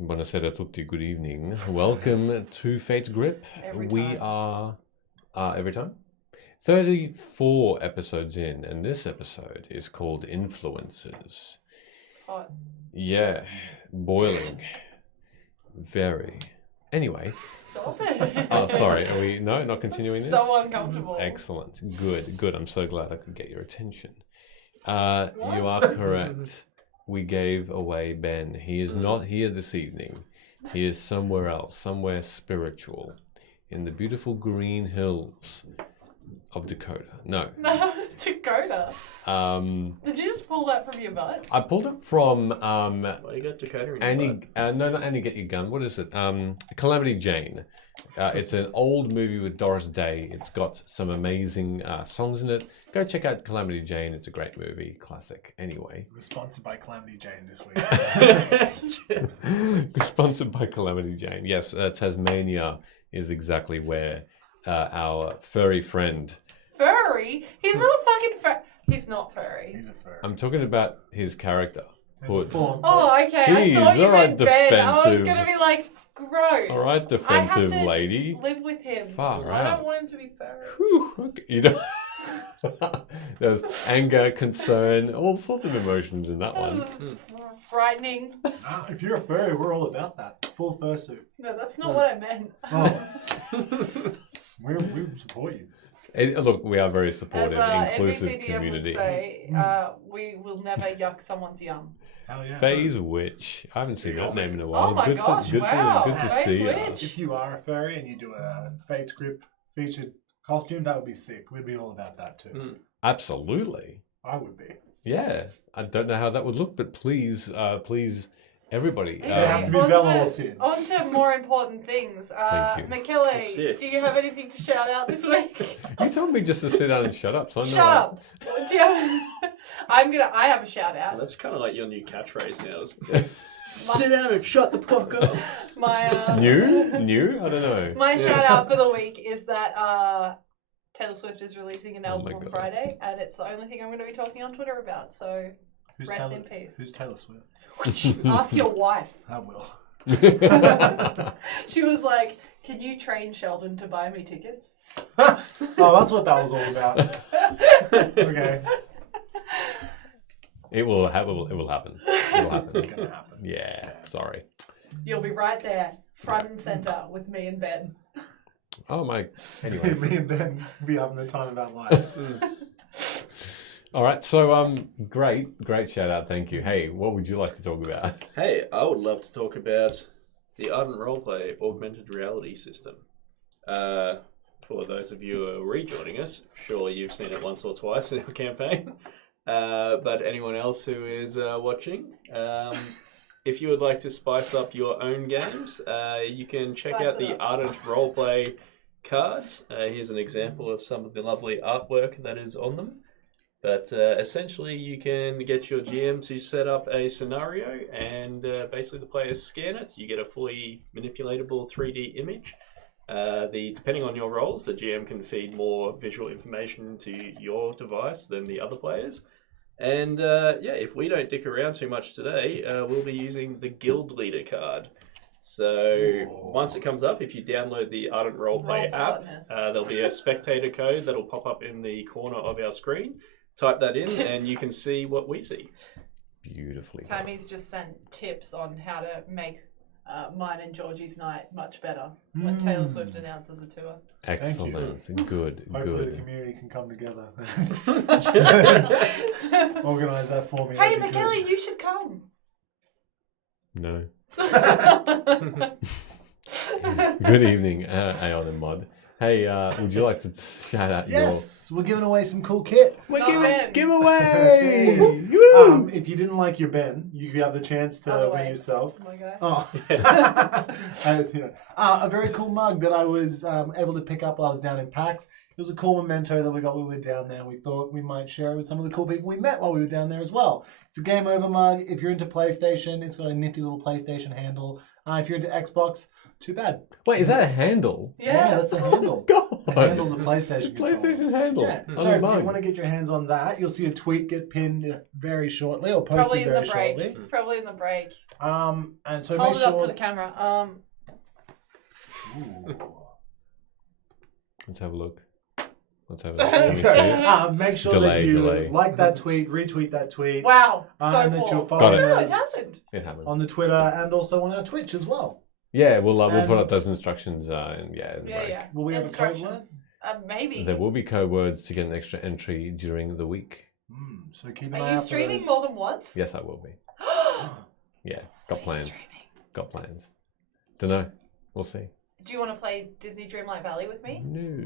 Buonasera a tutti, good evening. Welcome to Fate's Grip. We are, every time, 34 episodes in, and this episode is called Influences. Hot. Yeah, boiling. Very. Anyway. Stop it. Oh, sorry, are we, no, not continuing this? So uncomfortable. Excellent, good. I'm so glad I could get your attention. You are correct. We gave away Ben. He is not here this evening. He is somewhere else, somewhere spiritual, in the beautiful green hills of Dakota. No, Dakota. Did you just pull that from your butt? I pulled it from Well, you got Dakota in Annie. your butt. No, not Annie. Get Your Gun. What is it? Calamity Jane. It's an old movie with Doris Day. It's got some amazing songs in it. Go check out Calamity Jane. It's a great movie, classic. Anyway, We're sponsored by Calamity Jane this week. sponsored by Calamity Jane. Yes, Tasmania is exactly where our furry friend. Furry? He's not fucking furry. He's not furry. He's a fur. I'm talking about his character, Hood. Oh, okay. Jeez, I thought you alright, meant Ben. I was defensive. going to be like, gross. All right, defensive I have to lady. live with him. Far I out. don't want him to be furry. Whew, okay. You don't. There's anger, concern, all sorts of emotions in that That one. was frightening. Ah, if you're a furry, we're all about that. Full fursuit. No, that's not what I meant. Oh. we support you. Look, we are very As supportive, inclusive NBCDM community. would say, we will never yuck someone's yum. Hell yeah. Phase Witch. I haven't seen that name in a while. Oh my good gosh, to, good wow. to, good to Phase see you. Witch. If you are a furry and you do a Fate's Grip featured costume, that would be sick. We'd be all about that too. Absolutely. I would be. Yeah. I don't know how that would look, but please, everybody. They have to be Bella or Sid. On to more important things. Thank you. McKelly, Sid. do you have anything to shout out this week? You told me just to sit down and shut up, so I know. Shut up. Do you have... I have a shout out. That's kind of like your new catchphrase now. Sit down and shut the fuck up. My New? I don't know. My shout out for the week is that Taylor Swift is releasing an album my on God. Friday, and it's the only thing I'm going to be talking on Twitter about. So rest in peace. Who's Taylor Swift? Ask your wife. I will. She was like, "Can you train Sheldon to buy me tickets?" Oh, that's what that was all about. Okay. It will happen. It will happen. It will happen. It's going to happen. Yeah. Sorry. You'll be right there, front and center, with me and Ben. Oh my. Anyway. Me and Ben be having the time of our lives. All right. So great shout out. Thank you. Hey, what would you like to talk about? Hey, I would love to talk about the Ardent Roleplay augmented reality system. For those of you who are rejoining us, surely you've seen it once or twice in our campaign. But anyone else who is watching, if you would like to spice up your own games, you can check Spice out it the up. Ardent Roleplay cards. Here's an example of some of the lovely artwork that is on them. But essentially, you can get your GM to set up a scenario, and basically the players scan it. You get a fully manipulatable 3D image. Depending on your roles, the GM can feed more visual information to your device than the other players. And if we don't dick around too much today, we'll be using the Guild Leader card. So once it comes up, if you download the Ardent Roleplay app, there'll be a spectator code that'll pop up in the corner of our screen. Type that in and you can see what we see. Beautifully done. Tammy's just sent tips on how to make mine and Georgie's night much better when Taylor Swift announces a tour. Excellent. Good. Hopefully the Good. community can come together. Organise that for me. Hey, that'd be good. McKelly, you should come. No. Good evening, Aeon and Mod. Hey, would you like to shout out Yes, we're giving away some cool kit. your... Not Ben. Giveaway! If you didn't like your Ben, you have the chance to Other win way. yourself. Oh my god. Oh, a very cool mug that I was able to pick up while I was down in PAX. It was a cool memento that we got when we were down there. We thought we might share it with some of the cool people we met while we were down there as well. It's a Game Over mug. If you're into PlayStation, it's got a nifty little PlayStation handle. If you're into Xbox, too bad. Wait, is that a handle? Yeah. That's the handle. God. The handle's a PlayStation controller. PlayStation handle. Yeah. on So the if mug. you want to get your hands on that, you'll see a tweet get pinned very shortly or posted Probably in very the break. shortly. Probably in the break. And so Hold make it up sure. to the camera. Ooh. Let's have a look. Let's have a look. Let me see it. Make sure Delay, that you delay. like that tweet, retweet that tweet Wow. So and that cool. you're Got it. No, following it us happened. It happened. on the Twitter and also on our Twitch as well. Yeah, we'll put And- up those instructions. And yeah, in the Yeah, break. yeah. Will we have a code word? Instructions. Maybe. There will be code words to get an extra entry during the week. So keep an eye Are you out streaming for more those. than once? Yes, I will be. Yeah, got Are you plans. streaming? Got plans. Dunno. We'll see. Do you want to play Disney Dreamlight Valley with me? No.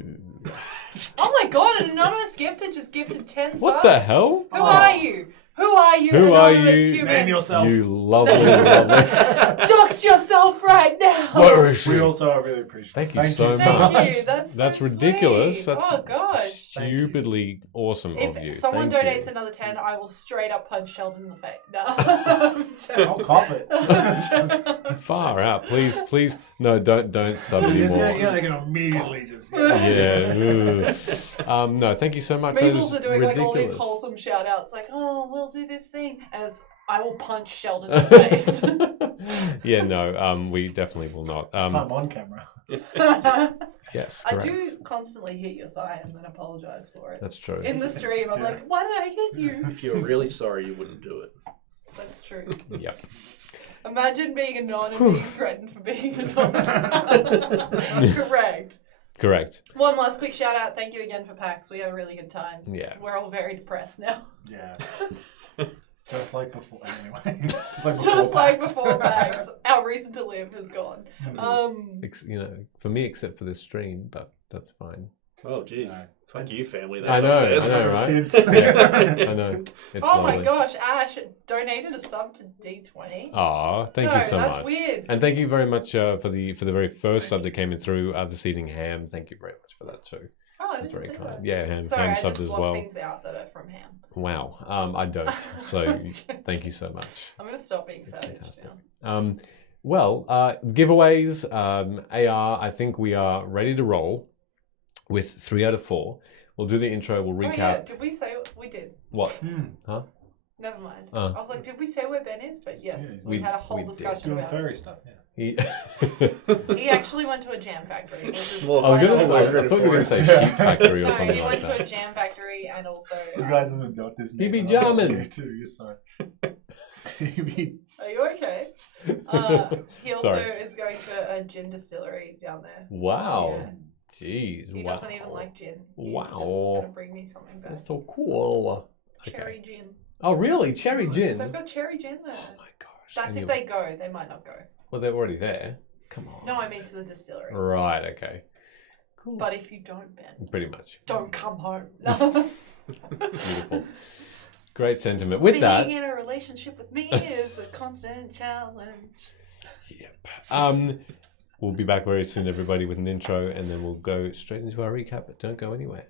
Oh my god, an anonymous gifter just gifted 10 subs. What the hell? Who are you? Who are you, Who are anonymous you? human? Name yourself. You lovely, lovely. Dox yourself right now. Where is We she? also are really appreciative. Thank you so much. Thank you. That's so ridiculous. sweet. That's oh gosh. stupidly awesome of you. If someone Thank donates you. another 10, I will straight up punch Sheldon in the face. No. I'll cop it. Far out, please. No, don't sub anymore. They're going to immediately just. Yeah. ugh. No, thank you so much. That Mabel's is are doing like all these ridiculous. wholesome shout outs like, oh, we'll do this thing. As I will punch Sheldon in the face. Yeah, no, we definitely will not. I'm on camera. Yes, I correct. do constantly hit your thigh and then apologize for it. That's true. In the stream, I'm Yeah. like, why did I hit you? If you're really sorry, you wouldn't do it. That's true. Yep. Imagine being a non and being threatened for being a non. Correct. Correct. One last quick shout out. Thank you again for PAX. We had a really good time. Yeah. We're all very depressed now. Yeah. Just like before. Anyway. Just like before. Just like PAX. before PAX. Our reason to live has gone. You know, for me, except for this stream, but that's fine. Oh, geez. No. Fuck you, family. I know, That's I know, upstairs. right? Kids. Yeah, I know. It's Oh my lovely. gosh, Ash donated a sub to D20. Aw, thank No, you so that's much. weird. And thank you very much for the very first sub that came in through this eating ham. Thank you very much for that too. Oh, I That's didn't very see kind. that. Yeah, ham Sorry, I subs just as block well. things out that are from Ham. Wow. I don't. So thank you so much. I'm gonna stop being That's savage fantastic. now. Well, giveaways. AR. I think we are ready to roll with 3 out of 4. We'll do the intro. We'll Oh yeah, recap. did we say we did? What? Never mind. Oh. I was like, did we say where Ben is? But yes, Yeah, we we- had a whole we did. discussion Doing about furry it. stuff, yeah. He... He actually went to a jam factory. Which is Well, I was gonna why say. not- I thought you were gonna say Yeah. sheep factory or No, something he like went to a that. jam factory and also. You guys have got this. He be made up. jamming. You too, you're sorry. He be. Are you okay? He also Sorry. is going to a gin distillery down there. Wow. Yeah. Jeez. He wow. doesn't even like gin. He's just Wow. gonna bring me something back. That's so cool. Okay. Cherry gin. Oh, really? Cherry gin? They've got cherry gin there. Oh my gosh. That's And if you- they go. They might not go. Well, they're already there. Come on. No, I mean to the distillery. Right. Okay. Cool. But if you don't, Ben, Pretty much. don't come home. No. Beautiful. Great sentiment. With that. Being in a relationship with me is a constant challenge. Yep. We'll be back very soon, everybody, with an intro, and then we'll go straight into our recap. But don't go anywhere.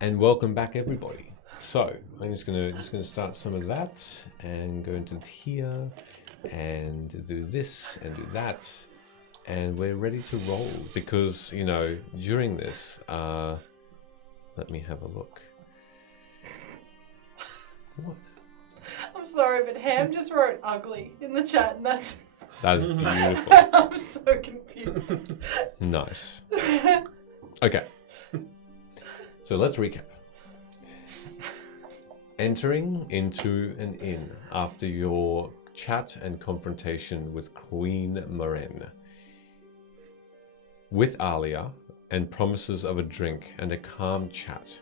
And welcome back, everybody. So I'm just gonna start some of that and go into here and do this and do that. And we're ready to roll because, during this, let me have a look. What? I'm sorry, but Ham just wrote ugly in the chat, and that's. That's beautiful. I'm so confused. Nice. Okay. So let's recap. Entering into an inn after your chat and confrontation with Queen Maren, with Alia, and promises of a drink and a calm chat,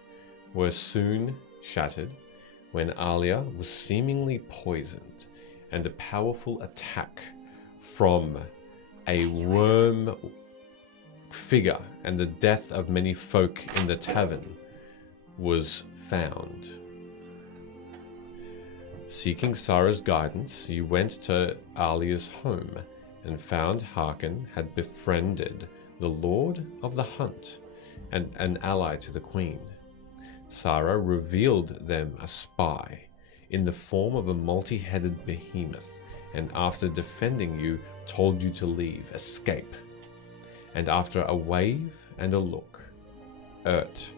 were soon shattered when Alia was seemingly poisoned and a powerful attack from a worm figure and the death of many folk in the tavern was found. Seeking Sarah's guidance, you went to Alia's home and found Harkin had befriended the Lord of the Hunt and an ally to the Queen. Sarah revealed them a spy in the form of a multi-headed behemoth, and after defending you, told you to leave, escape. And after a wave and a look, Ert,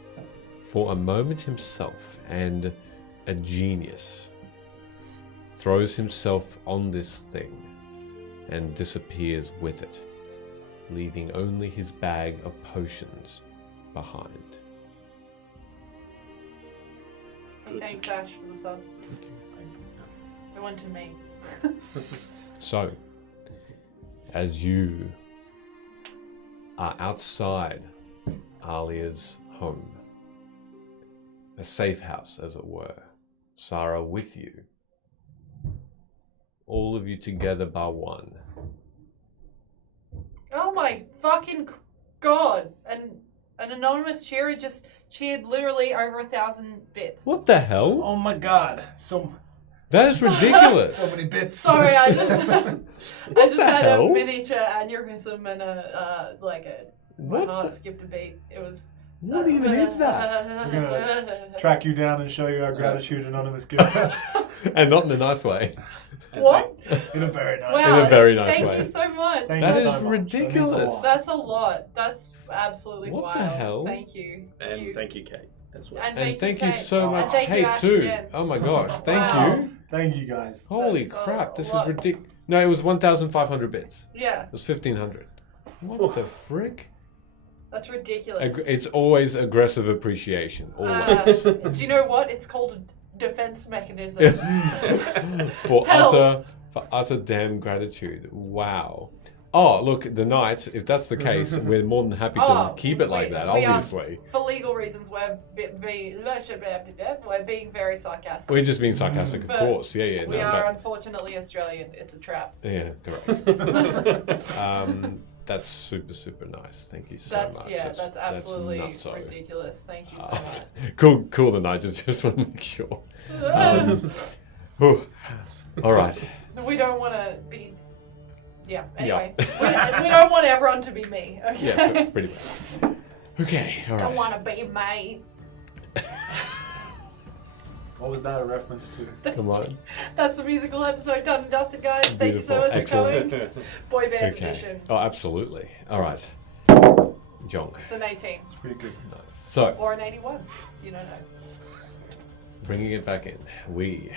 for a moment himself and a genius, throws himself on this thing and disappears with it, leaving only his bag of potions behind. Thanks, Ash, for the sub. It went to me. So, as you are outside Alia's home, a safe house as it were, Sarah with you, all of you together bar one. Oh my fucking god! An anonymous cheerer just cheered literally over 1,000 bits. What the hell? Oh my god. That is ridiculous. So many bits. Sorry, I just the had hell? a miniature aneurysm and my What heart the- skipped a beat. It was. What even is that? We're gonna track you down and show you our gratitude, anonymous giver. And not in a nice way. What? In a very nice Wow. In a very nice thank way. you so much. Thank That you is so much. ridiculous. That means a lot. That's a lot. That's absolutely What wild. the hell? Thank you. And thank you, Kate, as well. And And thank you Kate. so And much, thank you, Kate, Ash, too. again. Oh my gosh, thank Wow. you. Thank you guys. Holy That's crap, a this is lot. ridiculous. No, it was 1,500 bits. Yeah, It was 1,500. What the frick? that's ridiculous. It's always aggressive appreciation. Always. Do you know what? It's called a defense mechanism. for Hell. utter damn gratitude. Wow. Oh, look, the knight, if that's the case, we're more than happy to Oh, keep it like we- that, we are- obviously. For legal reasons, we're being very sarcastic. We're just being sarcastic, of But course. Yeah, we no, are unfortunately Australian. It's a trap. yeah, correct. That's super, super nice. Thank you so That's much. that's absolutely nutso. ridiculous. Thank you so much. Cool, the knight. Just want to make sure. Whew. All right. We don't want to be. Yeah. Anyway, we don't want everyone to be me. Okay. Yeah, pretty much. Okay, all right. Don't want to be me. What was that a reference to? Come on. That's the musical episode done and dusted, guys. Thank you so much Beautiful. for coming. Boy band Okay. edition. Oh, absolutely. All right. Jonk. It's an 18 It's pretty good. Nice. So, or an 81. You don't know. bringing it back in, we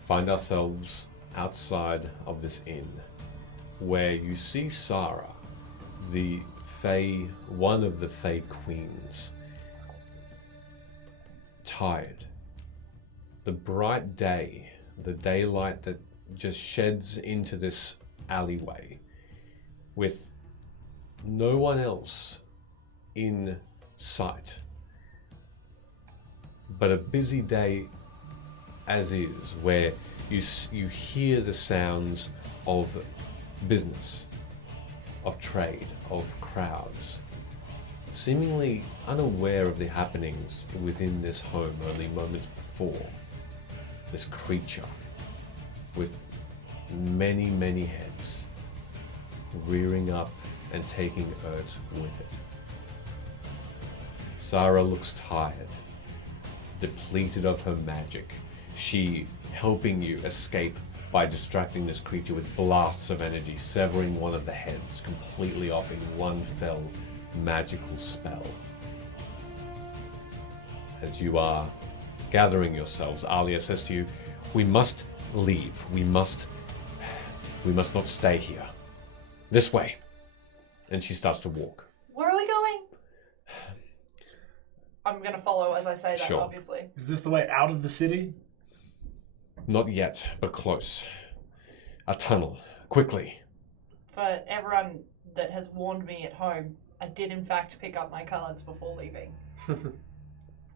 find ourselves outside of this inn where you see Sarah, the Fae, one of the Fae queens, tired. The bright day, the daylight that just sheds into this alleyway with no one else in sight. But a busy day as is, where you hear the sounds of business, of trade, of crowds, seemingly unaware of the happenings within this home only moments before. This creature with many, many heads rearing up and taking Ert with it. Sarah looks tired, depleted of her magic. She helping you escape by distracting this creature with blasts of energy, severing one of the heads completely off in one fell magical spell. As you are gathering yourselves, Alia says to you, "We must leave. We must not stay here. This way." And she starts to walk. Where are we going? I'm going to follow as I say that, Sure. obviously. Is this the way out of the city? Not yet, but close. A tunnel. Quickly. For everyone that has warned me at home, I did in fact pick up my cards before leaving.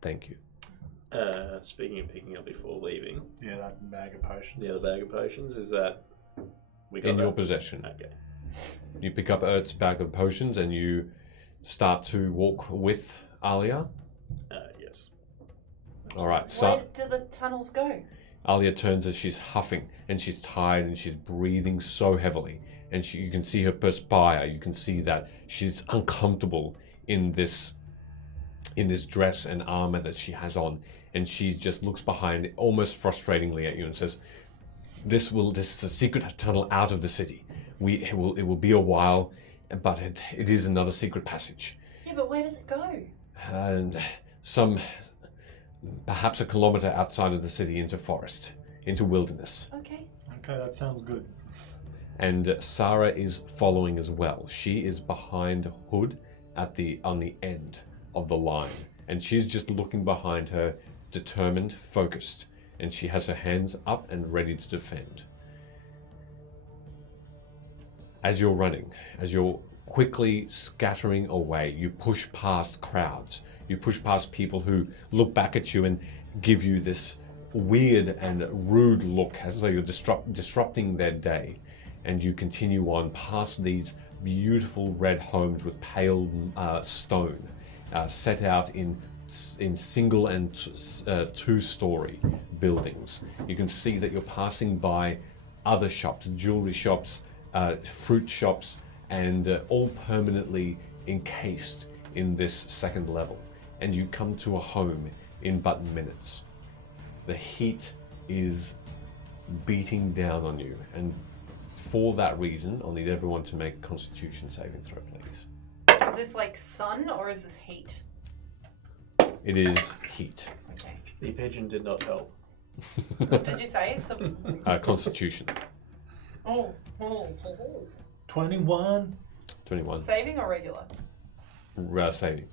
Thank you. Speaking of picking up before leaving, Yeah, that bag of potions. the other bag of potions is that we got In your that? possession. Okay. You pick up Ert's bag of potions and you start to walk with Alia. Yes. All right, Where so do the tunnels go? Alia turns as she's huffing and she's tired and she's breathing so heavily. And you can see her perspire. You can see that she's uncomfortable in this dress and armor that she has on. And she just looks behind almost frustratingly at you and says, This is a secret tunnel out of the city. It will be a while, but it is another secret passage. Yeah, but where does it go? And perhaps a kilometer outside of the city into forest, into wilderness. Okay. Okay, that sounds good. And Sarah is following as well. She is behind Hood on the end of the line. And she's just looking behind her, determined, focused. And she has her hands up and ready to defend. As you're running, as you're quickly scattering away, you push past crowds. You push past people who look back at you and give you this weird and rude look as though you're disrupting their day. And you continue on past these beautiful red homes with pale stone set out in single and two-story buildings. You can see that you're passing by other shops, jewelry shops, fruit shops, and all permanently encased in this second level. And you come to a home in but minutes. The heat is beating down on you, and for that reason, I'll need everyone to make a Constitution saving throw, please. Is this like sun or is this heat? It is heat. Okay. The pigeon did not help. What did you say? Some... Constitution. Oh. 21. 21. Saving or regular? Saving.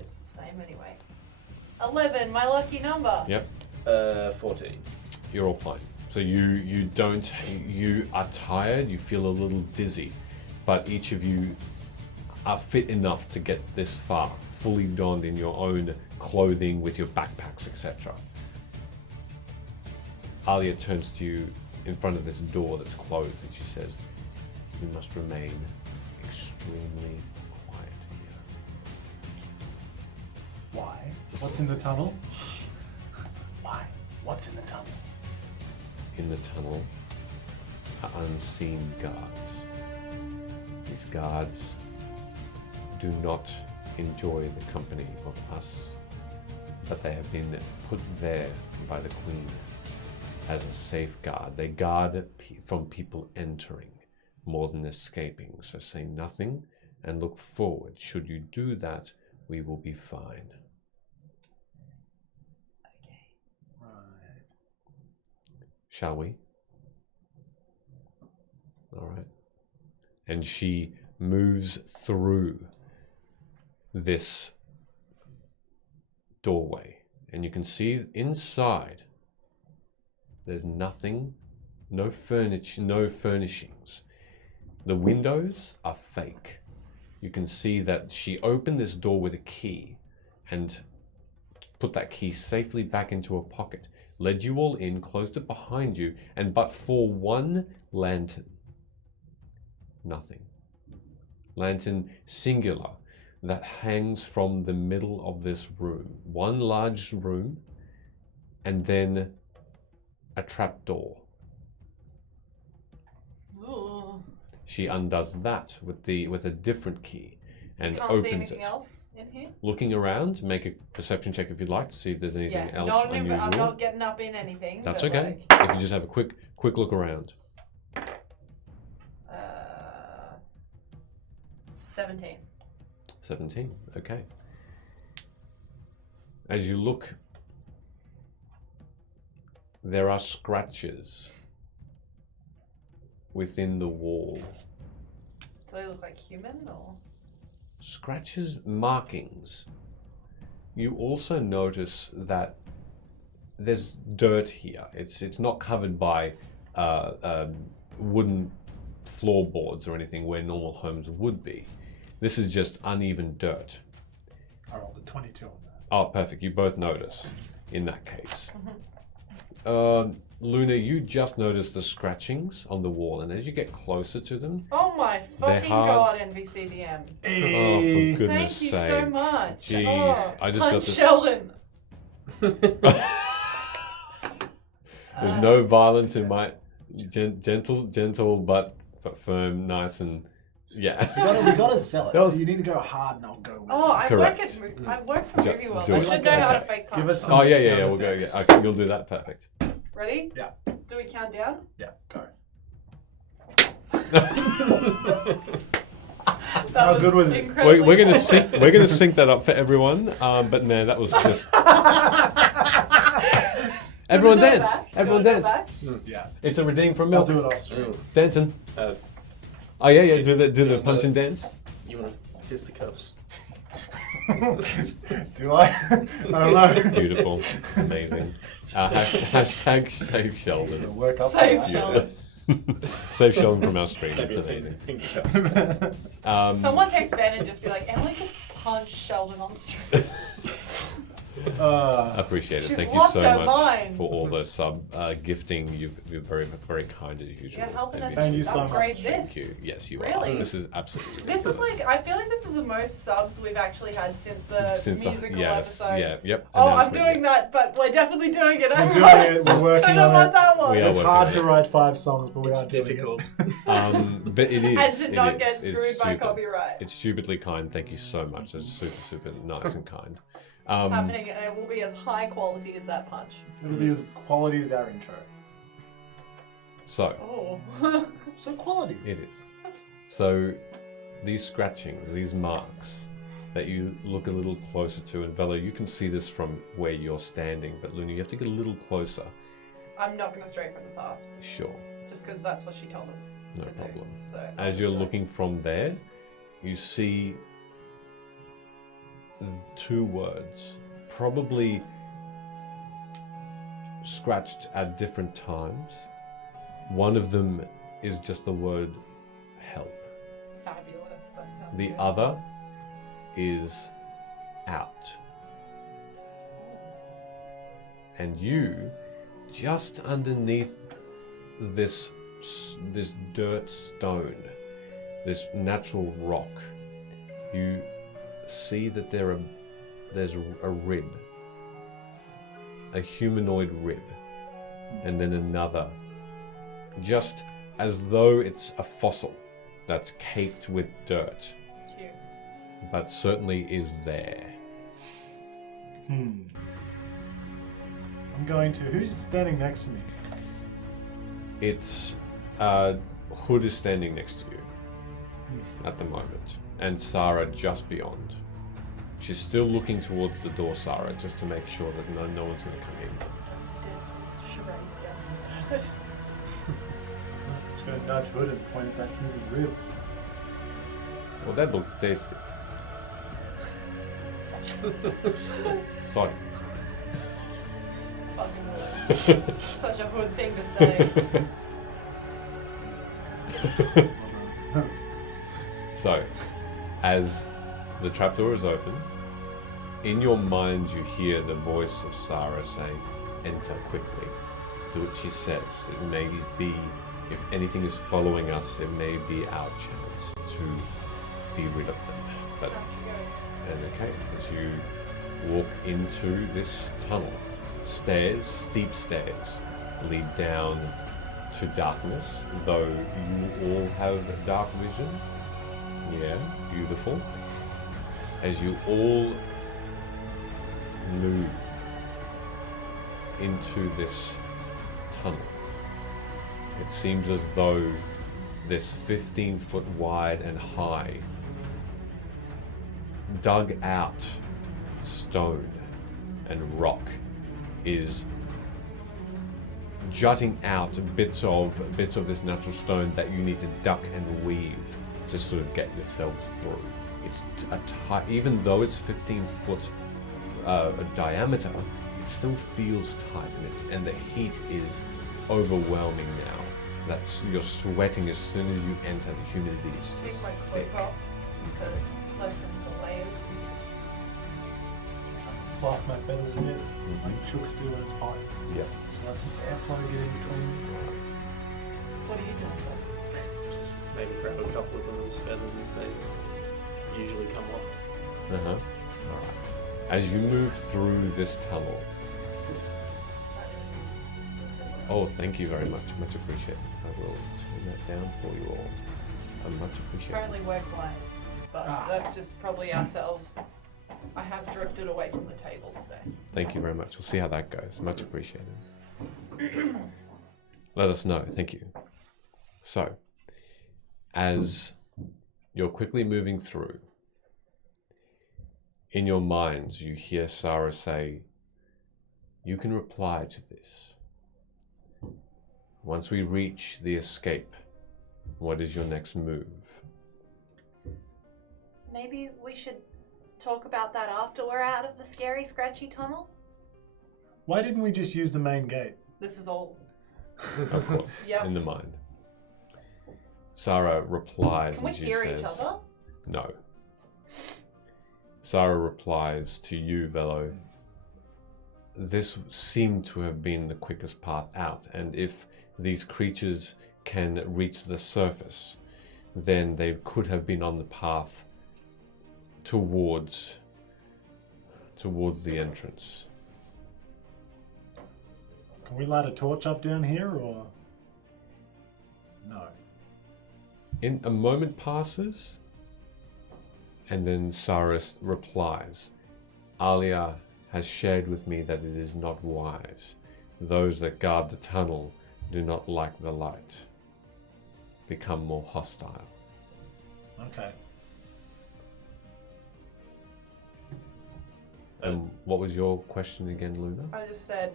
It's the same anyway. 11, my lucky number. Yep. 14. You're all fine. So you are tired, you feel a little dizzy, but each of you are fit enough to get this far, fully donned in your own clothing with your backpacks, etc. Alia turns to you in front of this door that's closed and she says, "You must remain extremely quiet here." Why? What's in the tunnel? Why? What's in the tunnel? In the tunnel are unseen guards. These guards do not enjoy the company of us, but they have been put there by the Queen as a safeguard. They guard from people entering more than escaping. So say nothing and look forward. Should you do that, we will be fine. Okay. Right. Shall we? All right. And she moves through this doorway. And you can see inside there's nothing, no furniture, no furnishings. The windows are fake. You can see that she opened this door with a key and put that key safely back into her pocket, led you all in, closed it behind you, and but for one lantern, nothing. Lantern singular that hangs from the middle of this room. One large room, and then a trap door. Ooh. She undoes that with a different key and Can't see opens anything it. else in here? Looking around, make a perception check if you'd like to see if there's anything else not, unusual. I'm not getting up in anything. That's but okay. like- If you just have a quick Quick look around. 17. 17. Okay. As you look, there are scratches within the wall. Do they look like human or? Scratches, markings. You also notice that there's dirt here. It's not covered by wooden floorboards or anything where normal homes would be. This is just uneven dirt. I rolled a 22 on that. Oh, perfect. You both notice in that case. Luna, you just noticed the scratchings on the wall, and as you get closer to them, Oh my fucking hard. god, NVCDM. oh, for goodness Thank you sake. so much. Jeez, Oh, I just got punch this. Sheldon. There's no violence in my gentle but firm, nice and yeah. We gotta sell it. That was- So you need to go hard, and I'll go with Oh, it. I Correct. work for Do- Movie World. do I it. should know how to Okay. fake Give punch. us some Oh yeah, sound we'll go. Yeah, effects. okay, you'll do that. Perfect. Ready? Yeah. Do we count down? Yeah, go. That good was it? incredibly We're gonna forward. we're gonna sync that up for everyone. But man, that was just everyone Do it dance. back. Everyone Do it dance. back. Yeah. It's a redeem from I'll milk. do it off stream. Dancing. Uh, Oh yeah. Do the Doing punch the- and dance. you want to kiss the cups? Do I? I don't know. Beautiful, amazing. Hashtag save Sheldon. Work up Save for that. Sheldon. Save Sheldon from our stream. Maybe That's a amazing. pink cup. Someone text Ben and just be like, Emily just punched Sheldon on stream. Appreciate it. She's Thank you lost so her much mind. for all the sub gifting. You're very kind as usual. You're helping us Thank you just so much. upgrade this. Thank you. Yes, you Really? are. This is absolutely. This is ridiculous. like, I feel like this is the most subs we've actually had since the musical yes, episode. yeah, yep. Oh, I'm announcement, doing yes. that, but we're definitely doing it. We're doing it. We're working Don't know on about it. that one. We are It's working hard on to it. write 5 songs, but we It's are doing difficult. But it is. As to it not is. get It's screwed by stupid. copyright. It's stupidly kind. Thank you so much. That's super nice and kind. It's happening, and it will be as high quality as that punch. it. It'll be as quality as our intro. So Oh. So quality. it is. So these scratchings, these marks that you look a little closer to, and Velo, you can see this from where you're standing, but Luna, you have to get a little closer. I'm not going to stray from the path, Sure, just because that's what she told us no to problem. do. So As you're looking from there, you see 2 words, probably scratched at different times. One of them is just the word help. Fabulous. That sounds The good. other is out. And you, just underneath this dirt stone, this natural rock, you see that there's a rib, a humanoid rib, and then another, just as though it's a fossil that's caked with dirt, Cute. but certainly is there. I'm going to. Who's standing next to me? It's Hood is standing next to you at the moment, and Sarah just beyond. She's still looking towards the door, Sarah, just to make sure that no one's going to come in. Charades down. I'm just going to nudge Hood and point at that human rib. Well, that looks tasty. Sorry. Fucking Hood. Such a Hood thing to say. So, as the trapdoor is open, in your mind you hear the voice of Sarah saying, "Enter quickly. Do what she says. It may be, if anything is following us, it may be our chance to be rid of them." But and okay, as you walk into this tunnel, steep stairs lead down to darkness, though you all have dark vision. Yeah, beautiful. As you all move into this tunnel, It seems as though this 15 foot wide and high, dug out stone and rock is jutting out bits of this natural stone that you need to duck and weave to sort of get yourselves through. It's even though it's 15 foot diameter, it still feels tight, and the heat is overwhelming now. You're sweating as soon as you enter. The humidity is Take just my thick. cloak off to lessen the layers. Fluff my feathers a bit. Like chooks do when it's hot. Yeah. So let some airflow get in between. What are you doing? Maybe grab a couple of those feathers as they usually come off. Uh-huh. All right. As you move through this tunnel. Oh, thank you very much. Much appreciated. I will turn that down for you all. Much appreciated. Apparently we're playing, but that's just probably ourselves. I have drifted away from the table today. Thank you very much. We'll see how that goes. Much appreciated. Let us know. Thank you. So, as you're quickly moving through, in your minds you hear Sarah say, "You can reply to this. Once we reach the escape, what is your next move?" Maybe we should talk about that after we're out of the scary, scratchy tunnel? Why didn't we just use the main gate? This is all. Of course, Yep. in the mind. Sarah replies Can we and she hear says, each other? "No." Sarah replies to you, Velo, "This seemed to have been the quickest path out, and if these creatures can reach the surface, then they could have been on the path towards the entrance." Can we light a torch up down here, or no? In a moment passes, and then Sarah replies, "Alia has shared with me that it is not wise. Those that guard the tunnel do not like the light, become more hostile." Okay. And what was your question again, Luna? I just said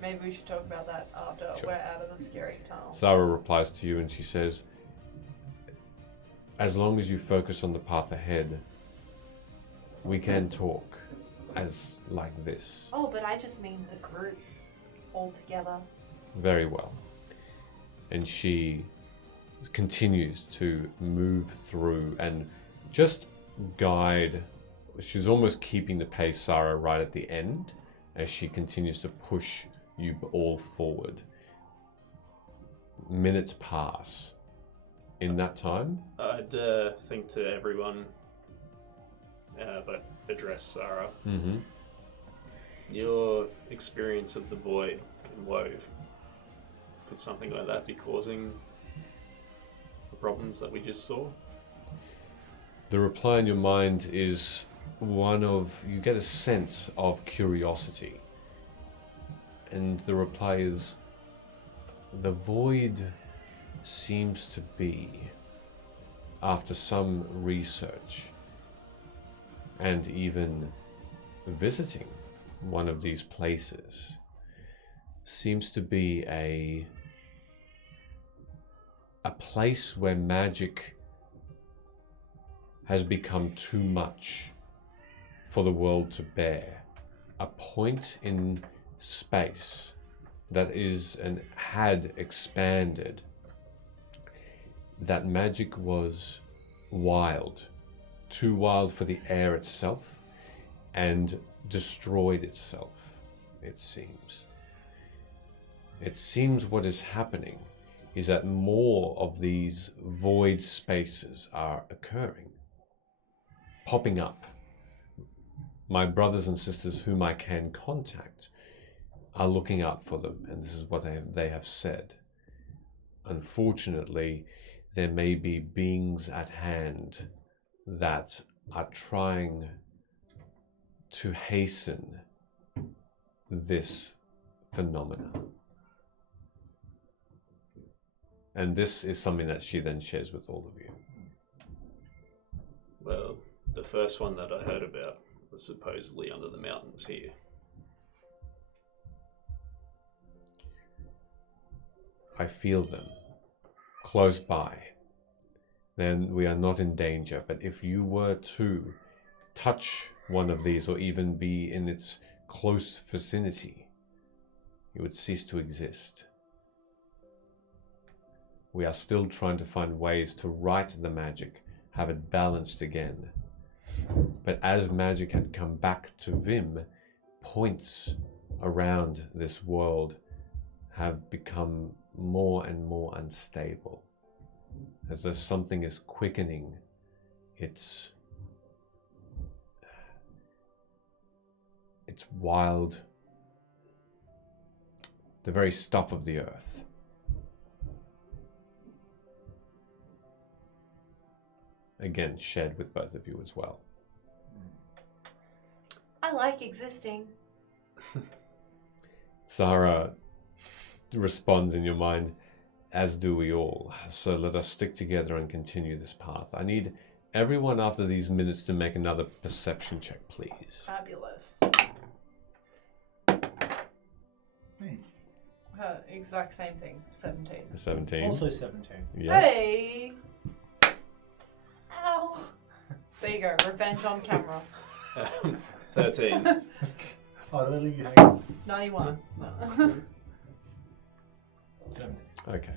maybe we should talk about that after Sure. we're out of the scary tunnel. Sarah replies to you and she says, "As long as you focus on the path ahead, we can talk as like this." Oh, but I just mean the group all together. Very well. And she continues to move through and just guide. She's almost keeping the pace, Sarah, right at the end as she continues to push you all forward. Minutes pass. In that time, I'd think to everyone, but address Sarah. Your experience of the void and wove, could something like that be causing the problems that we just saw? the reply in your mind is one of, you get a sense of curiosity. And the reply is, the void seems to be, after some research and even visiting one of these places, seems to be a place where magic has become too much for the world to bear. A point in space that is and had expanded, that magic was wild, too wild for the air itself, and destroyed itself, it seems. It seems what is happening is that more of these void spaces are occurring, popping up. My brothers and sisters whom I can contact are looking out for them, and this is what they have said. Unfortunately, there may be beings at hand that are trying to hasten this phenomenon. And this is something that she then shares with all of you. Well, the first one that I heard about was supposedly under the mountains here. I feel them close by. Then we are not in danger. But if you were to touch one of these or even be in its close vicinity, you would cease to exist. We are still trying to find ways to right the magic, have it balanced again. But as magic had come back to Vim, points around this world have become more and more unstable. As though something is quickening its wild, the very stuff of the earth. Again, shared with both of you as well. I like existing. Sarah responds in your mind, as do we all. So let us stick together and continue this path. I need everyone after these minutes to make another perception check, please. Fabulous. Me. Exact same thing. 17. 17. Also 17. Yeah. Hey! Ow. There you go. Revenge on camera. 13. Oh, did I leave you hanging? 91. 17. Okay.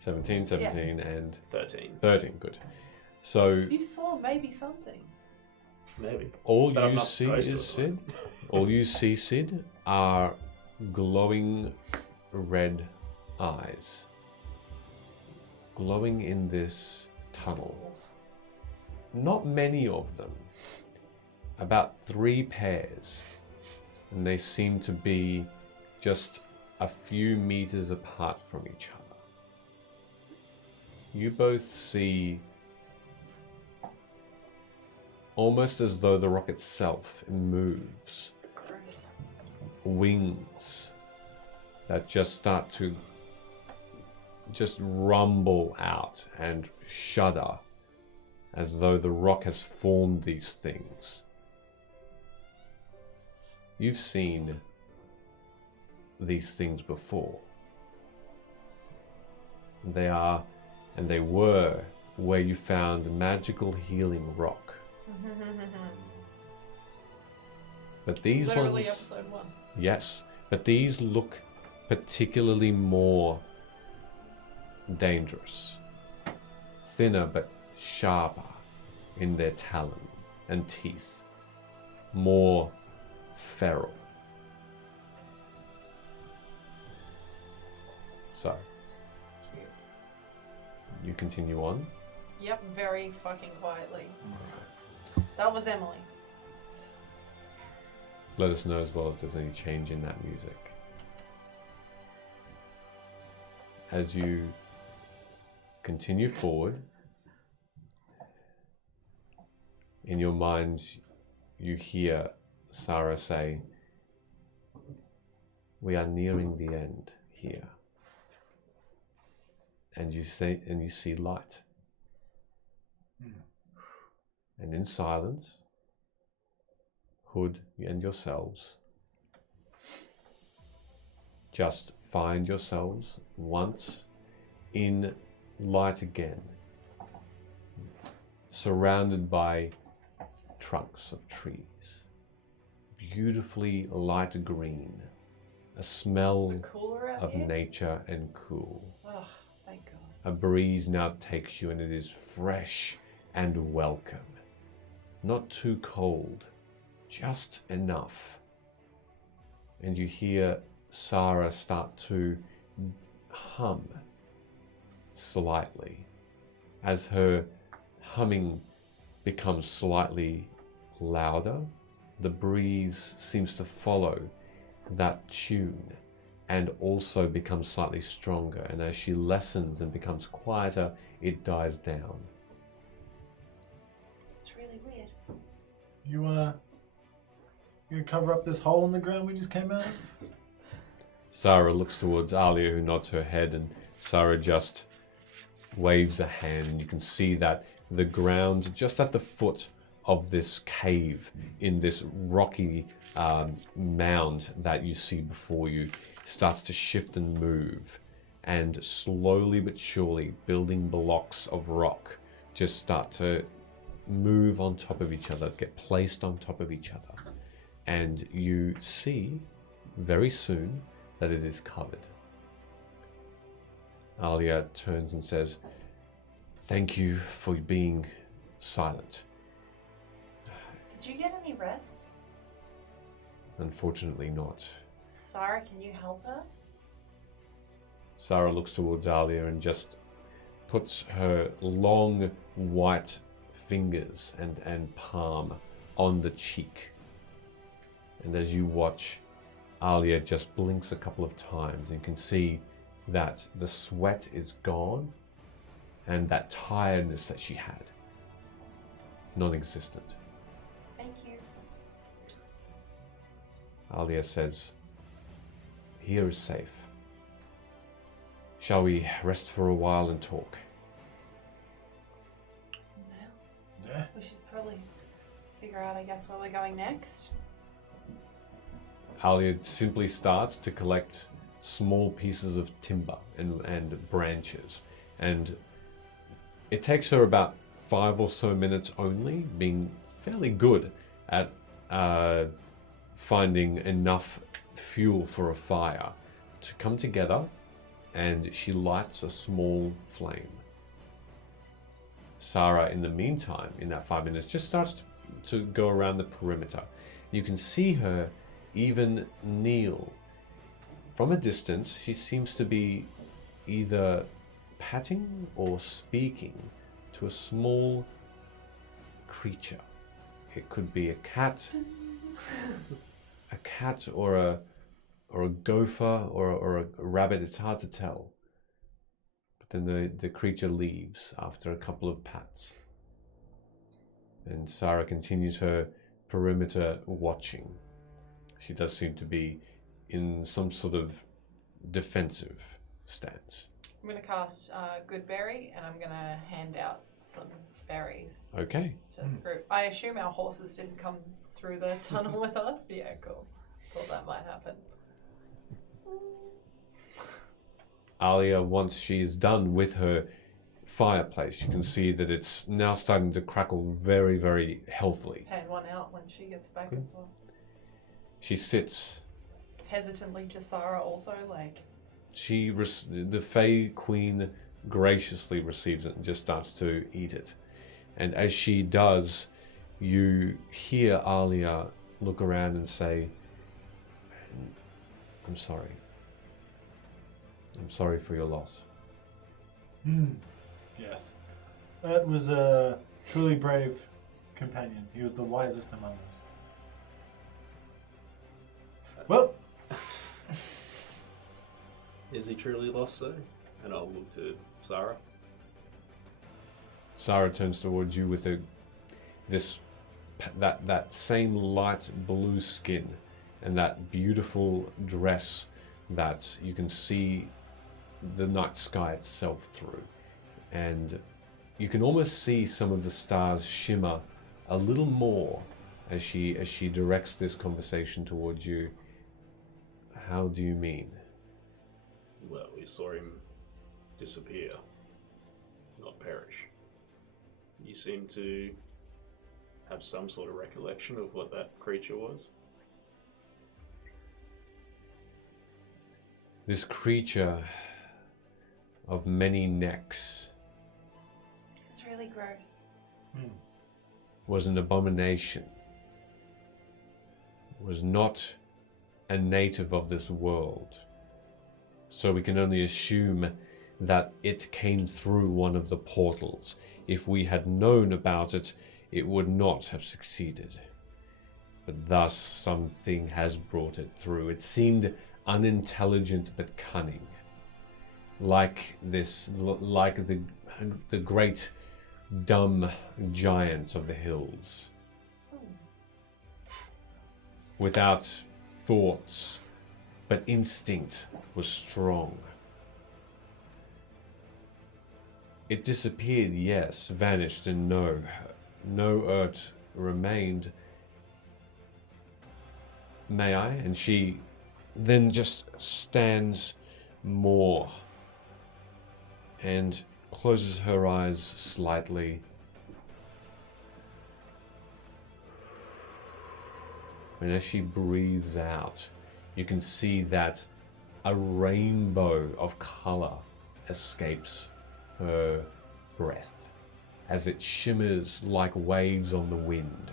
17, and 13. 13. Good. So You saw maybe something. Maybe. all But I'm you not see supposed to, is am I? Sid. All you see, Sid, are glowing red eyes. Glowing in this tunnel. Not many of them. About 3 pairs. And they seem to be just a few meters apart from each other. You both see almost as though the rock itself moves. Gross. Wings that just start to just rumble out and shudder as though the rock has formed these things. You've seen these things before. They are, and they were, where you found magical healing rock. But these Literally ones, episode 1. yes, but these look particularly more dangerous. Thinner but sharper in their talon and teeth. More feral. So, Cute. you continue on. Yep, very fucking quietly. That was Emily. Let us know as well if there's any change in that music. As you continue forward, in your minds, you hear Sarah say, "We are nearing the end here." And you see light. And in silence, Hood and yourselves just find yourselves once in light again, surrounded by trunks of trees, beautifully light green, a smell Is it cooler out of here? nature and cool. Oh, thank God. A breeze now takes you and it is fresh and welcome. Not too cold, just enough. And you hear Sarah start to hum slightly. As her humming becomes slightly louder, the breeze seems to follow that tune and also becomes slightly stronger. And as she lessens and becomes quieter, it dies down. It's really weird. You gonna cover up this hole in the ground we just came out of? Sarah looks towards Alia, who nods her head, and Sarah just waves a hand, and you can see that the ground just at the foot of this cave in this rocky mound that you see before you starts to shift and move, and slowly but surely building blocks of rock just start to move on top of each other, get placed on top of each other, and you see very soon that it is covered. Alia turns and says, "Thank you for being silent. Did you get any rest? Unfortunately not." Sarah, can you help her? Sarah looks towards Alia and just puts her long white fingers and palm on the cheek. And as you watch, Alia just blinks a couple of times and can see that the sweat is gone and that tiredness that she had, non-existent. Thank you. Alia says, "Here is safe. Shall we rest for a while and talk?" No. Yeah. We should probably figure out, I guess, where we're going next. Alia simply starts to collect small pieces of timber and branches, and it takes her about 5 or so minutes only, being fairly good at finding enough fuel for a fire to come together, and she lights a small flame. Sarah, in the meantime, in that 5 minutes, just starts to go around the perimeter. You can see her even kneel. From a distance, she seems to be either patting or speaking to a small creature. It could be a cat, or a gopher, or a rabbit. It's hard to tell. But then the creature leaves after a couple of pats. And Sarah continues her perimeter watching. She does seem to be in some sort of defensive stance. I'm going to cast Good Berry, and I'm going to hand out some berries Okay. to the group. I assume our horses didn't come through the tunnel with us. Yeah, cool. Thought that might happen. Alia, once she is done with her fireplace, you can see that it's now starting to crackle very, very healthily. Hand one out when she gets back as well. She sits. Hesitantly to Sarah also, like... The Fey Queen graciously receives it and just starts to eat it. And as she does, you hear Alia look around and say, "I'm sorry. I'm sorry for your loss." Yes. That was a truly brave companion. He was the wisest among us. Well, Is he truly lost though? And I'll look to Sarah. Sarah turns towards you with that same light blue skin and that beautiful dress that you can see the night sky itself through. And you can almost see some of the stars shimmer a little more as she directs this conversation towards you. How do you mean? Well, we saw him disappear, not perish. You seem to have some sort of recollection of what that creature was. This creature of many necks It's really gross. was an abomination, was not a native of this world. So we can only assume that it came through one of the portals. If we had known about it, it would not have succeeded. But thus something has brought it through. It seemed unintelligent but cunning. Like the great dumb giants of the hills. Without thoughts, but instinct was strong. It disappeared, yes, vanished, and no Urt remained. May I? And she then just stands more and closes her eyes slightly. And as she breathes out, you can see that a rainbow of color escapes her breath as it shimmers like waves on the wind,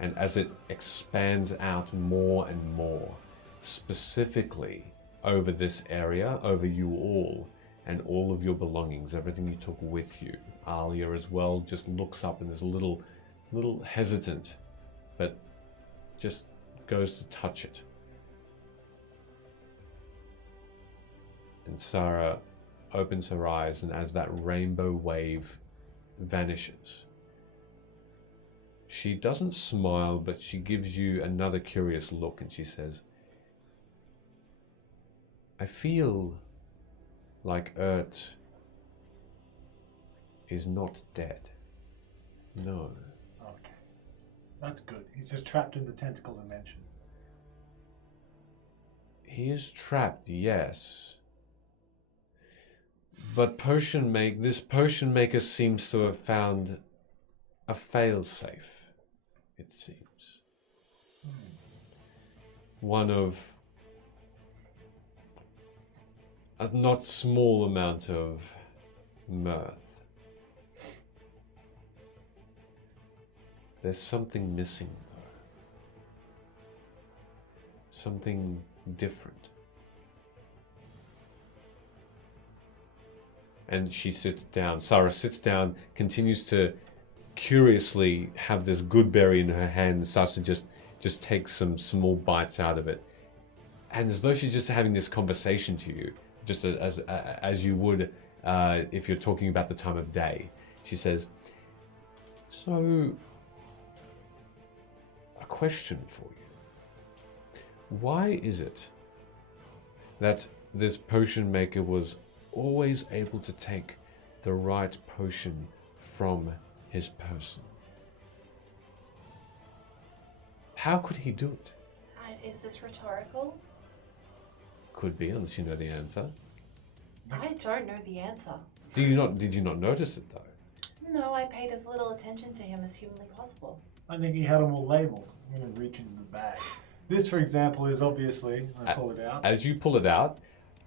and as it expands out more and more, specifically over this area, over you all, and all of your belongings, everything you took with you. Alia as well just looks up and is a little hesitant, but just goes to touch it. And Sarah opens her eyes, and as that rainbow wave vanishes, she doesn't smile, but she gives you another curious look, and she says, I feel like Urt is not dead. No. Okay. That's good. He's just trapped in the tentacle dimension. He is trapped, yes. But this potion maker seems to have found a failsafe, it seems. One of a not small amount of mirth. There's something missing, though. Something different. And she sits down. Sarah sits down, continues to curiously have this good berry in her hand, and starts to just take some small bites out of it. And as though she's just having this conversation to you, just as you would if you're talking about the time of day. She says, so, a question for you. Why is it that this potion maker was always able to take the right potion from his person? How could he do it? Is this rhetorical? Could be, unless you know the answer. I don't know the answer. Did you not notice it, though? No, I paid as little attention to him as humanly possible. I think he had them all labeled. I'm going to reach into the bag. This, for example, is obviously, I pull it out. As you pull it out,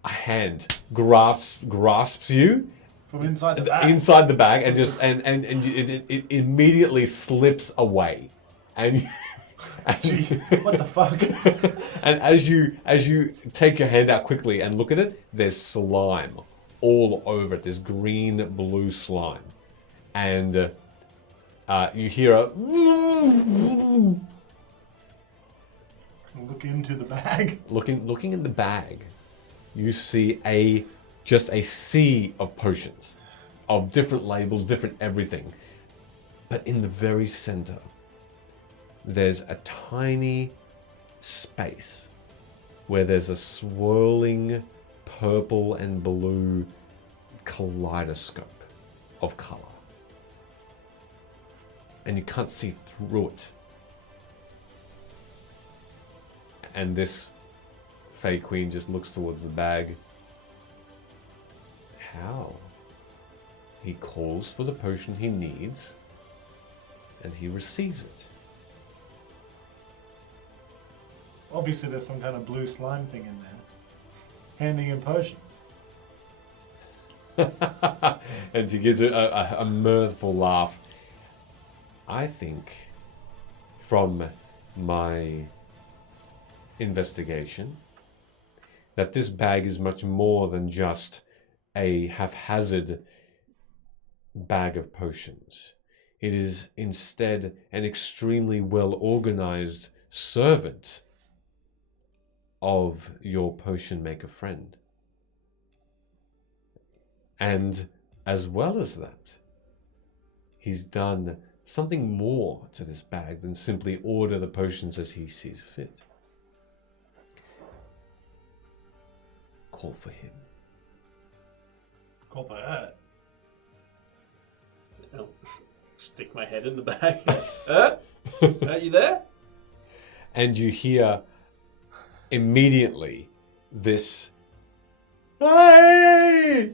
a hand grasps you From inside the bag. inside the bag, and just and it immediately slips away, and Gee, what the fuck? and as you take your hand out quickly and look at it, there's slime all over it. There's green blue slime, and you hear a Look into the bag. looking in the bag. You see just a sea of potions, of different labels, different everything. But in the very center, there's a tiny space where there's a swirling purple and blue kaleidoscope of color. And you can't see through it. And this Fey Queen just looks towards the bag. How? He calls for the potion he needs, and he receives it. Obviously, there's some kind of blue slime thing in there. Handing him potions. And he gives a mirthful laugh. I think, from my investigation, that this bag is much more than just a haphazard bag of potions. It is instead an extremely well-organized servant of your potion maker friend. And as well as that, he's done something more to this bag than simply order the potions as he sees fit. Call for him. Call for her. I'll stick my head in the bag. Are you there? And you hear immediately this "Hey!"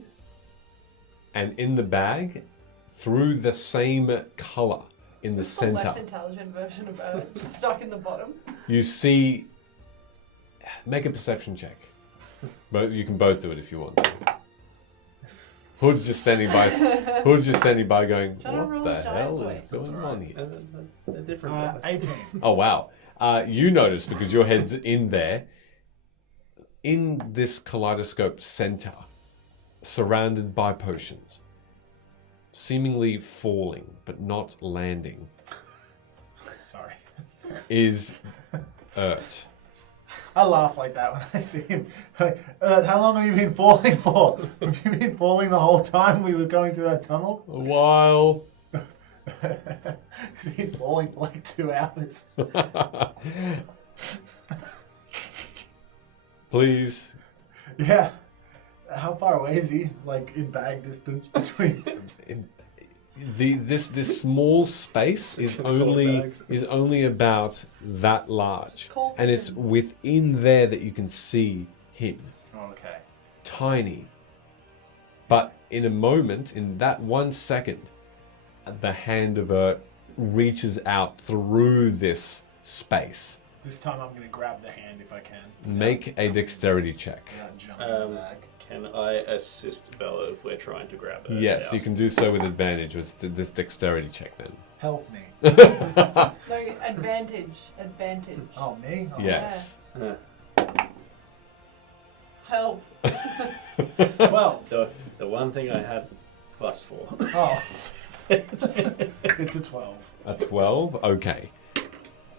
And in the bag, through the same color in the Is this the center, less intelligent version of Bert, just stuck in the bottom. you see. Make a perception check. But you can both do it if you want to. Hood's just standing by. Hood's just standing by, going, Trying to "What roll the a giant hell boy." is going on here?" They're different. guys. 18. Oh wow! You notice because your head's in there, in this kaleidoscope center, surrounded by potions, seemingly falling but not landing, Sorry. is Ert. I laugh like that when I see him. Like, how long have you been falling for? Have you been falling the whole time we were going through that tunnel? A while. He's been falling for like 2 hours. Please. Yeah. How far away is he? Like in bag distance between? This small space is only about that large, Cool. and it's within there that you can see him. Okay. Tiny. But in a moment, in that 1 second, the hand of Ert reaches out through this space. This time I'm going to grab the hand if I can. Make a dexterity check. Without jumping in the bag. Can I assist Bella if we're trying to grab her? Yes, out? you can do so with advantage with this dexterity check then. Help me. No, advantage. Advantage. Oh, me? Oh, Yes. Help. Well. The one thing I had +4. Oh. It's a 12. A 12? Okay.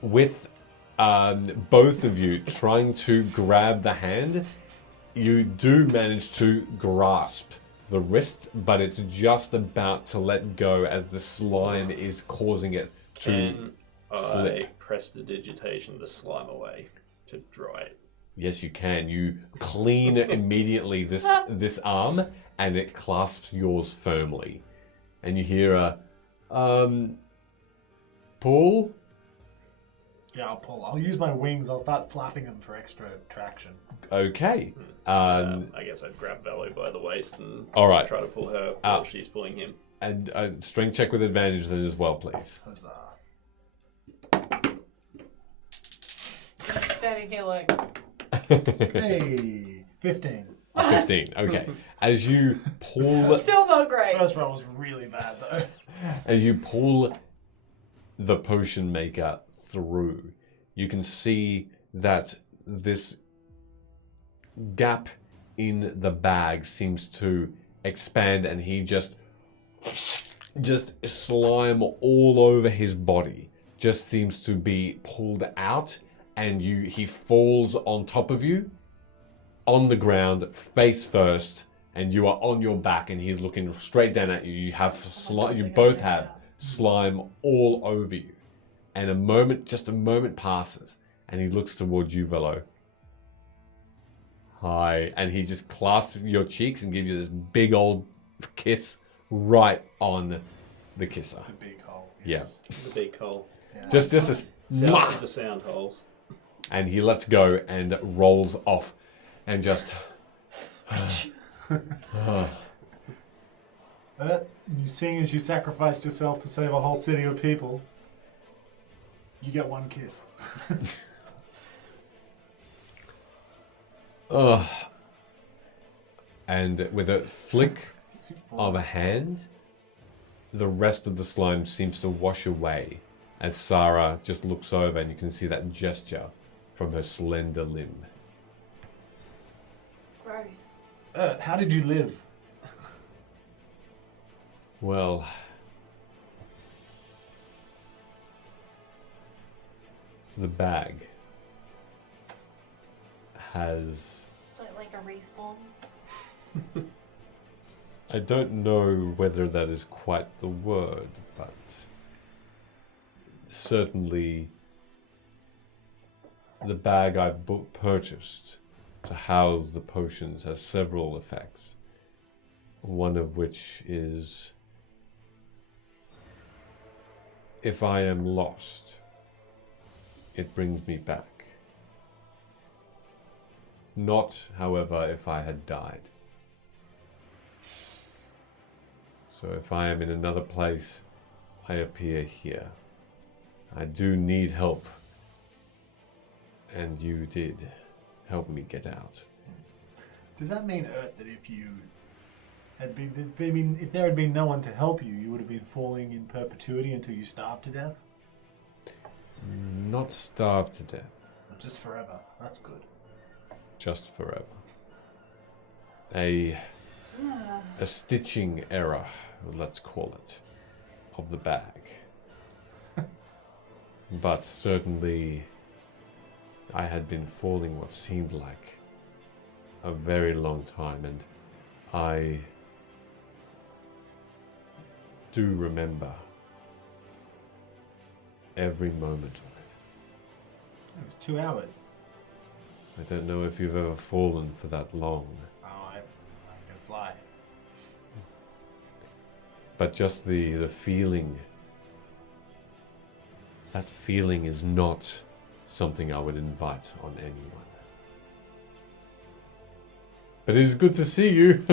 With both of you trying to grab the hand, you do manage to grasp the wrist, but it's just about to let go as the slime is causing it to Can slip. I press the digitation the slime away to dry it? Yes, you can. You clean immediately this arm, and it clasps yours firmly. And you hear a, pull? Yeah, I'll pull. I'll use my wings. I'll start flapping them for extra traction. Okay. I guess I'd grab Bella by the waist and All right. try to pull her Out. while she's pulling him. And strength check with advantage then as well, please. Huzzah. Standing here like. Hey, 15. 15. Okay. As you pull, Still not great. First roll was really bad though. as you pull the potion maker through, you can see that this gap in the bag seems to expand, and he just slime all over his body just seems to be pulled out, and he falls on top of you on the ground face first, and you are on your back, and he's looking straight down at you. You have you both have slime all over you, and just a moment passes, and he looks towards you, Velo. Hi, and he just clasps your cheeks and gives you this big old kiss right on the kisser. The big hole. Yeah, The big hole. Yeah. just this, South of the sound holes. and he lets go and rolls off, and just. You seeing as you sacrificed yourself to save a whole city of people, you get one kiss. Ugh. And with a flick of a hand, the rest of the slime seems to wash away as Sarah just looks over, and you can see that gesture from her slender limb. Gross. How did you live? Well, the bag has... Is it like a respawn? I don't know whether that is quite the word, but certainly the bag I purchased to house the potions has several effects, one of which is if I am lost, it brings me back. Not, however, if I had died. So if I am in another place, I appear here. I do need help. And you did help me get out. Does that mean, Ert, that if you had been, if there had been no one to help you, you would have been falling in perpetuity until you starved to death? Not starved to death. Just forever. That's good. Just forever. A stitching error, let's call it, of the bag. But certainly I had been falling what seemed like a very long time, and I do remember every moment of it. It was 2 hours. I don't know if you've ever fallen for that long, Oh, I can fly. but just the feeling, that feeling is not something I would invite on anyone. But it is good to see you.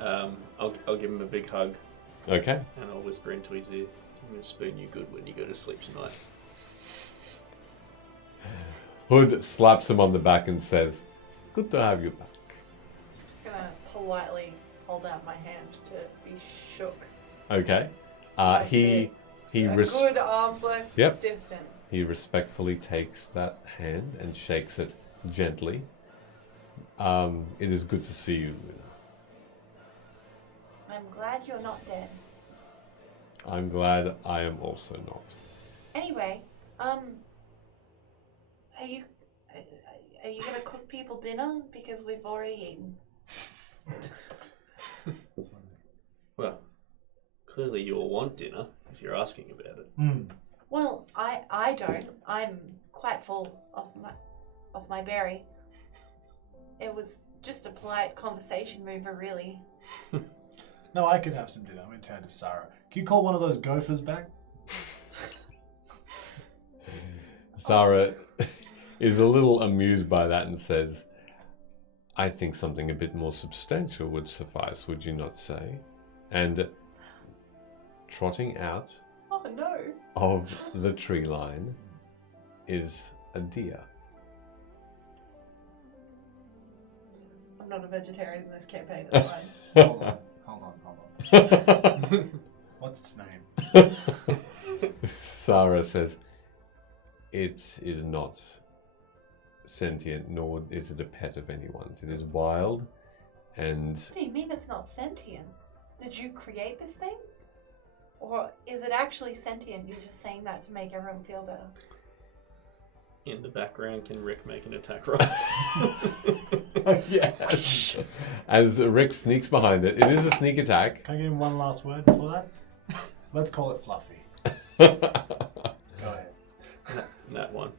I'll give him a big hug Okay. and I'll whisper into his ear, "I'm going to spoon you good when you go to sleep tonight." Hood slaps him on the back and says, "Good to have you back." I'm just gonna politely hold out my hand to be shook. Okay. That's He A good arm's length Yep. distance. he respectfully takes that hand and shakes it gently. It is good to see you, Luna. I'm glad you're not dead. I'm glad I am also not. Anyway, are you gonna cook people dinner because we've already eaten? Well, clearly you all want dinner if you're asking about it. Well, I don't. I'm quite full of my berry. It was just a polite conversation mover, really. No, I could have some dinner. I'm going to turn to Sarah. Can you call one of those gophers back? Sarah is a little amused by that and says, "I think something a bit more substantial would suffice, would you not say?" And trotting out Oh no. of the tree line is a deer. I'm not a vegetarian in this campaign, it's fine. Hold on. What's its name? Sarah says, "It is not sentient, nor is it a pet of anyone's. It is wild, and What do you mean it's not sentient? Did you create this thing? Or is it actually sentient? You're just saying that to make everyone feel better. In the background, can Rick make an attack roll? yes." As Rick sneaks behind it, it is a sneak attack. Can I give him one last word before that? Let's call it Fluffy. Go ahead. That one.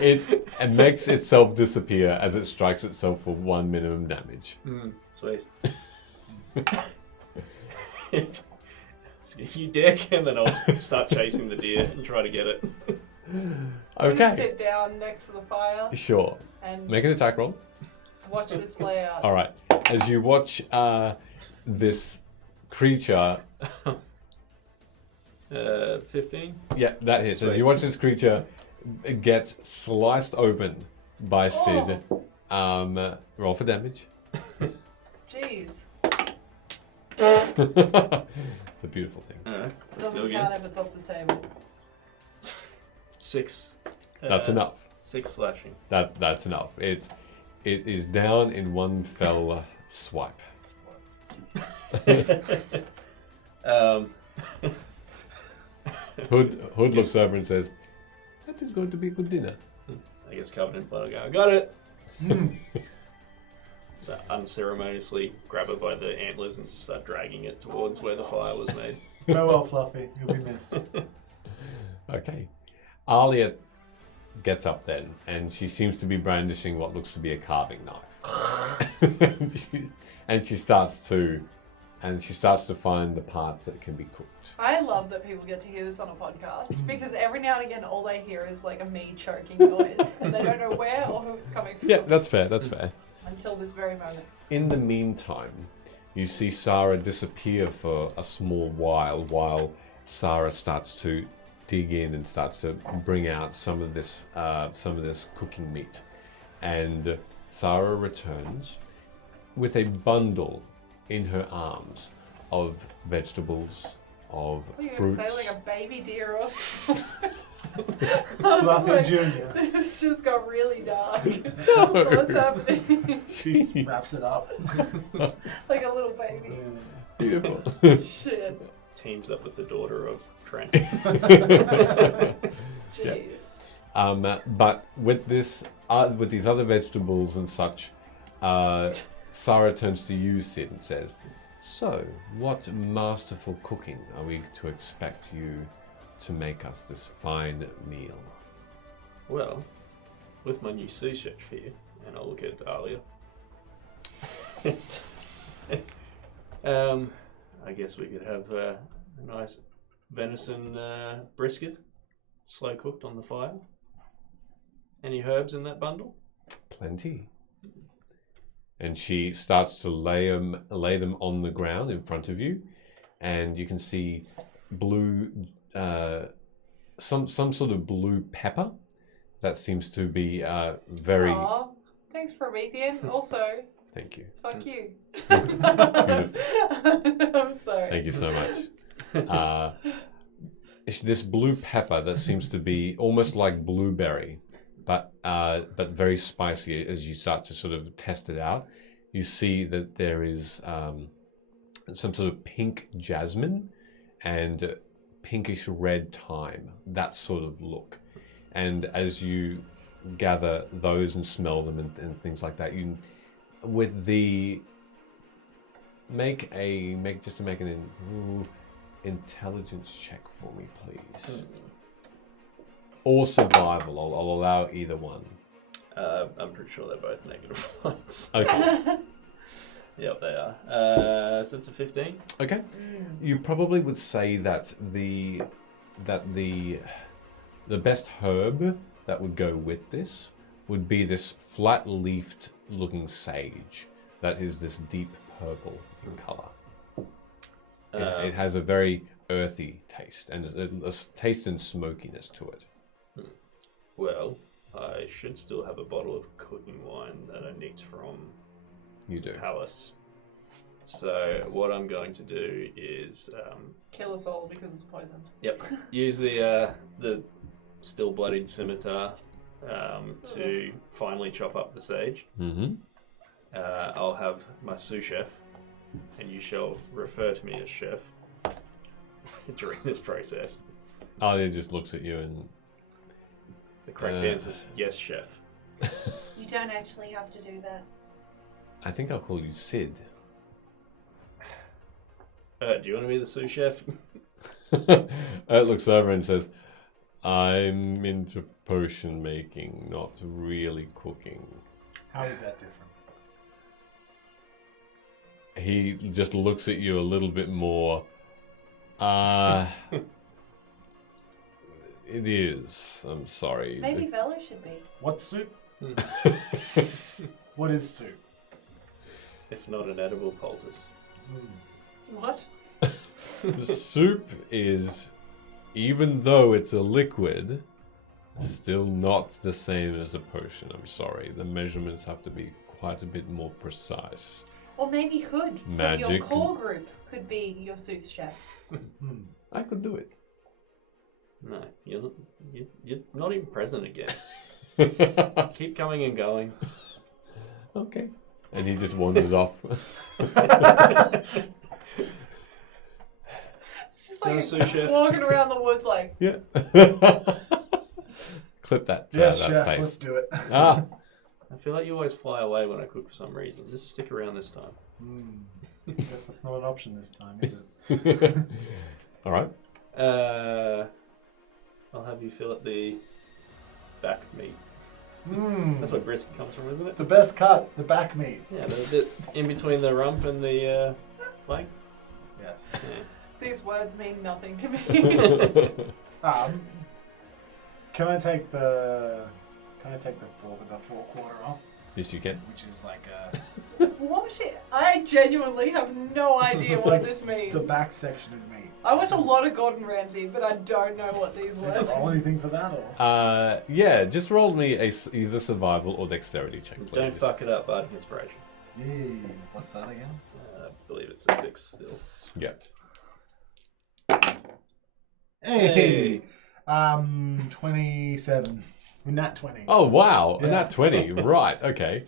It makes itself disappear as it strikes itself for 1 minimum damage. Sweet. If you dare, Ken, then I'll start chasing the deer and try to get it. I'm gonna Okay, sit down next to the fire sure. and Make an attack roll. watch this play out. All right. As you watch this creature, 15? yeah, that hits. As Sweet. you watch this creature get sliced open by Sid, roll for damage. Jeez. It's a beautiful thing. Alright, let's go Doesn't again. count if it's off the table. 6. That's enough. 6 slashing. That's enough. It is down in one fell swipe. Hood looks over and says, "That is going to be a good dinner." I guess covered in blood. I go, "I got it." So unceremoniously grab it by the antlers and just start dragging it towards where the fire was made. Farewell, Fluffy. You'll be missed. Okay. Alia gets up then, and she seems to be brandishing what looks to be a carving knife. And she starts to and she starts to find the parts that can be cooked. I love that people get to hear this on a podcast because every now and again, all they hear is like a me choking noise, and they don't know where or who it's coming from. Yeah, that's fair. That's fair. Until this very moment. In the meantime, you see Sarah disappear for a small while Sarah starts to dig in and starts to bring out some of this cooking meat, and Sarah returns with a bundle in her arms of vegetables, of What are you fruits. going to say, like a baby deer or something? Fluffy Junior. This just got really dark. What's happening? She wraps it up. Like a little baby. Beautiful. Shit. Teams up with the daughter of Trent. Jeez. But with this, with these other vegetables and such, Sarah turns to you, Sid, and says, "So, what masterful cooking are we to expect you to make us this fine meal?" Well, with my new sous chef here, and I'll look at Dahlia. I guess we could have a nice venison brisket, slow cooked on the fire. Any herbs in that bundle? Plenty. And she starts to lay them on the ground in front of you, and you can see blue, some sort of blue pepper that seems to be very. Aw, thanks, Promethean. Also, Thank you. fuck you. Beautiful. I'm sorry. Thank you so much. It's this blue pepper that seems to be almost like blueberry, but very spicy. As you start to sort of test it out, you see that there is some sort of pink jasmine and pinkish red thyme, that sort of look. And as you gather those and smell them and things like that, you with the make an intelligence check for me, please. Or survival. I'll allow either one. I'm pretty sure they're both negative ones. Okay. Yep, they are. So it's a 15. Okay. You probably would say that the best herb that would go with this would be this flat-leafed looking sage that is this deep purple in color. It has a very earthy taste and a taste and smokiness to it. Well, I should still have a bottle of cooking wine that I nicked from You do. Palace. So what I'm going to do is Kill us all because it's poisoned. use the still bloodied scimitar to finally chop up the sage. Mm-hmm. I'll have my sous chef, and you shall refer to me as chef during this process. Alia just looks at you and The correct answer is yes, chef. You don't actually have to do that. I think I'll call you Sid. Do you want to be the sous chef? Ert looks over and says, "I'm into potion making, not really cooking." How is that different? He just looks at you a little bit more. It is. I'm sorry. Maybe Vela should be. What's soup? What is soup? If not an edible poultice. What? The soup is, even though it's a liquid, still not the same as a potion. I'm sorry. The measurements have to be quite a bit more precise. Or maybe Hood from Magic. your core group could be your sous chef. I could do it. No, you're not even present again. Keep coming and going. Okay. And he just wanders off. She's No, like sous chef. walking around the woods like, Yeah. Clip that. Yes, that chef, face. let's do it. Ah. I feel like you always fly away when I cook for some reason. Just stick around this time. Guess that's not an option this time, is it? All right. I'll have you fill up the back meat. That's where brisket comes from, isn't it? The best cut, the back meat. Yeah, the bit in between the rump and the flank. Yes. These words mean nothing to me. Can I take the four quarter off, Yes, you can. which is like What shit? I genuinely have no idea It's what like this means. the back section of meat. I watch a lot of Gordon Ramsay, but I don't know what these Can I words roll mean. anything for that or? Yeah, just roll me either survival or dexterity check, please. Don't fuck it up, bud. Inspiration. Yay. What's that again? I believe it's a 6 still. Yeah. Hey. 27. Nat 20. Oh wow, Yeah. Nat 20. Right. Okay.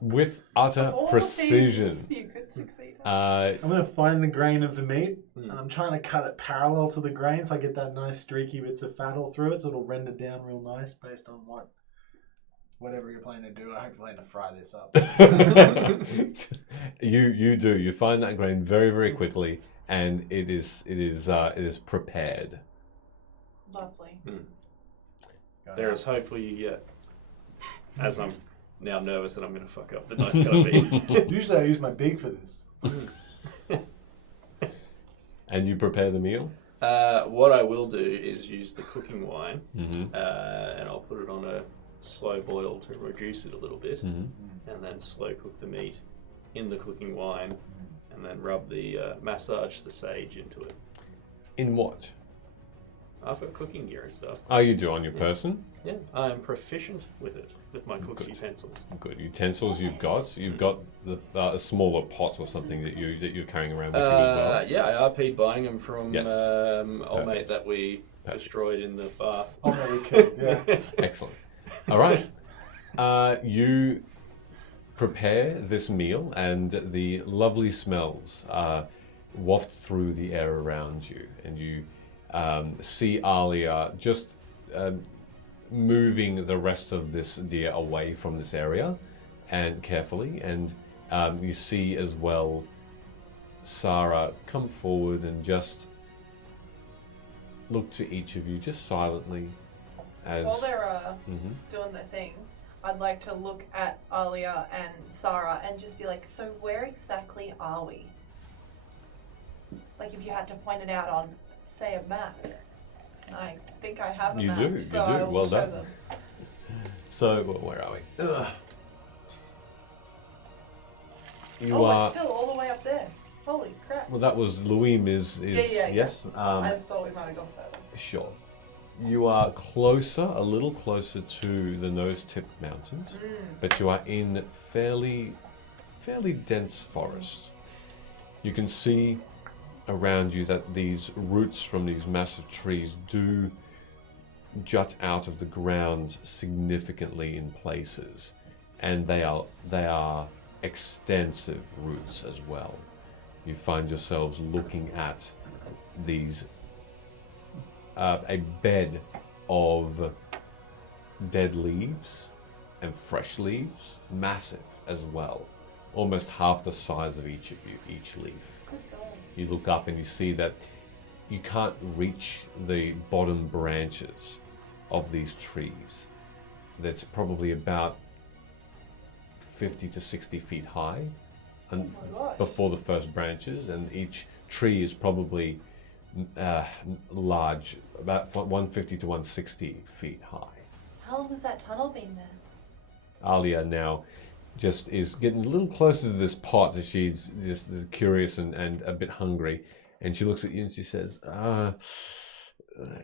With utter Of all precision. things you could succeed. Uh, I'm gonna find the grain of the meat, Mm. and I'm trying to cut it parallel to the grain, so I get that nice streaky bits of fat all through it, so it'll render down real nice based on whatever you're planning to do. I hope you're planning to fry this up. you do. You find that grain very very quickly, and it is prepared. Lovely. There is hope for you yet. As I'm now nervous that I'm going to fuck up the nice cut meat. Usually I use my beak for this. And you prepare the meal. What I will do is use the cooking wine, Mm-hmm. and I'll put it on a slow boil to reduce it a little bit, Mm-hmm. and then slow cook the meat in the cooking wine, and then rub the massage the sage into it. In what? I've got cooking gear and stuff. Oh, you do on your person. Yeah, I'm proficient with it, with my cook's utensils. Good utensils you've got. You've got the a smaller pot or something that you're carrying around with you as well. Yeah, I RP'd buying them from Yes. old mate Perfect. that we Perfect. destroyed in the bath. Oh, no, we killed, yeah. Excellent. All right. You prepare this meal, and the lovely smells waft through the air around you, and you see Alia just moving the rest of this deer away from this area, and carefully, and you see as well Sarah come forward and just look to each of you just silently as While they're Mhm. doing their thing, I'd like to look at Alia and Sarah and just be like, so where exactly are we? Like if you had to point it out on, say, a map. I think I have a You map. do, you so do. I will Well show done. them. So, where are we? You Oh, are. it's still all the way up there. Holy crap. Well, that was Luim is Yeah. yes. I just thought we might have gone further. Sure. You are closer, a little closer to the Nose Tip Mountains, but you are in fairly dense forest. You can see around you that these roots from these massive trees do jut out of the ground significantly in places, and they are extensive roots as well. You find yourselves looking at these a bed of dead leaves and fresh leaves, massive as well, almost half the size of each leaf. Good God. You look up and you see that you can't reach the bottom branches of these trees. That's probably about 50 to 60 feet high and Oh my gosh. before the first branches, and each tree is probably large, about 150 to 160 feet high. How long has that tunnel been there? Alia now just is getting a little closer to this pot as she's just curious and a bit hungry. And she looks at you and she says,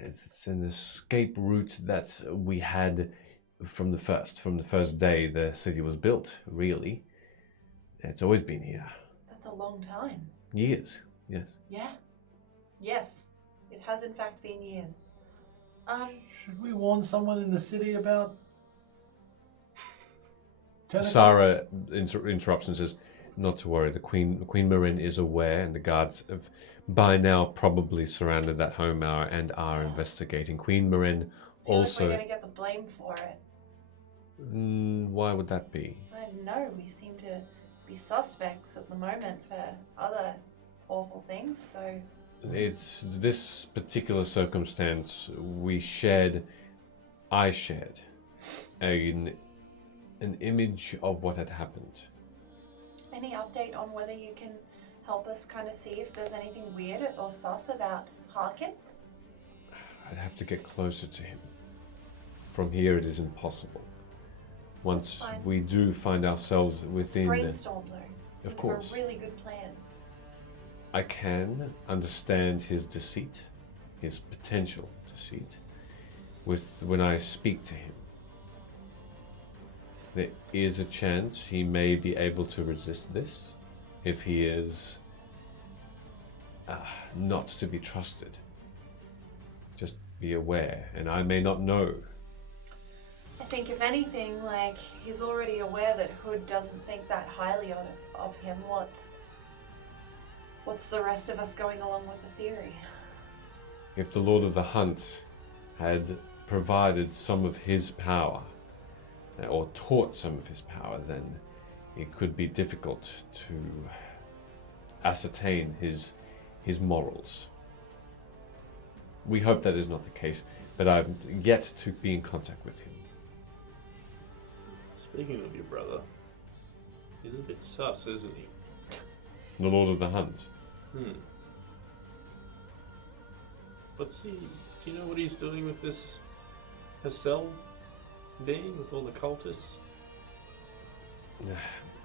it's an escape route that we had from the first day the city was built, really. It's always been here. That's a long time. Years, yes. Yeah. Yes, it has in fact been years. Should we warn someone in the city about... Tentacle? Sarah interrupts and says, not to worry, Queen Marin is aware, and the guards have by now probably surrounded that home and are investigating. Queen Marin I feel like also... we're gonna get the blame for it. why would that be? I don't know. We seem to be suspects at the moment for other awful things, so... It's this particular circumstance I shared an image of what had happened. Any update on whether you can help us kind of see if there's anything weird or sus about Harkin? I'd have to get closer to him. From here, it is impossible. Once Fine. we do find ourselves within, Brainstorm though. of course, A really good plan. I can understand his deceit, his potential deceit, when I speak to him. There is a chance he may be able to resist this if he is not to be trusted. Just be aware, and I may not know. I think if anything, like, he's already aware that Hood doesn't think that highly of him. What's the rest of us going along with the theory? If the Lord of the Hunt had provided some of his power, or taught some of his power, then it could be difficult to ascertain his morals. We hope that is not the case, but I've yet to be in contact with him. Speaking of your brother, he's a bit sus, isn't he? The Lord of the Hunt. What's he? Do you know what he's doing with this Hassel being, with all the cultists?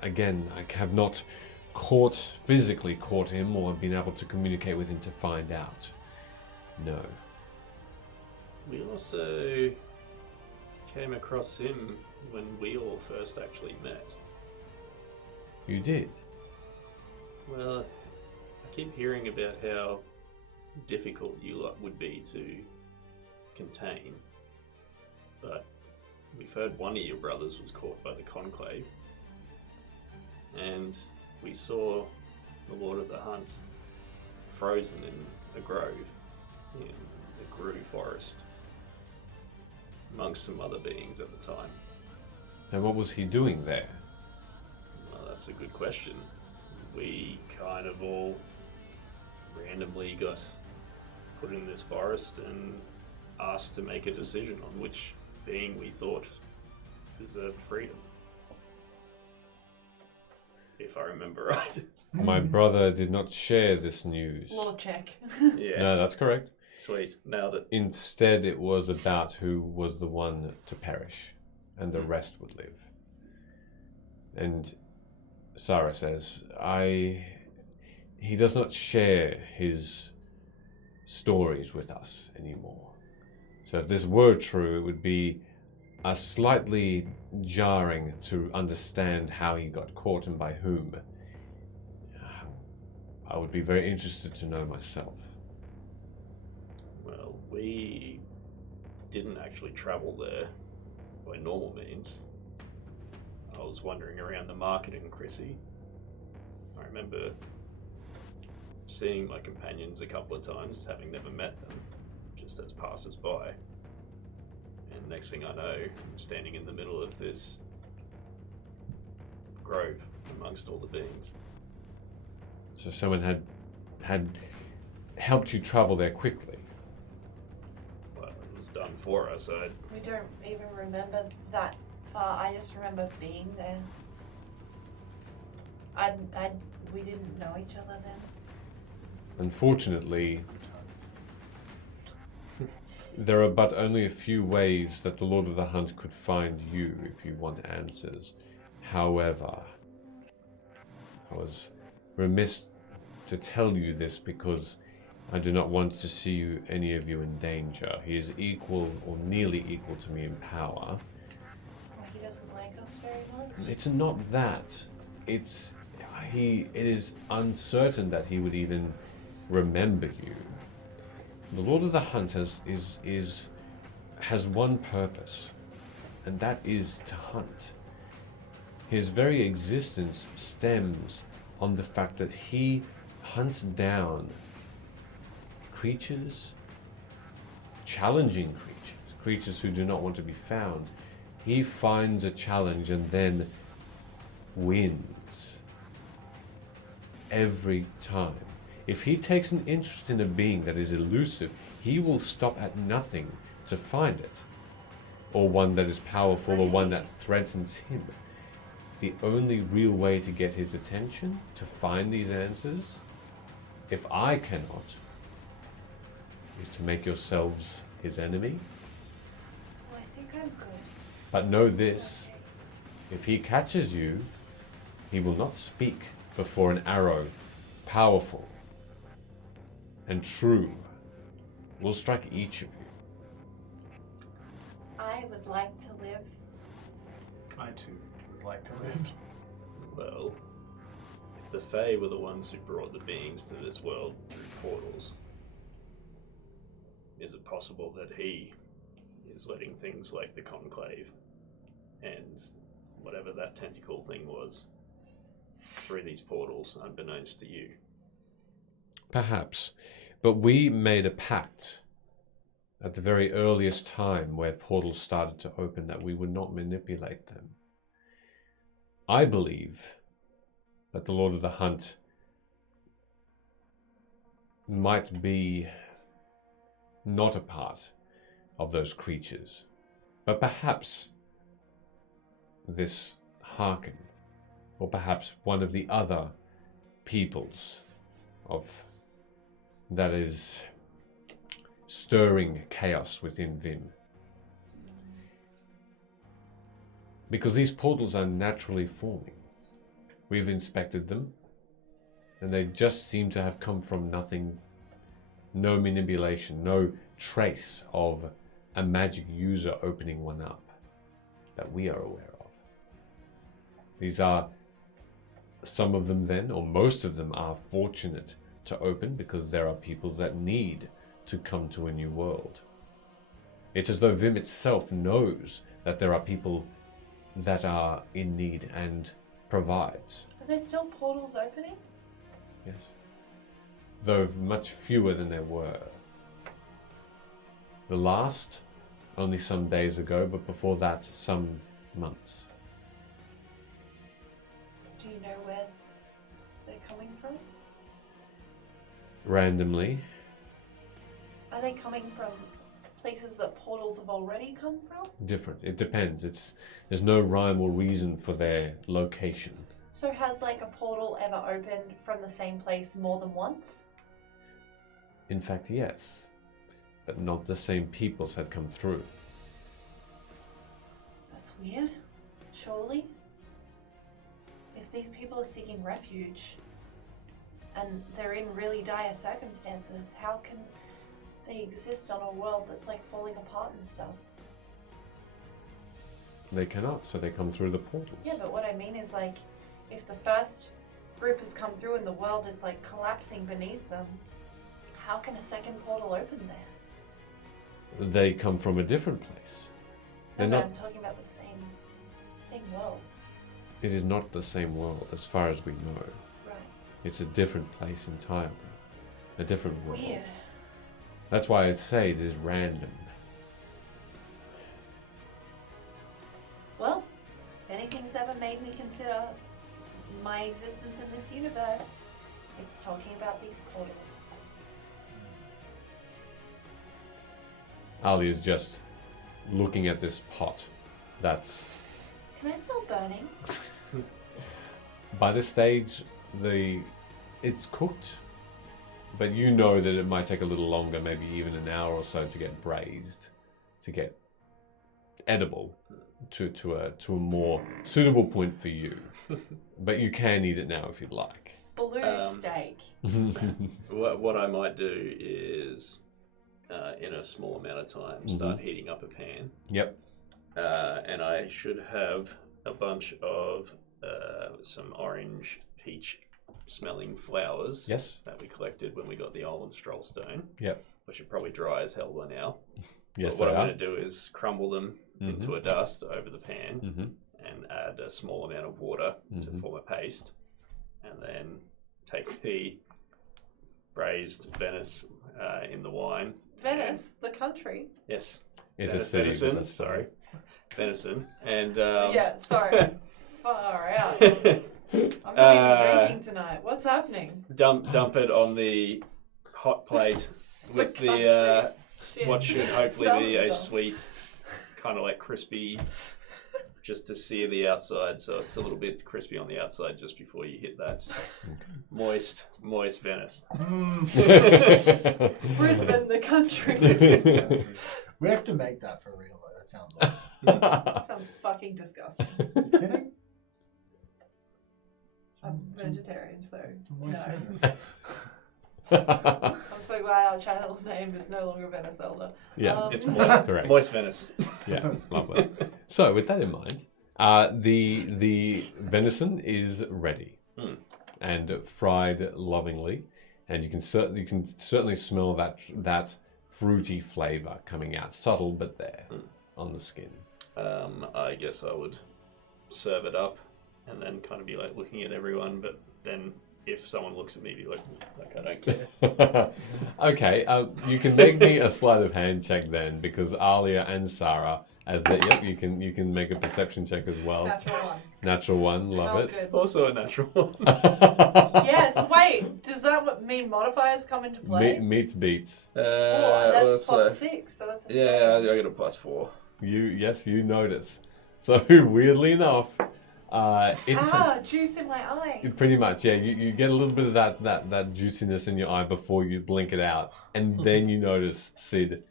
Again, I have not physically caught him or been able to communicate with him to find out. No. We also came across him when we all first actually met. You did? Well, I keep hearing about how difficult you lot would be to contain, but we've heard one of your brothers was caught by the Conclave, and we saw the Lord of the Hunt frozen in a grove in the Gru forest, amongst some other beings at the time. And what was he doing there? Well, that's a good question. We kind of all randomly got put in this forest and asked to make a decision on which being we thought deserved freedom. If I remember right. My brother did not share this news. Law check. Yeah. No, that's correct. Sweet. Nailed it. Instead, it was about who was the one to perish, and the rest would live. And Sarah says, he does not share his stories with us anymore. So if this were true, it would be slightly jarring to understand how he got caught and by whom. I would be very interested to know myself. Well, we didn't actually travel there by normal means. I was wandering around the market in Crissey. I remember seeing my companions a couple of times, having never met them, just as passers-by. And next thing I know, I'm standing in the middle of this grove amongst all the beings. So someone had helped you travel there quickly. Well, it was done for us. We don't even remember that far. I just remember being there. We didn't know each other then. Unfortunately, there are but only a few ways that the Lord of the Hunt could find you if you want answers. However, I was remiss to tell you this because I do not want to see you, any of you, in danger. He is equal or nearly equal to me in power. He doesn't like us very much. It's not that. It is uncertain that he would even remember you. The Lord of the Hunt has one purpose, and that is to hunt. His very existence stems on the fact that he hunts down creatures, challenging creatures who do not want to be found. He finds a challenge and then wins every time. If he takes an interest in a being that is elusive, he will stop at nothing to find it, or one that is powerful, or one that threatens him. the only real way to get his attention, to find these answers, if I cannot, is to make yourselves his enemy. Oh, I think I'm good. But know this, if he catches you, he will not speak before an arrow, powerful and true, will strike each of you. I would like to live. I too would like to live. Well, if the Fae were the ones who brought the beings to this world through portals, is it possible that he is letting things like the Conclave and whatever that tentacle thing was through these portals, unbeknownst to you? Perhaps. But we made a pact at the very earliest time where portals started to open that we would not manipulate them. I believe that the Lord of the Hunt might be not a part of those creatures, but perhaps this Harkin, or perhaps one of the other peoples of that is stirring chaos within Vim. Because these portals are naturally forming. We've inspected them, and they just seem to have come from nothing, no manipulation, no trace of a magic user opening one up that we are aware of. These are, some of them then, or most of them are fortunate to open because there are peoples that need to come to a new world. It's as though Vim itself knows that there are people that are in need and provides. Are there still portals opening? Yes. Though much fewer than there were. The last, only some days ago, but before that, some months. Do you know where they're coming from? Randomly. Are they coming from places that portals have already come from? Different. It depends. There's no rhyme or reason for their location. So has like a portal ever opened from the same place more than once? In fact, yes. But not the same peoples had come through. That's weird. Surely? If these people are seeking refuge and they're in really dire circumstances, how can they exist on a world that's like falling apart and stuff? They cannot, so they come through the portals. Yeah, but what I mean is like, if the first group has come through and the world is like collapsing beneath them, how can a second portal open there? They come from a different place. No, They're but not. I'm talking about the same world. It is not the same world as far as we know. Right. It's a different place entirely. A different world. Weird. That's why I say it is random. Well, if anything's ever made me consider my existence in this universe, it's talking about these portals. Ali is just looking at this pot. That's Can I smell burning? by this stage it's cooked, but you know that it might take a little longer, maybe even an hour or so, to get braised, to get edible to a more suitable point for you. But you can eat it now if you'd like. Blue steak. What I might do is, in a small amount of time, start heating up a pan. Yep. And I should have a bunch of some orange peach smelling flowers. Yes. That we collected when we got the Olin Stroll Stone. Yep. Which are probably dry as hell by now. Yes, But what they I'm are. going to do is crumble them into a dust over the pan and add a small amount of water to form a paste, and then take the braised Venice in the wine. Venice, the country. Yes. It's a city. but Venison, that's fine. sorry. Venison. And Yeah, sorry. Far out. I'm not even drinking tonight. What's happening? dump it on the hot plate with the country. Shit. what should hopefully That be was a dumb. sweet, kind of like crispy just to sear the outside, so it's a little bit crispy on the outside just before you hit that moist Venice. Brisbane, the country. We have to make that for real, though. That sounds awesome. That sounds fucking disgusting. Kidding? I'm vegetarian, so It's a moist no. Venice. I'm so glad our channel's name is no longer Venezelda. Yeah, It's correct. moist Venice. Yeah, lovely. So, with that in mind, the venison is ready and fried lovingly, and you can certainly smell that fruity flavor coming out, subtle but there on the skin. I guess I would serve it up and then kind of be like looking at everyone, but then if someone looks at me, be like I don't care. Okay, you can make me a sleight of hand check then, because Alia and Sarah, you can make a perception check as well. Natural one. Natural one, love Smells it. good. Also a natural one. Yes, wait, does that mean modifiers come into play? Meets beats. Oh, that's well, plus 6, so that's a yeah, I 7. got a +4. You notice. So weirdly enough, Juice in my eye. pretty much, yeah. You get a little bit of that juiciness in your eye before you blink it out, and then you notice Sid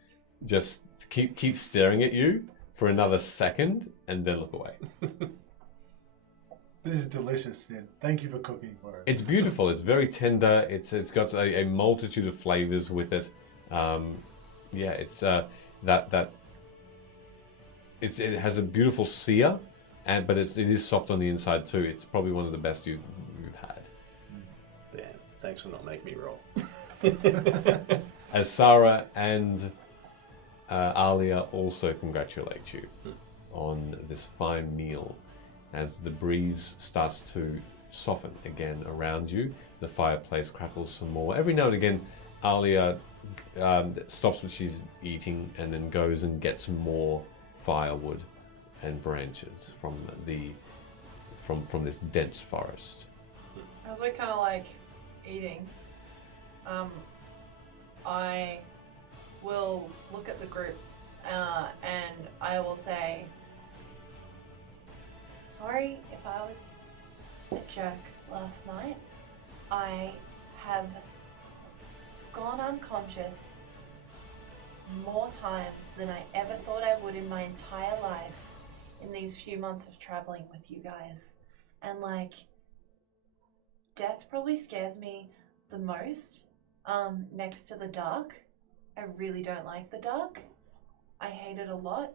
just keep staring at you for another second, and then look away. This is delicious, Sid. Thank you for cooking for us. It's beautiful. It's very tender. It's got a multitude of flavors with it. It's it has a beautiful sear, but it is soft on the inside too. It's probably one of the best you've had. Damn, thanks for not making me roll. As Sarah and Alia also congratulate you on this fine meal. As the breeze starts to soften again around you, the fireplace crackles some more. Every now and again, Alia stops what she's eating and then goes and gets more firewood and branches from this dense forest. As we're kind of like eating, I will look at the group and I will say, sorry if I was a jerk last night. I have gone unconscious more times than I ever thought I would in my entire life in these few months of traveling with you guys. And like, death probably scares me the most, next to the dark. I really don't like the dark. I hate it a lot.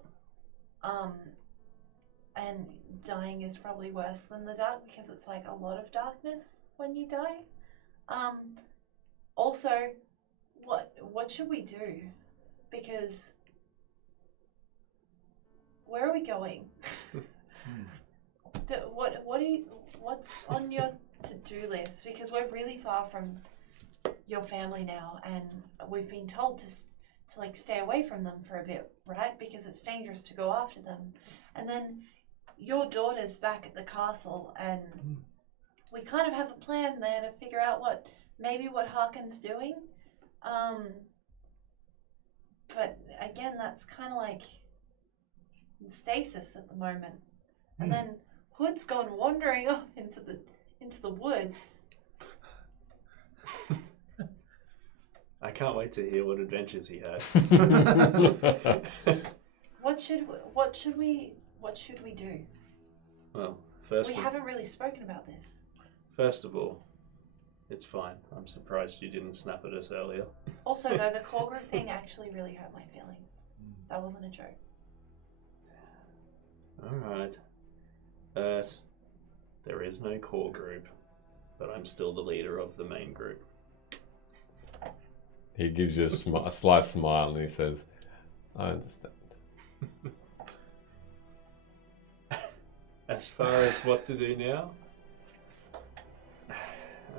And dying is probably worse than the dark because it's like a lot of darkness when you die. Also, what should we do? Because where are we going? What's on your to-do list? Because we're really far from your family now, and we've been told to like stay away from them for a bit, right? Because it's dangerous to go after them. And then your daughter's back at the castle, and we kind of have a plan there to figure out what Harkin's doing. But again, that's kind of like in stasis at the moment. And then Hood's gone wandering off into the woods. I can't wait to hear what adventures he had. What should we do? Well, We haven't really spoken about this. First of all, it's fine. I'm surprised you didn't snap at us earlier. Also, though, the core group thing actually really hurt my feelings. That wasn't a joke. Alright. There is no core group, but I'm still the leader of the main group. He gives you a slight smile and he says, I understand. As far as what to do now, I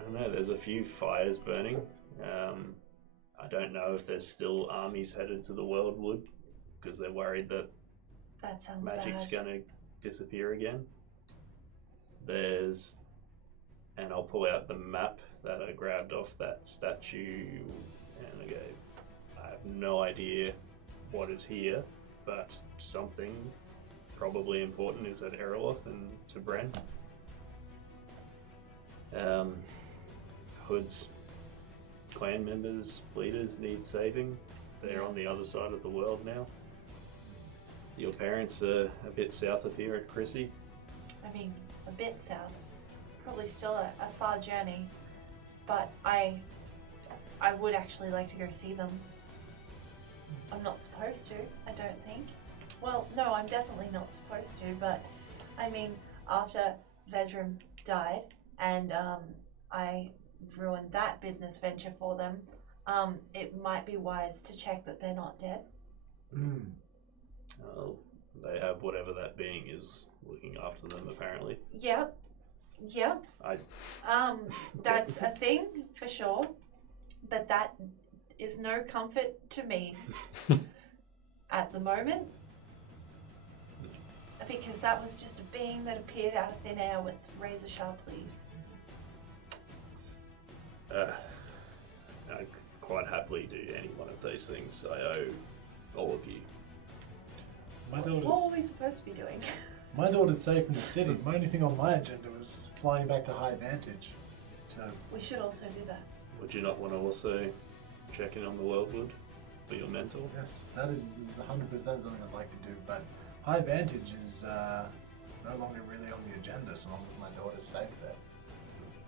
don't know, there's a few fires burning. I don't know if there's still armies headed to the Worldwood because they're worried that Sounds magic's bad. going to disappear again. And I'll pull out the map that I grabbed off that statue and I go, I have no idea what is here, but something probably important is at Erloth and to Bren. Hood's clan members, leaders need saving. They're on the other side of the world now. Your parents are a bit south of here at Crissey. I mean, a bit south. Probably still a far journey. But I would actually like to go see them. I'm not supposed to, I don't think. Well, no, I'm definitely not supposed to, but I mean, after Vedrum died and I ruined that business venture for them, it might be wise to check that they're not dead. Oh, they have whatever that being is looking after them, apparently. Yep. That's a thing for sure, but that is no comfort to me at the moment, because that was just a being that appeared out of thin air with razor sharp leaves. I'd quite happily do any one of those things. I owe all of you. My What were we supposed to be doing? My daughter's safe in the city. My only thing on my agenda was flying back to High Vantage. We should also do that. Would you not want to also check in on the Worldwood for your mentor? Yes, that is 100% something I'd like to do, but High Vantage is no longer really on the agenda so long as my daughter's safe there.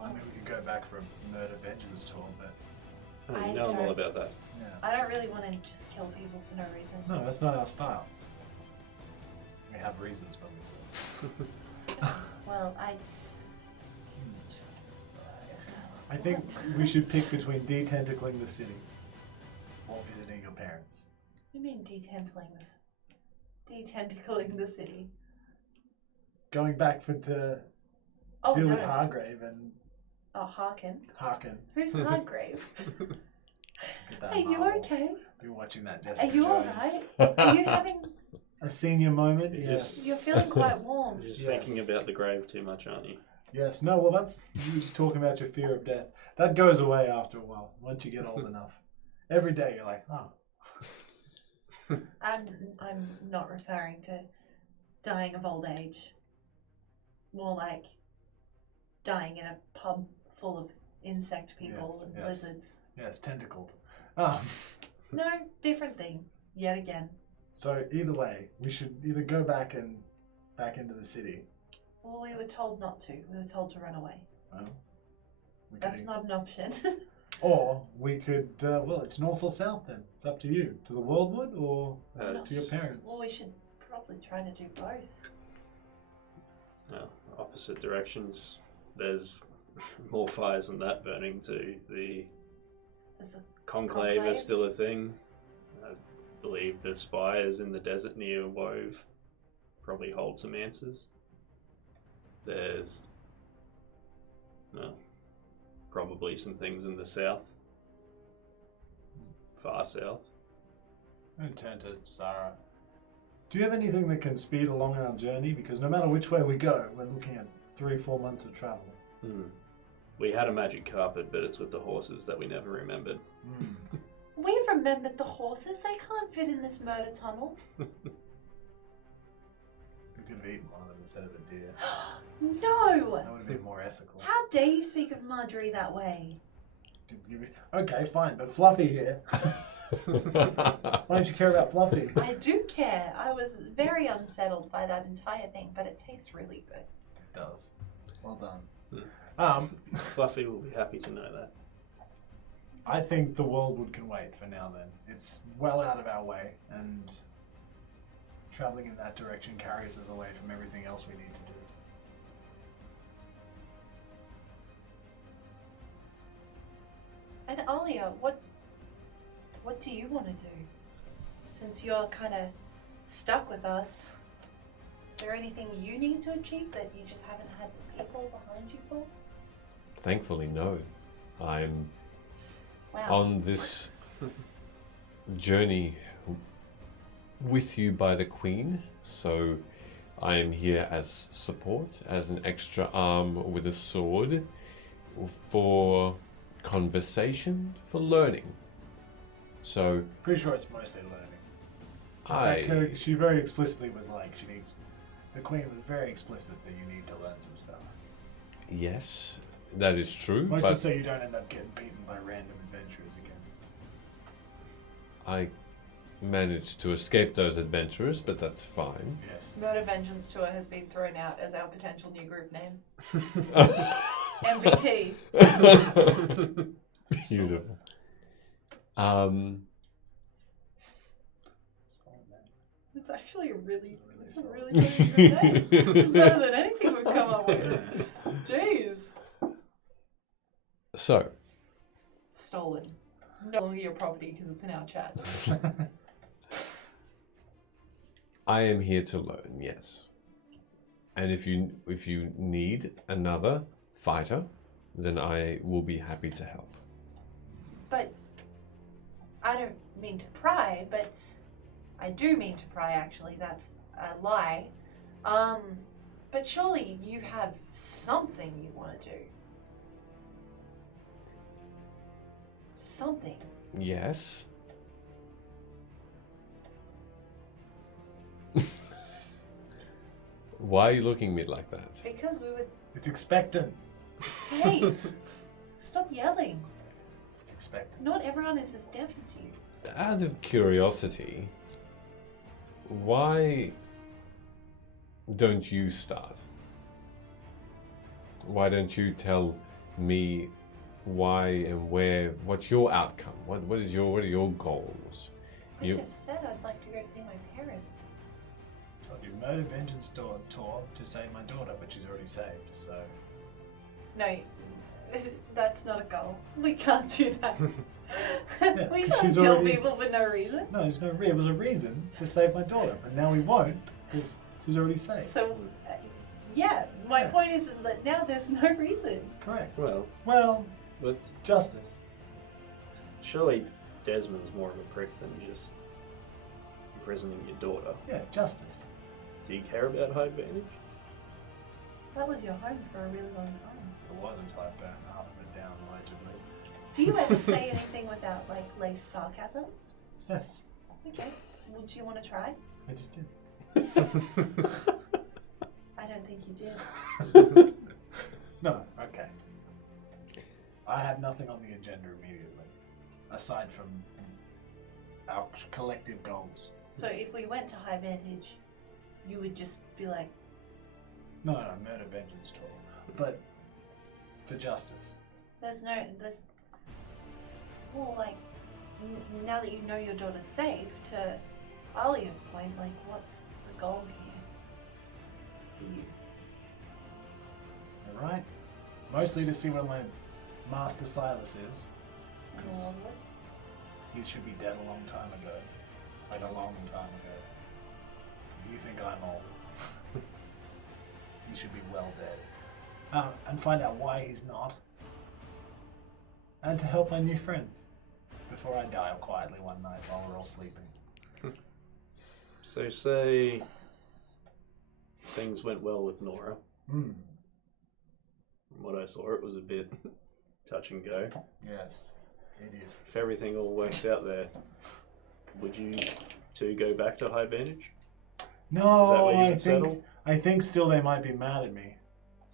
I mean, we could go back for a murder vengeance tour, but Oh, you know I'm all about that. yeah. I don't really want to just kill people for no reason. No, that's not our style. We have reasons, but we do. Well, I think we should pick between detentacling the city or visiting your parents. What do you mean detentacling the city? Going back to Oh deal no. with Hargrave and Oh, Harkin. Harkin. Who's Hargrave? Get that Are you marble. okay? Been watching that Are Jessica you Jones. alright? Are you having... A senior moment? You Yes. just- You're feeling quite warm. You're just Yes. thinking about the grave too much, aren't you? Yes. No, well, that's... You were just talking about your fear of death. That goes away after a while, once you get old enough. Every day you're like, oh. I'm not referring to dying of old age. More like dying in a pub full of insect people Yes, and yes. lizards. Yes, tentacled. No, different thing. Yet again. So either way, we should either go back into the city. Well, we were told not to. We were told to run away. Well, we That's could, not an option. or we could. Well, it's north or south then. It's up to you. To the Worldwood or to your parents. Well, we should probably try to do both. Opposite directions. There's more fires than that burning too. The There's a conclave Conclave? is still a thing. I believe the spires in the desert near Wove probably hold some answers. There's probably some things in the south, far south. And turn to Sarah. Do you have anything that can speed along our journey? Because no matter which way we go, we're looking at 3-4 months of travel. We had a magic carpet, but it's with the horses that we never remembered. We remembered the horses. They can't fit in this murder tunnel. We could have eaten one of them instead of a deer. No! That would have been more ethical. How dare you speak of Marjorie that way? Okay, fine, but Fluffy here. Why don't you care about Fluffy? I do care. I was very unsettled by that entire thing, but it tastes really good. It does. Well done. Fluffy will be happy to know that. I think the Worldwood can wait for now then. It's well out of our way, and traveling in that direction carries us away from everything else we need to do. And Alia, what do you want to do? Since you're kind of stuck with us, is there anything you need to achieve that you just haven't had the people behind you for? Thankfully, no. I'm Wow. on this journey with you by the Queen, so I am here as support, as an extra arm with a sword, for conversation, for learning. So Pretty sure it's mostly learning. In fact, she very explicitly was like, she needs The Queen was very explicit that you need to learn some stuff. Yes, that is true. Mostly but so you don't end up getting beaten by random adventurers again. I managed to escape those adventurers, but that's fine. Yes. Murder Vengeance Tour has been thrown out as our potential new group name. MVT. Beautiful. It's actually a really solid. good name. It's better than anything we've come up with. Jeez. So, Stolen. No longer your property because it's in our chat. I am here to learn, yes. And if you need another fighter, then I will be happy to help. But I don't mean to pry, but I do mean to pry actually, that's a lie. But surely you have something you want to do. Something. Yes. Why are you looking at me like that? Because we would. It's expectant. Hey! Stop yelling. It's expectant. Not everyone is as deaf as you. Out of curiosity, why don't you start? Why don't you tell me why and where? What's your outcome? What are your goals? I just said I'd like to go see my parents. Told you Murder Vengeance tour to save my daughter, but she's already saved, so... No, that's not a goal. We can't do that. Yeah, We 'cause can't she's kill already- people for no reason. No, there's no it was a reason to save my daughter, but now we won't, because she's already saved. So, yeah, my Yeah. point is that now there's no reason. Correct. Well, Well, but justice. surely Desmond's more of a prick than just imprisoning your daughter. Yeah, justice. Do you care about High Vantage? That was your home for a really long time. It was until I burned half of it down, allegedly. Do you ever say anything without, like, lace sarcasm? Yes, Okay. Would you want to try? I just did. I don't think you did. No, okay. I have nothing on the agenda immediately, aside from our collective goals. So if we went to High Vantage, you would just be like, No, Murder Vengeance tour. But for justice. there's, well, like, now that you know your daughter's safe, to Alia's point, like, what's the goal here for you? Alright? Mostly to see where my master Silas is. 'Cause Norwood? he should be dead a long time ago. Like a long time ago. You think I'm old. He should be well dead. And find out why he's not. And to help my new friends. Before I die quietly one night while we're all sleeping. So say things went well with Nora. Hmm. From what I saw, it was a bit touch and go. Yes. Idiot. If everything all works out there, would you two go back to High Vantage? No, Is that where you I would settle? think still they might be mad at me.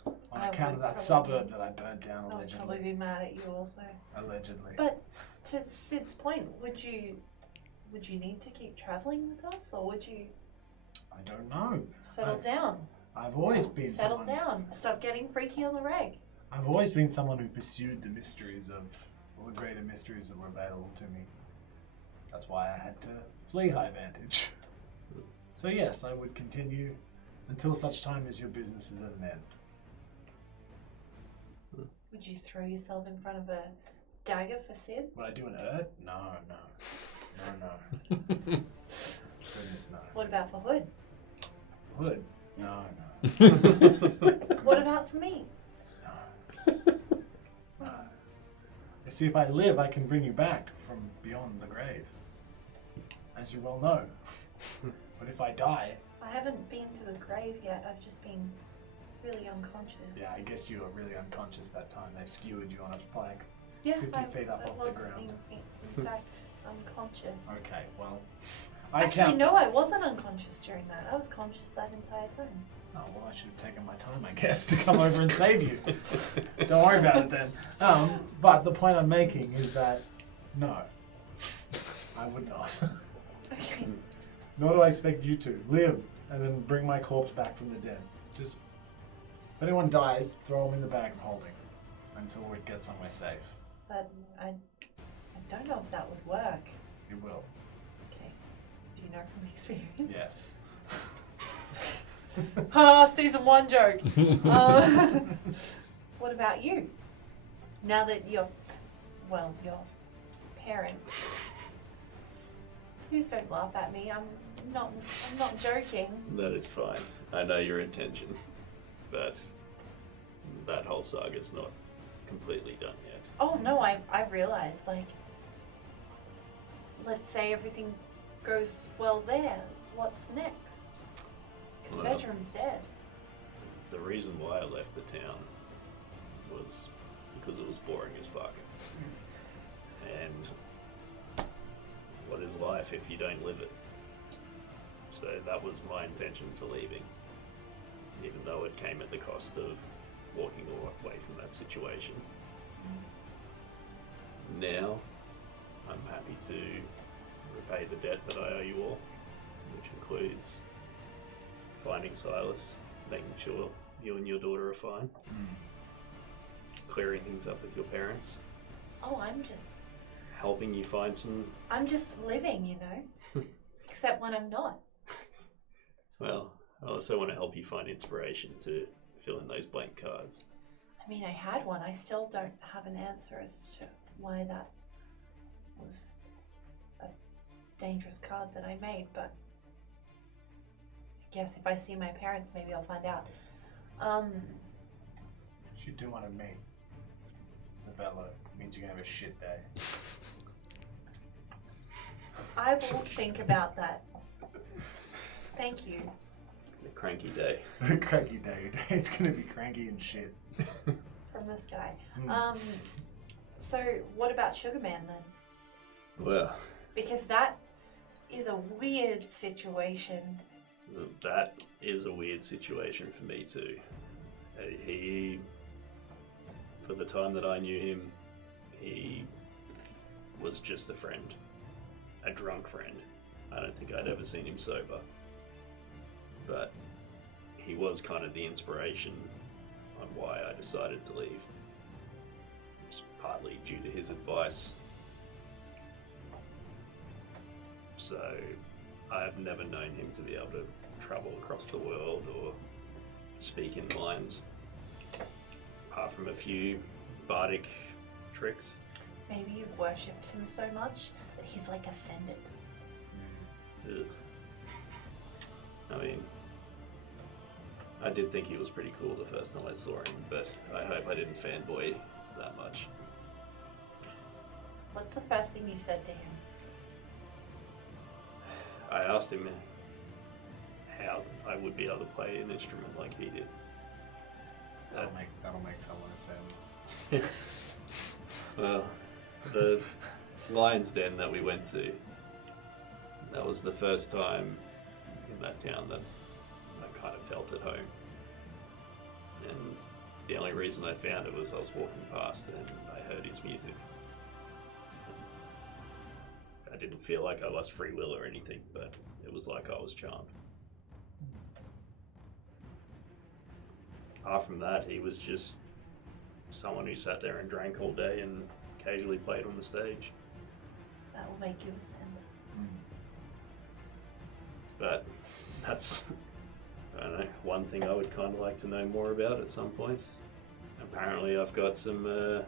On I account of would that probably- suburb that I burnt down I would probably allegedly. be mad at you also. Allegedly. But to Sid's point, would you need to keep traveling with us, or would you I don't know. settle down? I've always been Settle someone, down. Stop getting freaky on the reg. I've always been someone who pursued the mysteries of all the greater mysteries that were available to me. That's why I had to flee High Vantage. So yes, I would continue until such time as your business is at an end. Would you throw yourself in front of a dagger for Sid? Would I do an Urt? No. Goodness no. What about for Hood? Would? No. What about for me? No. You see, if I live, I can bring you back from beyond the grave. As you well know. But if I die, I haven't been to the grave yet. I've just been really unconscious. yeah, I guess you were really unconscious that time. They skewered you on a plank. Yeah, 50 feet up I off the was ground. in fact unconscious. Okay, well, Actually, no, I wasn't unconscious during that. I was conscious that entire time. Oh, well, I should have taken my time, I guess, to come over and save you. Don't worry about it then. But the point I'm making is that, no, I would not. Okay. Nor do I expect you to live and then bring my corpse back from the dead. Just, if anyone dies, throw them in the bag of holding until we get somewhere safe. But I don't know if that would work. It will. Okay. Do you know from experience? Yes. Season 1 joke. What about you? Now that your parent. Please don't laugh at me. I'm not joking. That is fine. I know your intention, but that whole saga's not completely done yet. Oh no, I realize, like, let's say everything goes well there. What's next? Because Well, Vedram's dead. The reason why I left the town was because it was boring as fuck. And what is life if you don't live it? So that was my intention for leaving, even though it came at the cost of walking away from that situation. Now, I'm happy to repay the debt that I owe you all, which includes finding Silas, making sure you and your daughter are fine, clearing things up with your parents, Oh, helping you find some. I'm just living, you know. Except when I'm not. Well, I also want to help you find inspiration to fill in those blank cards. I mean, I had one. I still don't have an answer as to why that was a dangerous card that I made, but I guess if I see my parents, maybe I'll find out. You do want to meet the Bella. Means you're gonna have a shit day. I will think about that. Thank you. The cranky day. Cranky day. It's gonna be cranky and shit. From this guy. So what about Sugar Man then? Well, Because that is a weird situation. that is a weird situation for me too. He, for the time that I knew him, he was just a friend. A drunk friend. I don't think I'd ever seen him sober. But he was kind of the inspiration on why I decided to leave. It's partly due to his advice. So I've never known him to be able to travel across the world or speak in minds, apart from a few bardic tricks. Maybe you've worshipped him so much that he's like ascended. Ugh. I mean, I did think he was pretty cool the first time I saw him, but I hope I didn't fanboy that much. What's the first thing you said to him? I asked him how I would be able to play an instrument like he did. That'll make someone ascend. Well, the Lion's Den that we went to, that was the first time in that town that I kind of felt at home. And the only reason I found it was I was walking past and I heard his music. I didn't feel like I lost free will or anything, but it was like I was charmed. Apart from that, he was just someone who sat there and drank all day and occasionally played on the stage. That will make you ascend. But that's, I don't know, one thing I would kind of like to know more about at some point. Apparently I've got some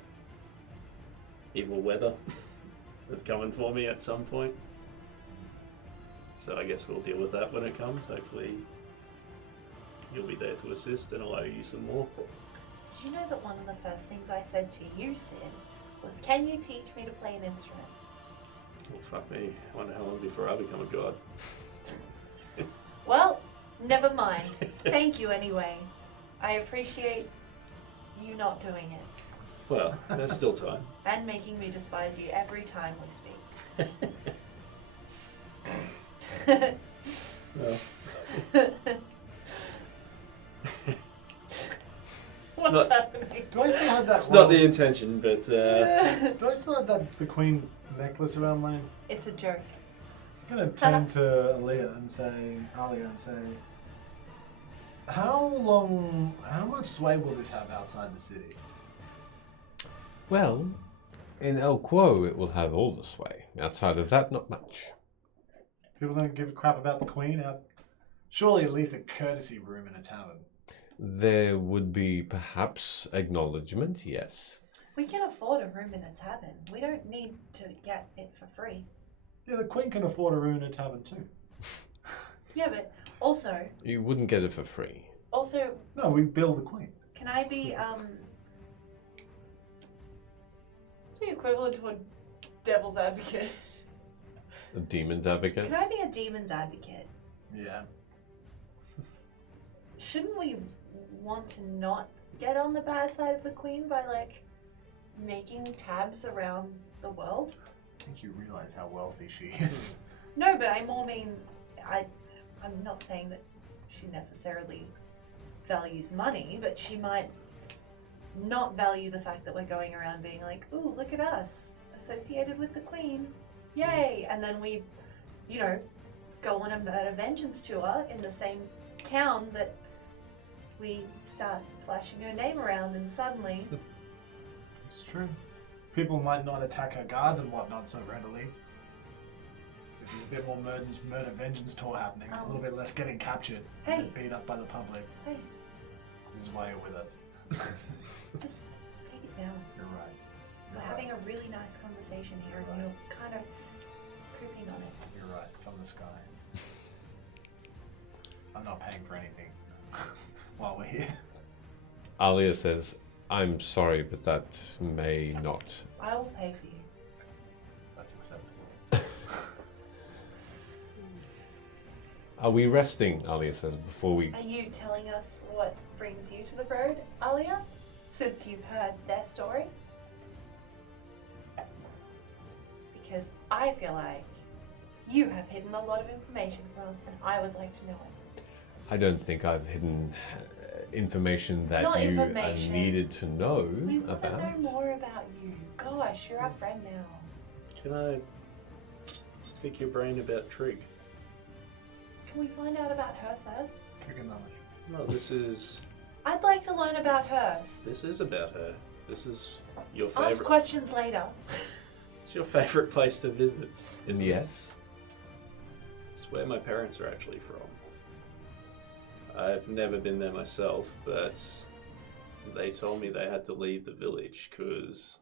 evil weather that's coming for me at some point. So I guess we'll deal with that when it comes. Hopefully you'll be there to assist and I'll owe you some more. Did you know that one of the first things I said to you, Sid, was, can you teach me to play an instrument? Well, fuck me. I wonder how long before I become a god. Well, never mind. Thank you anyway. I appreciate you not doing it. Well, there's still time. And making me despise you every time we speak. Well, What's not- happening? Do I still have that? it's not the intention, but Do I still have the Queen's necklace around my? It's a joke. I'm gonna turn to Alia and say, how much sway will this have outside the city? Well, in El Quo, it will have all the sway. Outside of that, not much. People don't give a crap about the Queen. Surely at least a courtesy room in a tavern. There would be perhaps acknowledgement, yes. We can afford a room in a tavern. We don't need to get it for free. Yeah, the Queen can afford a room in a tavern too. Yeah, but also, You wouldn't get it for free. No, we bill the Queen. can I be what's the equivalent to a devil's advocate? A demon's advocate? Can I be a demon's advocate? Yeah. Shouldn't we want to not get on the bad side of the Queen by like making tabs around the world? I think you realize how wealthy she is. No, but I more mean I'm not saying that she necessarily values money, but she might not value the fact that we're going around being like, ooh, look at us, associated with the Queen. Yay! And then we, go on a murder vengeance tour in the same town that we start flashing her name around and suddenly It's true. People might not attack her guards and whatnot so readily. If there's a bit more murder vengeance tour happening, a little bit less getting captured, Hey. and beat up by the public. hey, This is why you're with us. just take it down. You're right. We're having a really nice conversation here and you're kind of creeping on it. You're right. From the sky. I'm not paying for anything while we're here. Alia says, I'm sorry, but that may not. I will pay for you. That's acceptable. Are we resting, Alia says, before we... Are you telling us what brings you to the road, Alia? Since you've heard their story? Because I feel like you have hidden a lot of information from us and I would like to know it. I don't think I've hidden information that Not you information. are needed to know We want about. to know more about you. Gosh, you're our friend now. can I pick your brain about Trig? Can we find out about her first? Trigonometry. No, this is I'd like to learn about her. about her. This is your Ask favorite. questions later. It's your favorite place to visit. And yes, It's where my parents are actually from. I've never been there myself, but they told me they had to leave the village because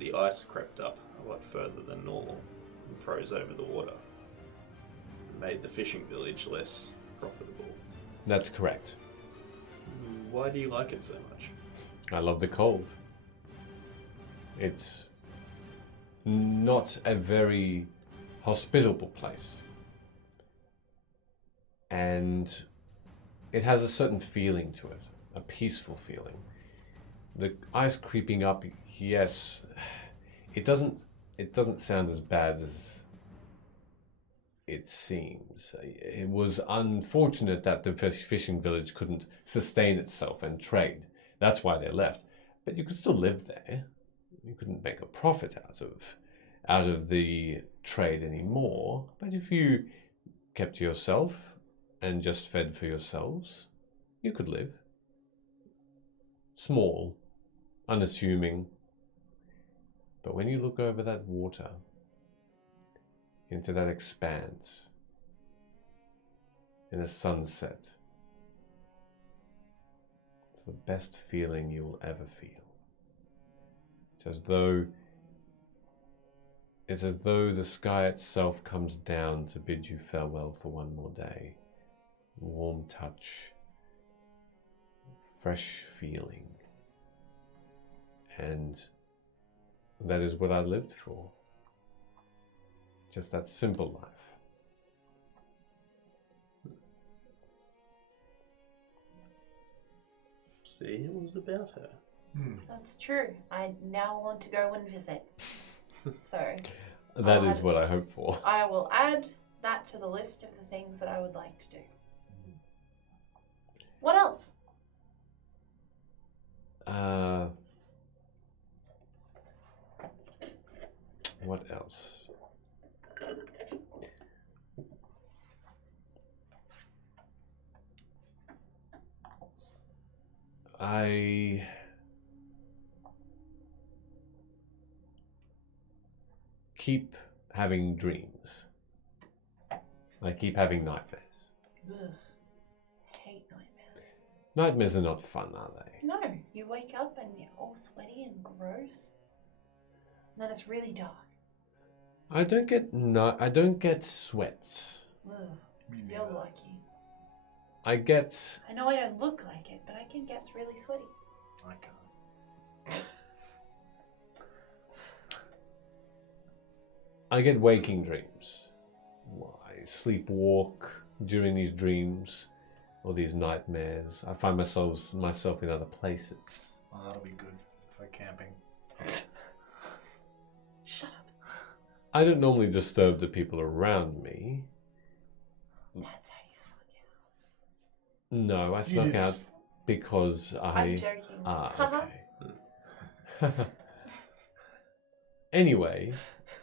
the ice crept up a lot further than normal and froze over the water. It made the fishing village less profitable. that's correct. Why do you like it so much? I love the cold. It's not a very hospitable place. And it has a certain feeling to it, a peaceful feeling. The ice creeping up, yes, it doesn't sound as bad as it seems. It was unfortunate that the fishing village couldn't sustain itself and trade. That's why they left. But you could still live there. You couldn't make a profit out of the trade anymore. But if you kept to yourself and just fed for yourselves, you could live. Small, unassuming. But when you look over that water, into that expanse, in a sunset, it's the best feeling you will ever feel. It's as though the sky itself comes down to bid you farewell for one more day. Warm touch, fresh feeling. And that is what I lived for. Just that simple life. See, it was about her. That's true. I now want to go and visit. So That is what I hope for. I will add that to the list of the things that I would like to do. What else? What else? I keep having dreams. I keep having nightmares. Ugh. Hate nightmares. Nightmares are not fun, are they? No, you wake up and you're all sweaty and gross. And then it's really dark. I don't get sweats. Ugh. Me You're neither. lucky. I get I know I don't look like it, but I can get really sweaty. I can't. I get waking dreams. I sleepwalk during these dreams or these nightmares. I find myself in other places. Oh, that'll be good for camping. Shut up. I don't normally disturb the people around me. That's how you slug out. No, I snuck didn't out s- because I'm joking. okay. Anyway,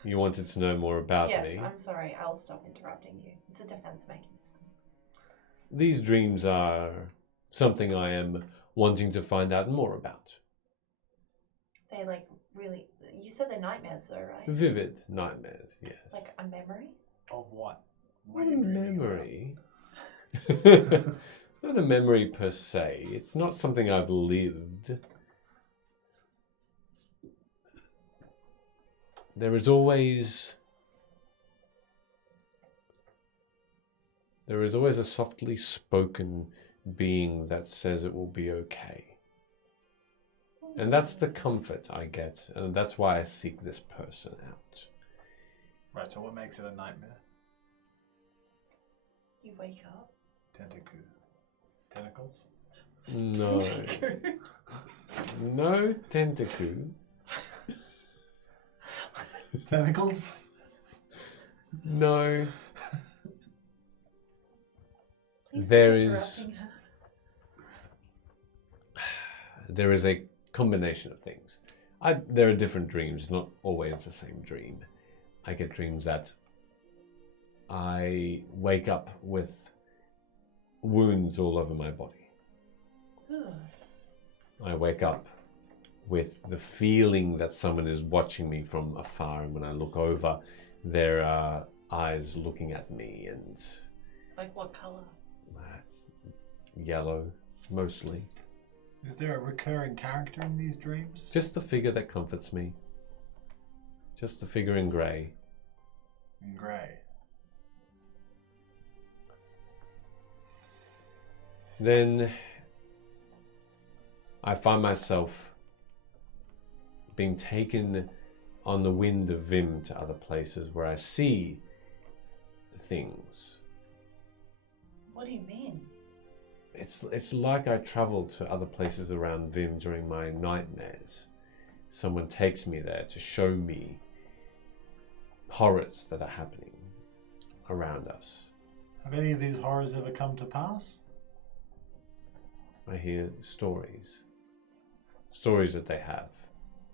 you wanted to know more about Yes, me. I'm sorry. I'll stop interrupting you. It's a defense mechanism. These dreams are something I am wanting to find out more about. They like really. You said they're nightmares, though, right? Vivid nightmares, yes. Like a memory. Of what? Not are a you dreaming about? memory. Not a memory per se. It's not something I've lived. There is always a softly spoken being that says it will be okay. And that's the comfort I get, and that's why I seek this person out. Right, so what makes it a nightmare? You wake up. Tentacles? No. No tentacle. Tentacles? No. Please There stop is- interrupting her. There is a combination of things. There are different dreams, not always the same dream. I get dreams that I wake up with wounds all over my body. Ugh. I wake up with the feeling that someone is watching me from afar, and when I look over, there are eyes looking at me, and Like what color? it's yellow, mostly. Is there a recurring character in these dreams? Just the figure that comforts me. Just the figure in grey. In grey. Then I find myself being taken on the wind of Vim to other places where I see things. What do you mean? It's like I travel to other places around Vim during my nightmares. Someone takes me there to show me horrors that are happening around us. Have any of these horrors ever come to pass? I hear stories. Stories that they have.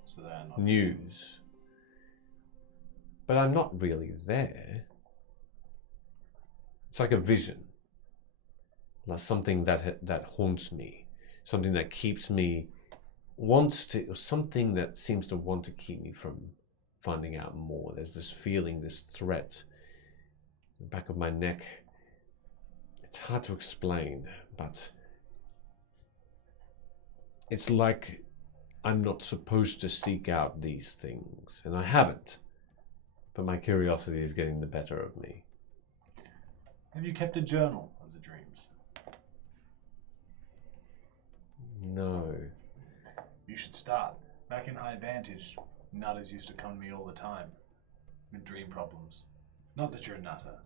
So they're not. News. But I'm not really there. It's like a vision. Like something that haunts me. Something that keeps me, or something that seems to want to keep me from finding out more. There's this feeling, this threat in the back of my neck. It's hard to explain, but it's like I'm not supposed to seek out these things, and I haven't. But my curiosity is getting the better of me. Have you kept a journal of the dreams? No. You should start. Back in High Vantage, nutters used to come to me all the time with dream problems. Not that you're a nutter.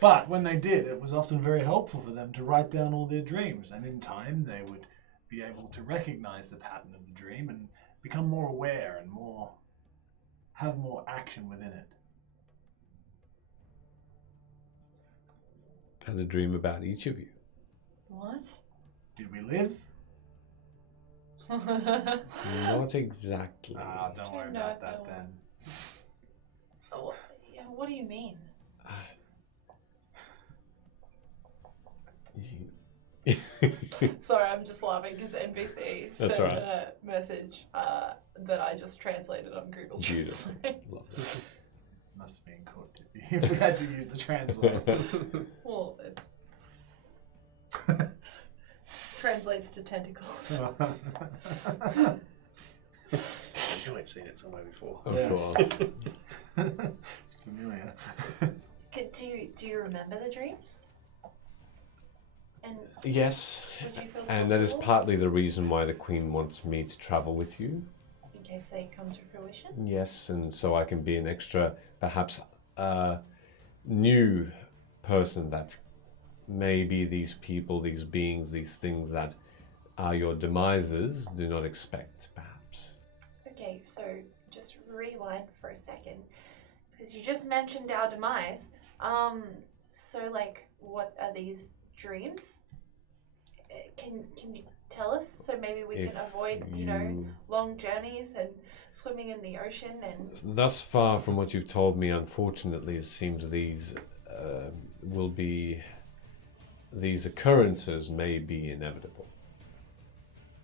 But when they did, it was often very helpful for them to write down all their dreams, and in time they would be able to recognize the pattern of the dream and become more aware and have more action within it. had a dream about each of you. What? Did we live? Not exactly. Ah, don't worry No, about that no. then. Oh, yeah, what do you mean? Sorry, I'm just laughing because NBC That's sent all right. a message that I just translated on Google Beautiful. Translate. Love it. Must have been cooked if we had to use the translator. Well, it's translates to tentacles. You ain't seen it somewhere before. Of Yes. course. It's familiar. Do you remember the dreams? And Yes, would you feel and that is comfortable partly the reason why the Queen wants me to travel with you. in case they come to fruition? Yes, and so I can be an extra, perhaps, new person that maybe these people, these beings, these things that are your demises do not expect, perhaps. Okay, so just rewind for a second, because you just mentioned our demise. So like, what are these dreams? Can you tell us so maybe we If can avoid long journeys and swimming in the ocean and Thus far from what you've told me, unfortunately, it seems these these occurrences may be inevitable.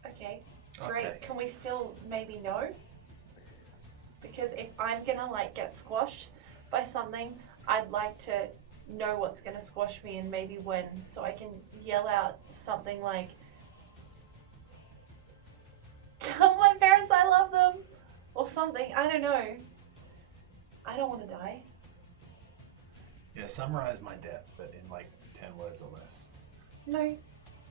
okay, great. Okay. Can we still maybe know? Because if I'm gonna like get squashed by something, I'd like to know what's gonna squash me and maybe when, so I can yell out something like, "Tell my parents I love them," or something. I don't know. I don't want to die. Yeah, summarize my death, but in like 10 words or less. No,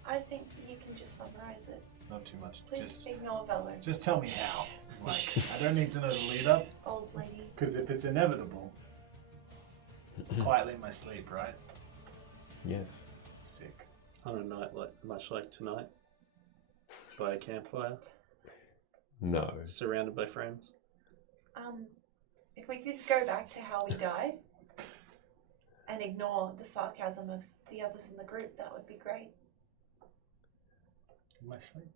I think you can just summarize it. Not too much. Please ignore Velo. Just tell me how. Like, I don't need to know the lead up, Old lady. because if it's inevitable, quietly in my sleep, right? Yes. Sick. On a night much like tonight, by a campfire, No. surrounded by friends. If we could go back to how we die and ignore the sarcasm of the others in the group, that would be great. In my sleep.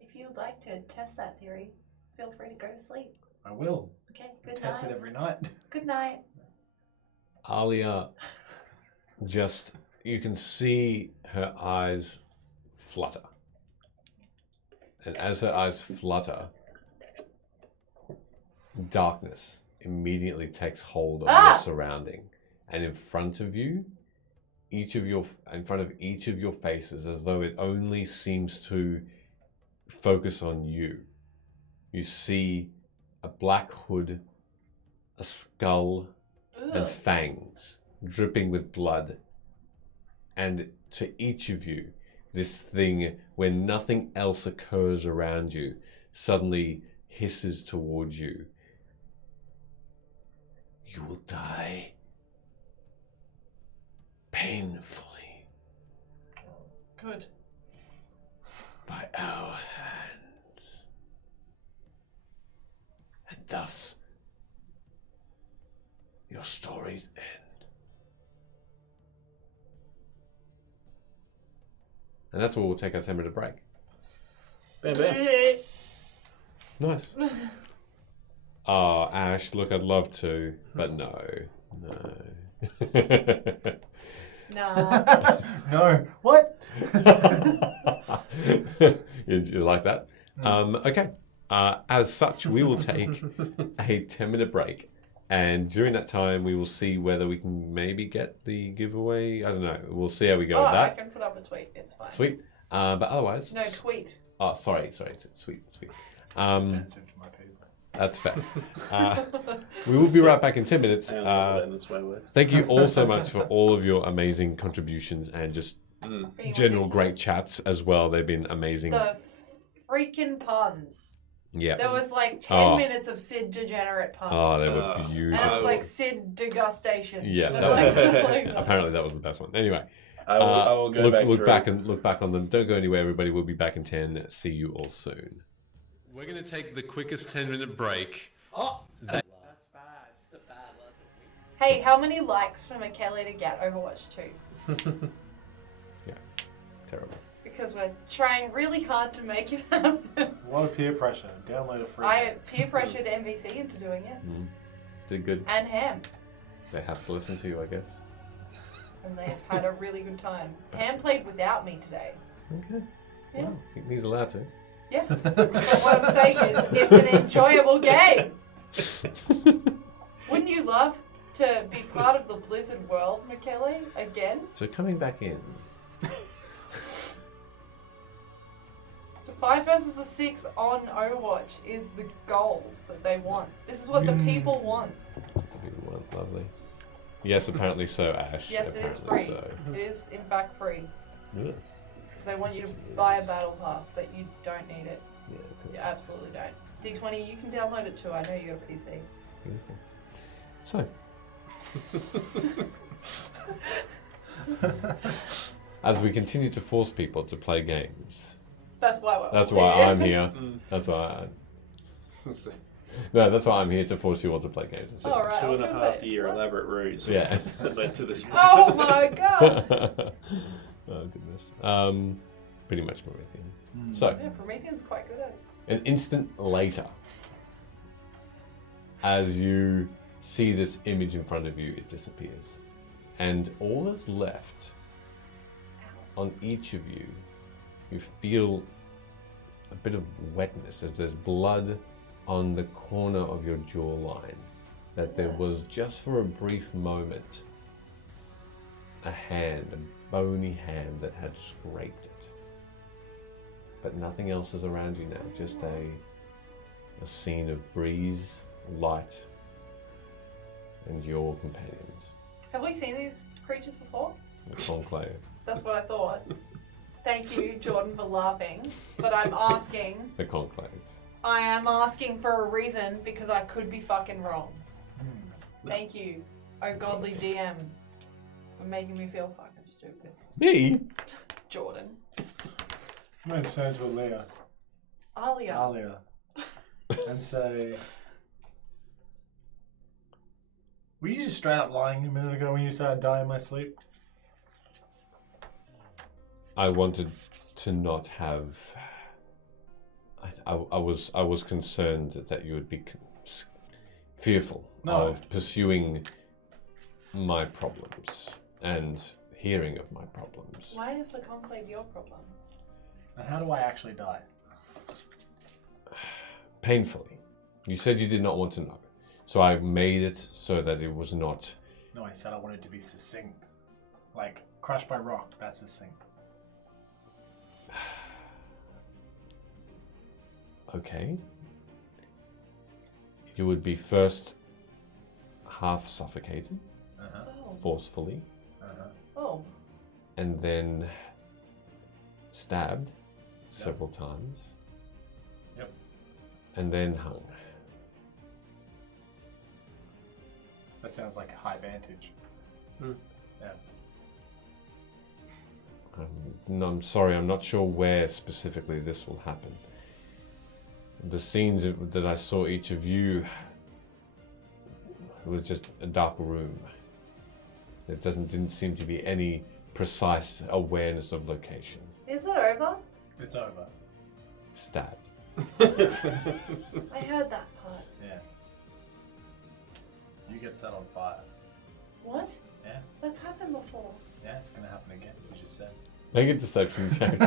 If you would like to test that theory, feel free to go to sleep. I will. Okay, I good test night. it every night. Good night. Alia just, you can see her eyes flutter. And as her eyes flutter, darkness immediately takes hold of your surrounding. And in front of you, in front of each of your faces, as though it only seems to focus on you, you see a black hood, a skull, and Ugh. fangs dripping with blood. And to each of you, this thing, when nothing else occurs around you, suddenly hisses towards you. You will die painfully Good. by our hands. And thus, your stories end. And that's where we'll take our 10-minute break. Bam, bam. Nice. Oh, Ash, look, I'd love to, but no. Nah. No. What? You like that? Okay. As such, we will take a 10-minute break. And during that time, we will see whether we can maybe get the giveaway. I don't know. We'll see how we go with I that. can put up a tweet. It's fine. Sweet. But otherwise... No, tweet. Oh, sorry. Sweet. Offensive to my people. That's fair. We will be right back in 10 minutes. I don't know what that swear words. Thank you all so much for all of your amazing contributions and just Being general ridiculous. great chats as well. They've been amazing. The freaking puns. Yeah. There was like 10 Oh. minutes of Sid degenerate puns. Oh, they were Oh. and it was beautiful. like Sid degustation. Yeah, And that was- like stuff like Yeah, that. apparently that was the best one. Anyway, I will go back look through. back and look back on them. Don't go anywhere, everybody. We'll be back in 10. See you all soon. We're going to take the quickest 10-minute break. Oh, that's bad. It's a bad. That's a weak. Hey, how many likes for Michele to get Overwatch 2? Terrible. Because we're trying really hard to make it happen. A lot of peer pressure. Download a free. I peer pressured MVC into doing it. Did good. And Ham. They have to listen to you, I guess. And they've had a really good time. Ham played without me today. Okay. Yeah. Well, he's allowed to. Yeah. But what I'm saying is, it's an enjoyable game. Wouldn't you love to be part of the Blizzard world, Michele, again? So coming back in. The 5 versus the 6 on Overwatch is the goal that they want. This is what the people want. Lovely. Yes, apparently so, Ash. Yes, it is Apparently free. so. It is, in fact, free. Yeah. Because they want you to buy a battle pass, but you don't need it. Yeah, cool. You absolutely don't. D20, you can download it too. I know you got a PC. Beautiful. So, as we continue to force people to play games, That's why we're that's all why here. I'm here. That's why No, that's why I'm here to force you all to play games. All right. I was 2.5 gonna say, year what? elaborate ruse. Yeah. That led to this. Oh my god! Oh goodness. Pretty much Promethean. So, Yeah, Promethean's quite good at it. an instant later, as you see this image in front of you, it disappears. And all that's left on each of you, you feel a bit of wetness as there's blood on the corner of your jawline. That there was, just for a brief moment, a hand, a bony hand that had scraped it. But nothing else is around you now, just a scene of breeze, light, and your companions. Have we seen these creatures before? The conclave. That's what I thought. Thank you, Jordan, for laughing. But I'm asking. The conclave. I am asking for a reason because I could be fucking wrong. Thank you, oh godly DM, for making me feel fucking stupid. Me? Jordan. I'm going to turn to Aaliyah. Alia. And say, were you just straight up lying a minute ago when you said I'd die in my sleep? I wanted to not have. I was concerned that you would be fearful of pursuing my problems and hearing of my problems. Why is the conclave your problem? And how do I actually die? Painfully. You said you did not want to know. So I made it so that it was not. No, I said I wanted to be succinct. Like, crushed by rock, that's succinct. Okay. You would be first half suffocated, Oh. forcefully, Oh. and then stabbed several times. Yep. And then hung. That sounds like high vantage. Yeah. No, I'm sorry, I'm not sure where specifically this will happen. The scenes that I saw each of you, it was just a dark room. There didn't seem to be any precise awareness of location. Is it over? It's over. Stab. I heard that part. Yeah. You get set on fire. What? Yeah. That's happened before. Yeah, it's gonna happen again. You just said. Make a deception check.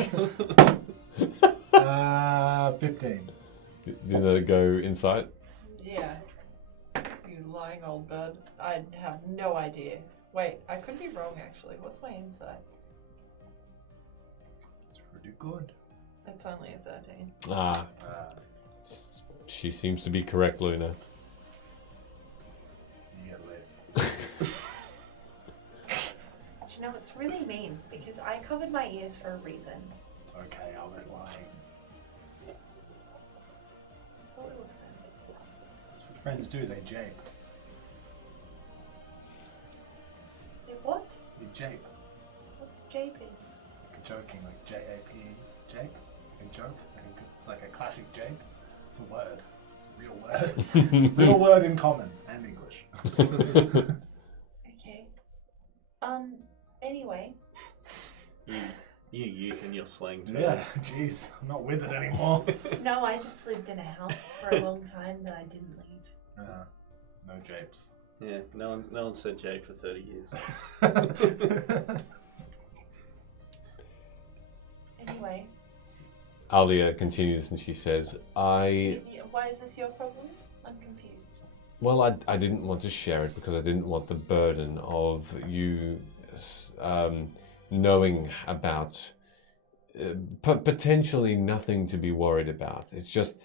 15. Did it go inside? Yeah. You lying old bird. I have no idea. Wait, I could be wrong actually. What's my insight? It's pretty good. It's only a 13. Ah, she seems to be correct, Luna. You get lit. Do you know, it's really mean because I covered my ears for a reason. It's okay, I was lying. I thought we were friends. That's what friends do, they jape. Wait, what? You jape. What's JP? Like a joking, like J-A-P-E. Jape? A joke? Like a classic jape? It's a word. It's a real word. Real word in common and English. Okay. Anyway, You youth and your slang terms. Yeah, jeez, I'm not with it anymore. no, I just lived in a house for a long time that I didn't leave. No japes. Yeah, no one said Jake for 30 years. Anyway, Alia continues and she says, why is this your problem? I'm confused. Well, I didn't want to share it because I didn't want the burden of you knowing about potentially nothing to be worried about. It's just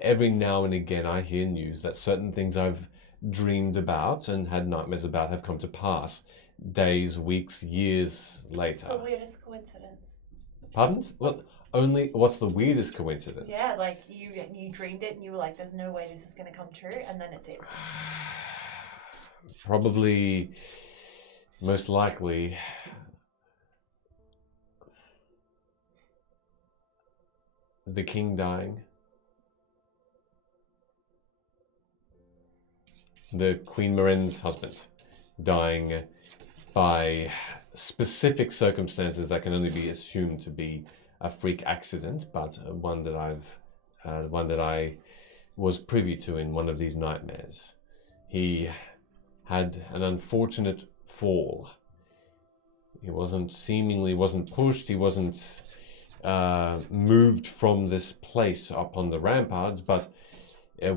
every now and again I hear news that certain things I've dreamed about and had nightmares about have come to pass days, weeks, years later. It's the weirdest coincidence. Pardon? What's the weirdest coincidence? Yeah, like you dreamed it and you were like, "There's no way this is going to come true," and then it did. Probably, most likely, the king dying. The Queen Maren's husband dying by specific circumstances that can only be assumed to be a freak accident, but one that I was privy to in one of these nightmares. He had an unfortunate fall. He wasn't pushed. He wasn't moved from this place up on the ramparts, but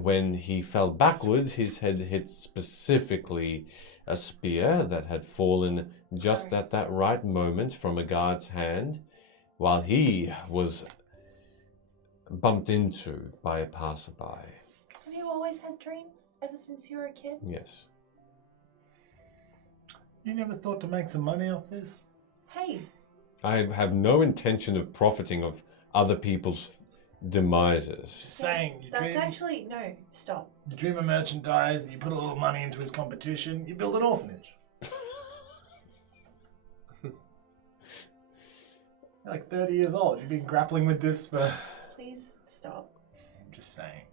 when he fell backwards, his head hit specifically a spear that had fallen just at that right moment from a guard's hand, while he was bumped into by a passerby. Have you always had dreams ever since you were a kid? Yes. You never thought to make some money off this? Hey, I have no intention of profiting of other people's demises. Just saying, that's actually no. Stop. you dream a merchant dies, you put a little money into his competition, you build an orphanage. You're like 30 years old. You've been grappling with this for... Please stop. I'm just saying.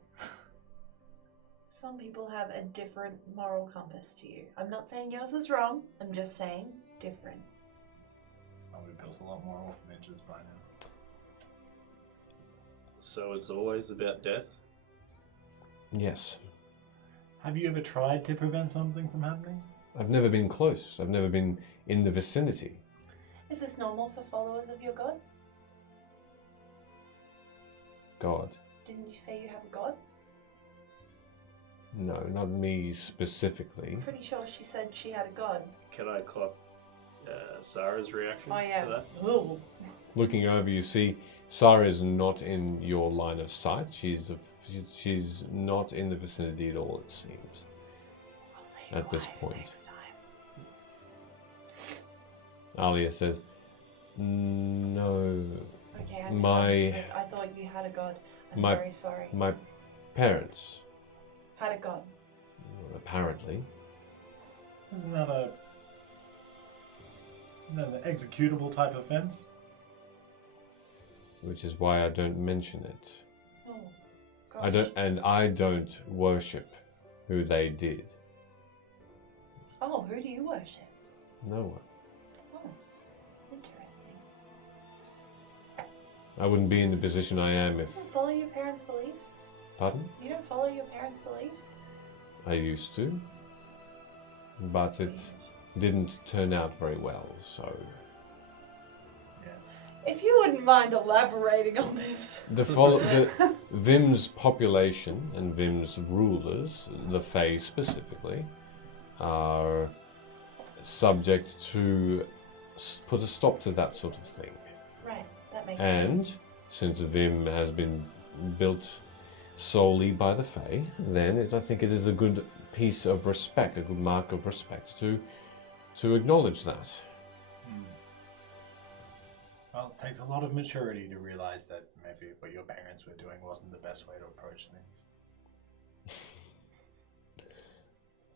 Some people have a different moral compass to you. I'm not saying yours is wrong. I'm just saying different. I would have built a lot more orphanages by now. So it's always about death? Yes. Have you ever tried to prevent something from happening? I've never been close. I've never been in the vicinity. Is this normal for followers of your god? God. Didn't you say you have a god? No, not me specifically. Pretty sure she said she had a god. Can I clock Sarah's reaction Oh yeah. to that? Ooh. Looking over, you see Sarah is not in your line of sight. She's not in the vicinity at all, it seems. I'll say At this why point. next time. Alia says, no. Okay, I My- misunderstood. I thought you had a god. I'm my- very sorry. My parents, Had a god. apparently. Isn't that an executable type offense? Which is why I don't mention it. Oh, gosh. I don't worship who they did. Oh, who do you worship? No one. Oh, interesting. I wouldn't be in the position I am You if. don't follow your parents' beliefs? Pardon? You don't follow your parents' beliefs? I used to. But it didn't turn out very well, so. Yes. If you wouldn't mind elaborating on this. The Vim's population and Vim's rulers, the Fae specifically, are subject to put a stop to that sort of thing. Right, that makes And sense. since Vim has been built solely by the Fae, then I think it is a good piece of respect, a good mark of respect to acknowledge that. Well, it takes a lot of maturity to realize that maybe what your parents were doing wasn't the best way to approach things.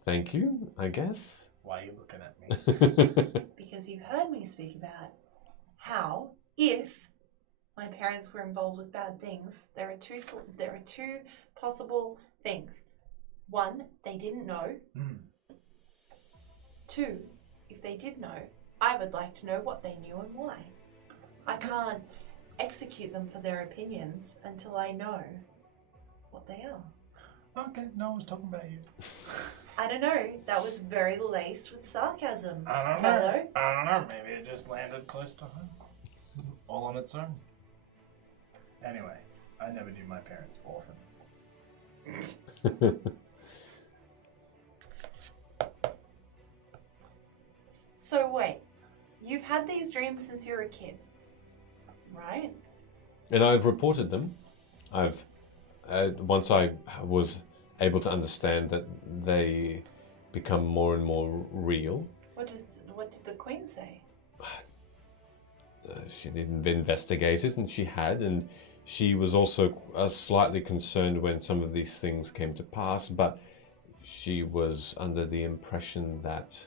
Thank you, I guess. Why are you looking at me? Because you heard me speak about how, if my parents were involved with bad things, there are two possible things. One, they didn't know. Hmm. Two, if they did know, I would like to know what they knew and why. I can't execute them for their opinions until I know what they are. Okay, no one's talking about you. I don't know. That was very laced with sarcasm. I don't Hello? know. I don't know. Maybe it just landed close to home. All on its own. Anyway, I never knew my parents were orphan. So wait, you've had these dreams since you were a kid, right? And I've reported them. I've once I was able to understand that they become more and more real. What did the Queen say? She didn't investigate it, and she had, and she was also slightly concerned when some of these things came to pass, but she was under the impression that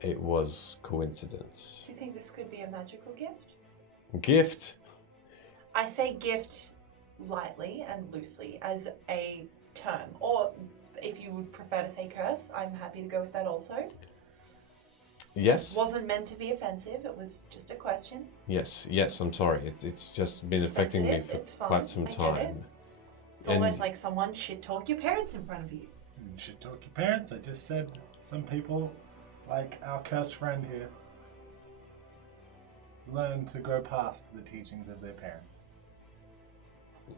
it was coincidence. Do you think this could be a magical gift? Gift? I say gift lightly and loosely as a term, or if you would prefer to say curse, I'm happy to go with that also. Yes. Wasn't meant to be offensive, it was just a question. Yes, I'm sorry. It's just been affecting me for It's fine, quite some I get time. it. It's And- almost like someone shit talk your parents in front of you. You should talk to your parents. I just said some people, like our cursed friend here, learn to grow past the teachings of their parents.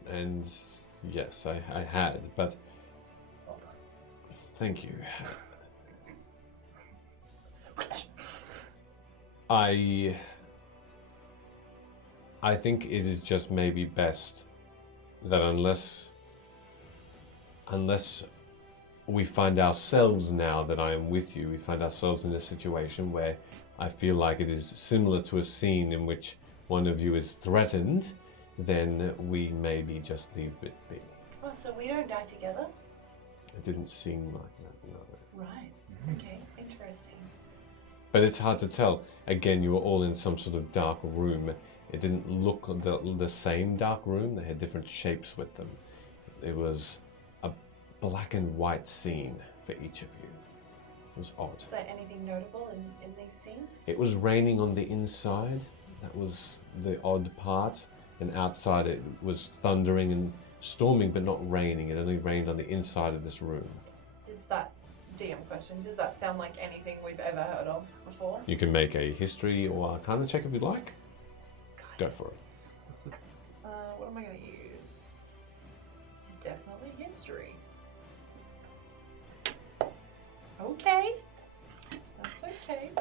And yes, I had, but Well done. thank you. I think it is just maybe best that unless we find ourselves, now that I am with you, we find ourselves in a situation where I feel like it is similar to a scene in which one of you is threatened, then we maybe just leave it be. Oh, so we don't die together? It didn't seem like that, no. Right. Okay, interesting. But it's hard to tell. Again, you were all in some sort of dark room. It didn't look the same dark room. They had different shapes with them. It was a black and white scene for each of you. It was odd. Is there anything notable in these scenes? It was raining on the inside. That was the odd part. And outside it was thundering and storming, but not raining. It only rained on the inside of this room. Does that, DM question, does that sound like anything we've ever heard of before? You can make a history or arcana check if you'd like. Go for it. What am I going to use? Definitely history. Okay. That's okay.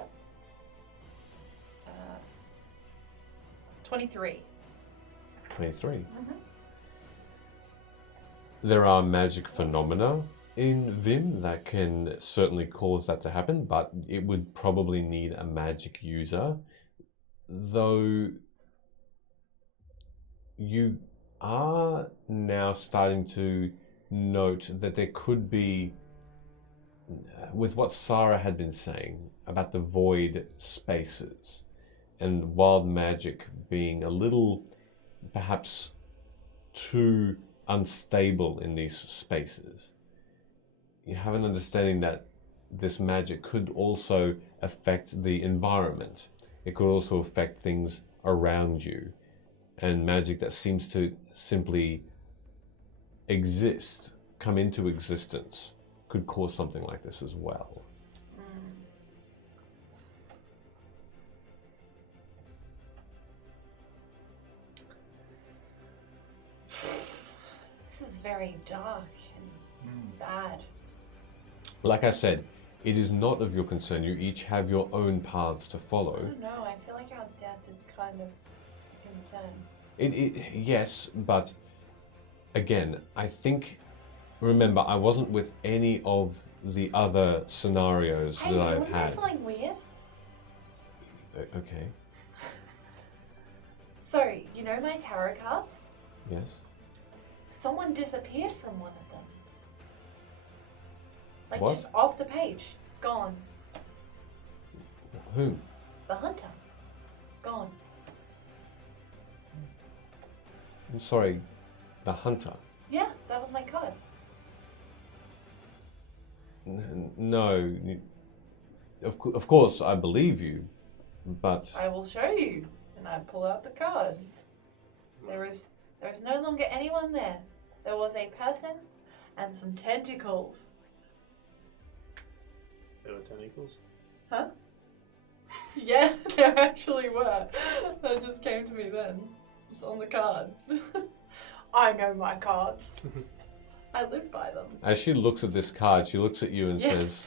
23. 23. There are magic phenomena in Vim that can certainly cause that to happen, but it would probably need a magic user. Though you are now starting to note that there could be, with what Sarah had been saying about the void spaces and wild magic being a little perhaps too unstable in these spaces, you have an understanding that this magic could also affect the environment. It could also affect things around you. And magic that seems to simply exist, come into existence, could cause something like this as well. This is very dark and bad. Like I said, it is not of your concern. You each have your own paths to I follow. don't know, I feel like our death is kind of a concern. Yes, but again, I think, remember, I wasn't with any of the other scenarios Hey, that you I've wanna know had. something weird? Okay, So, you know my tarot cards? yes. Someone disappeared from one of them. Like What? just off the page. Gone. Whom? The hunter. Gone. I'm sorry, the hunter. Yeah, that was my card. No, of course I believe you, but I will show you. And I pull out the card. There is no longer anyone there. There was a person and some tentacles. There were tentacles. Huh? Yeah, there actually were. That just came to me then. It's on the card. I know my cards. I live by them. as she looks at this card, she looks at you and Yeah. says,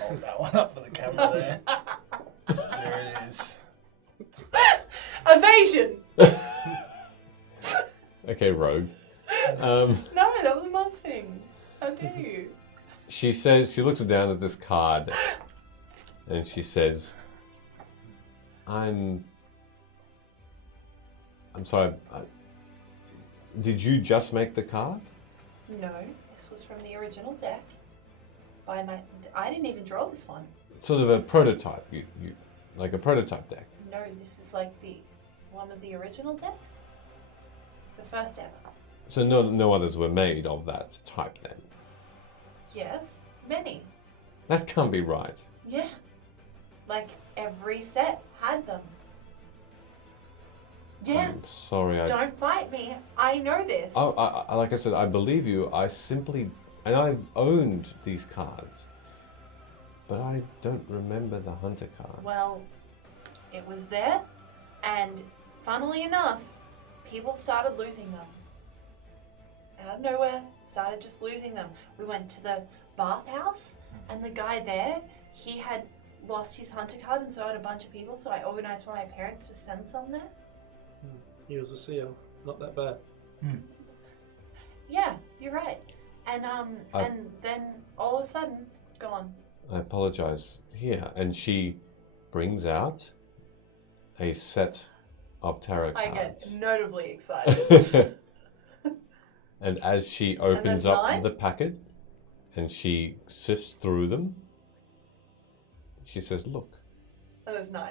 Hold that one up for the camera there. There it is. Evasion! "Okay, rogue." No, that was a mug thing. How dare you? She says, she looks down at this card, and she says, I'm sorry. Did you just make the card? No, this was from the original deck. I didn't even draw this one. Sort of a prototype. You like a prototype deck. No, this is like one of the original decks. The first ever. So no others were made of that type then. Yes, many. That can't be right. Yeah. Like every set had them. Yeah. I'm sorry. Don't bite me. I know this. I like I said, I believe you. And I've owned these cards, but I don't remember the hunter card. Well, it was there, and funnily enough, people started losing them. Out of nowhere, started just losing them. We went to the bathhouse, and the guy there, he had lost his hunter card, and so had a bunch of people, so I organized for my parents to send some there. He was a seal. Not that bad. Yeah, you're right. And and then all of a sudden, gone. I apologize. Here, and she brings out a set of tarot I cards. get notably excited. And as she there's opens up 9? the packet and she sifts through them, she says, "Look, And there's 9.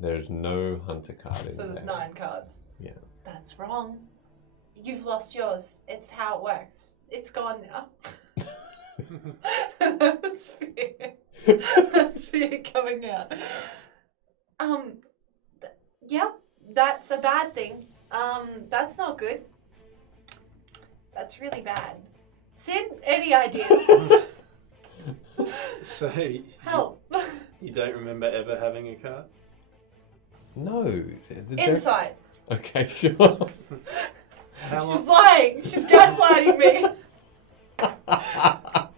there's no hunter card in So there's there." 9 cards. Yeah. That's wrong. You've lost yours. It's how it works. It's gone now. That's fear. That's fear coming out. Yeah, that's a bad thing. That's not good. That's really bad. Sid, any ideas? So Help. you don't remember ever having a card? No. Insight. Okay, sure. How She's long? lying. She's gaslighting me.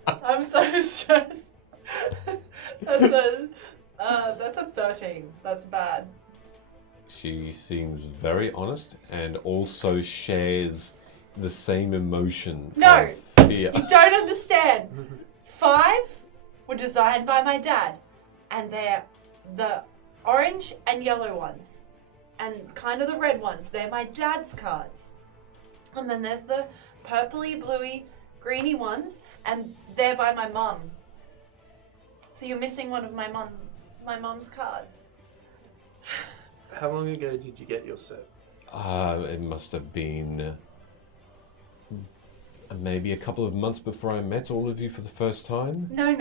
I'm so stressed. That's a 13. That's bad. She seems very honest and also shares the same emotion No. of fear. You don't understand. 5 were designed by my dad, and they're the orange and yellow ones, and kind of the red ones. They're my dad's cards. And then there's the purpley, bluey, greeny ones, and they're by my mum. So you're missing one of my mum's cards. How long ago did you get your set? It must have been maybe a couple of months before I met all of you for the first time. No.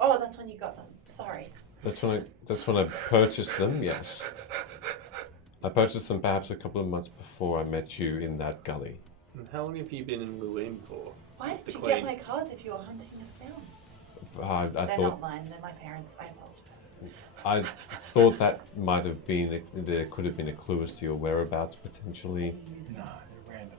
Oh, that's when you got them. Sorry. That's when I purchased them. Yes, I purchased them perhaps a couple of months before I met you in that gully. And how long have you been in Luim for? Why did The you Queen. get my cards if you were hunting us down? I They're thought not mine. They're my parents. I apologize. I thought that might have been there could have been a clue as to your whereabouts potentially. No, random.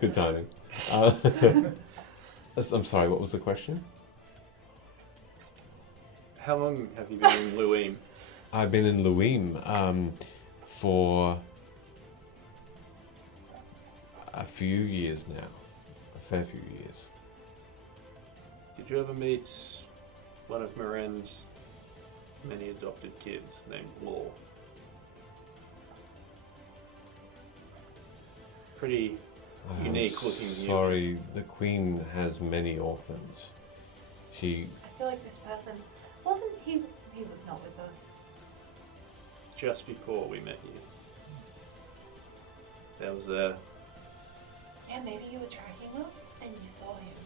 Good timing. I'm sorry. What was the question? How long have you been in Luim? I've been in Luim for a few years now, a fair few years. Did you ever meet one of Miran's many adopted kids named Law? Pretty unique looking. Sorry, the Queen has many orphans. She I feel like this person wasn't he. He was not with us. just before we met you. There was a Yeah, maybe you were tracking us and you saw him.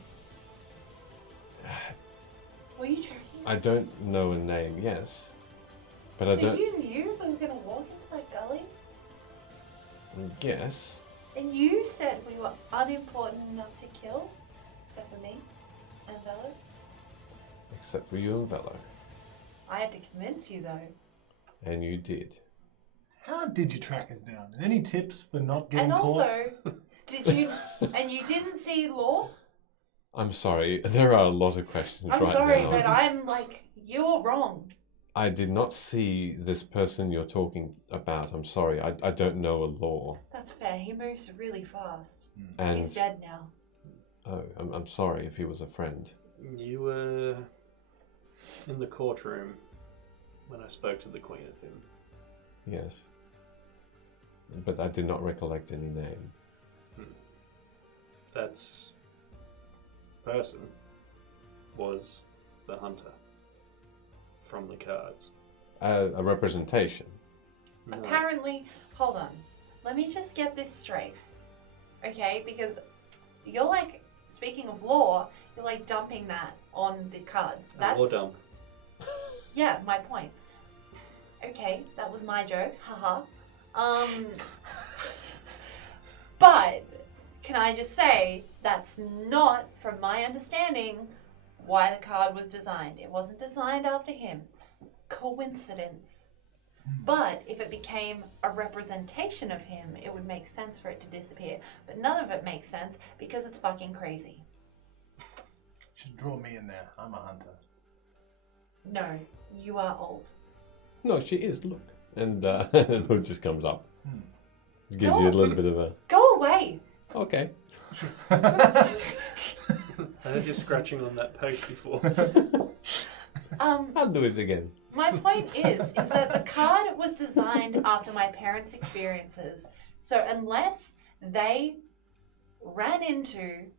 Were you tracking us? I don't know a name, yes. But I So don't. you knew we were going to walk into that gully? Yes. And you said we were unimportant enough to kill? Except for me and Velo? Except for you and Velo. I had to convince you though. And you did. How did you track us down? Any tips for not getting And caught? also, did you... and you didn't see Law? I'm sorry, there are a lot of questions I'm right sorry, now. but I'm like, you're wrong. I did not see this person you're talking about. I'm sorry, I don't know a law. That's fair. He moves really fast. And He's dead now. oh, I'm sorry if he was a friend. You were in the courtroom when I spoke to the Queen of him. Yes. But I did not recollect any name. That's person was the hunter from the cards. A representation. No. Apparently, hold on. Let me just get this straight. Okay, because you're like, speaking of law, you're like dumping that on the cards. A law dump. Yeah, my point. Okay, that was my joke. Haha. But can I just say that's not, from my understanding, why the card was designed. It wasn't designed after him. Coincidence. But if it became a representation of him, it would make sense for it to disappear. But none of it makes sense because it's fucking crazy. Should draw me in there. I'm a hunter. No, you are old. No, she is, look. And and Hood just comes up. Gives you a little bit of a... Go away! Okay. I heard you scratching on that post before. I'll do it again. My point is that the card was designed after my parents' experiences. So unless they ran into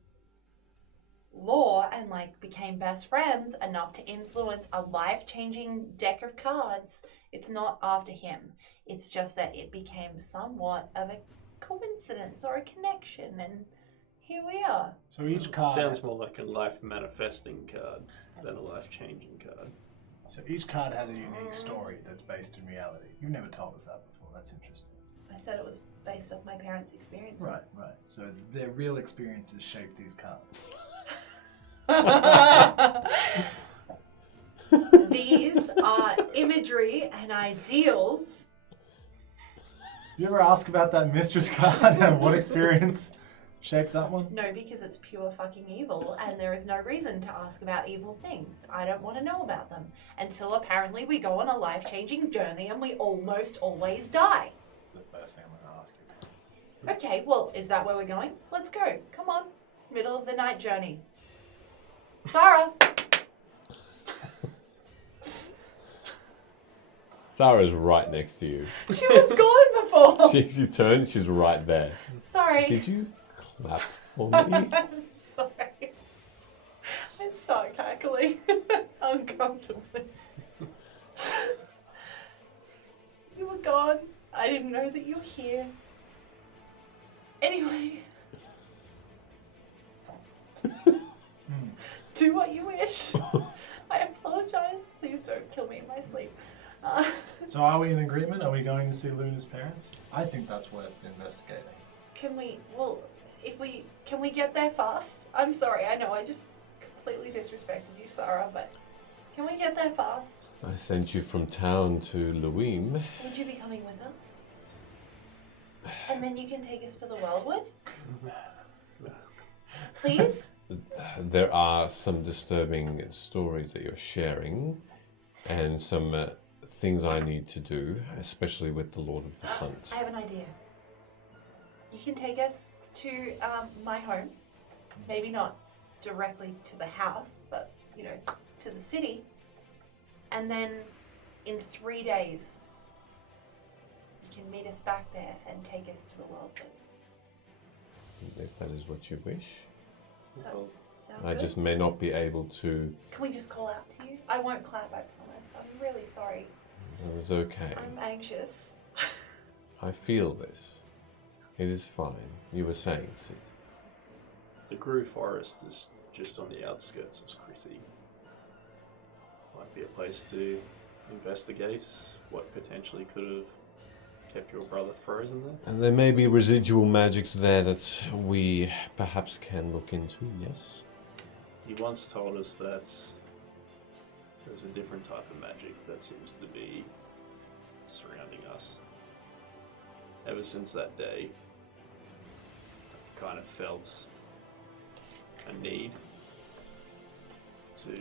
law and like became best friends enough to influence a life-changing deck of cards, it's not after him. It's just that it became somewhat of a coincidence or a connection, and here we are. So each card Sounds more like a life manifesting card than a life changing card. So each card has a unique story that's based in reality. You've never told us that before. That's interesting. I said it was based off my parents' experiences. Right. So their real experiences shape these cards. These are imagery and ideals. You ever ask about that mistress card and what experience shaped that one? No, because it's pure fucking evil, and there is no reason to ask about evil things. I don't want to know about them until apparently we go on a life-changing journey and we almost always die. That's the first thing I'm going to ask you. Okay, well, is that where we're going? Let's go. Come on. Middle of the night journey. Sarah! Sarah's right next to you. She was gone before! She turned, she's right there. Sorry. Did you clap for me? I'm sorry. I start cackling uncomfortably. You were gone. I didn't know that you were here. Anyway. Do what you wish. I apologize. Please don't kill me in my sleep. So are we in agreement? Are we going to see Luna's parents? I think that's worth investigating. Can we get there fast? I'm sorry, I know I just completely disrespected you, Sarah, but can we get there fast? I sent you from town to Luim. Would you be coming with us? And then you can take us to the Wildwood? Please? There are some disturbing stories that you're sharing, and some things I need to do, especially with the Lord of the Hunt. I have an idea. You can take us to my home. Maybe not directly to the house, but, you know, to the city. And then in 3 days, you can meet us back there and take us to the Wildwood. If that is what you wish. So, sound I good? just may not be able to. Can we just call out to you? I won't clap, I promise. I'm really sorry. It is okay. I'm anxious. I feel this. It is fine. You were saying, Sid. The Grue Forest is just on the outskirts of Crissey. Might be a place to investigate what potentially could have kept your brother frozen there. And there may be residual magics there that we perhaps can look into, yes? He once told us that there's a different type of magic that seems to be surrounding us. Ever since that day, I've kind of felt a need to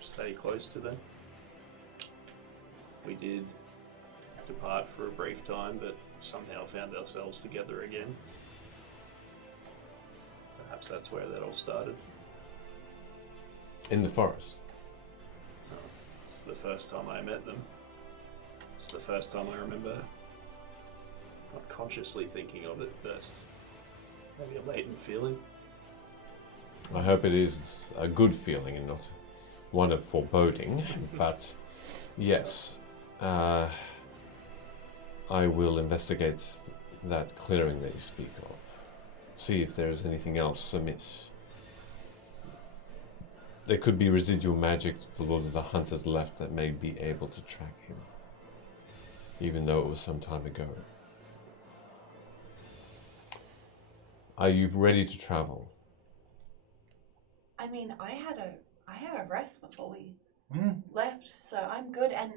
stay close to them. We did depart for a brief time, but somehow found ourselves together again. Perhaps that's where that all started. In the forest. It's the first time I met them. It's the first time I remember not consciously thinking of it, but maybe a latent feeling. I hope it is a good feeling and not one of foreboding, but yes. I will investigate that clearing that you speak of. See if there is anything else amiss. There could be residual magic that the Lord of the Hunters left that may be able to track him, even though it was some time ago. Are you ready to travel? I mean, I had a rest before we Mm. left, so I'm good. And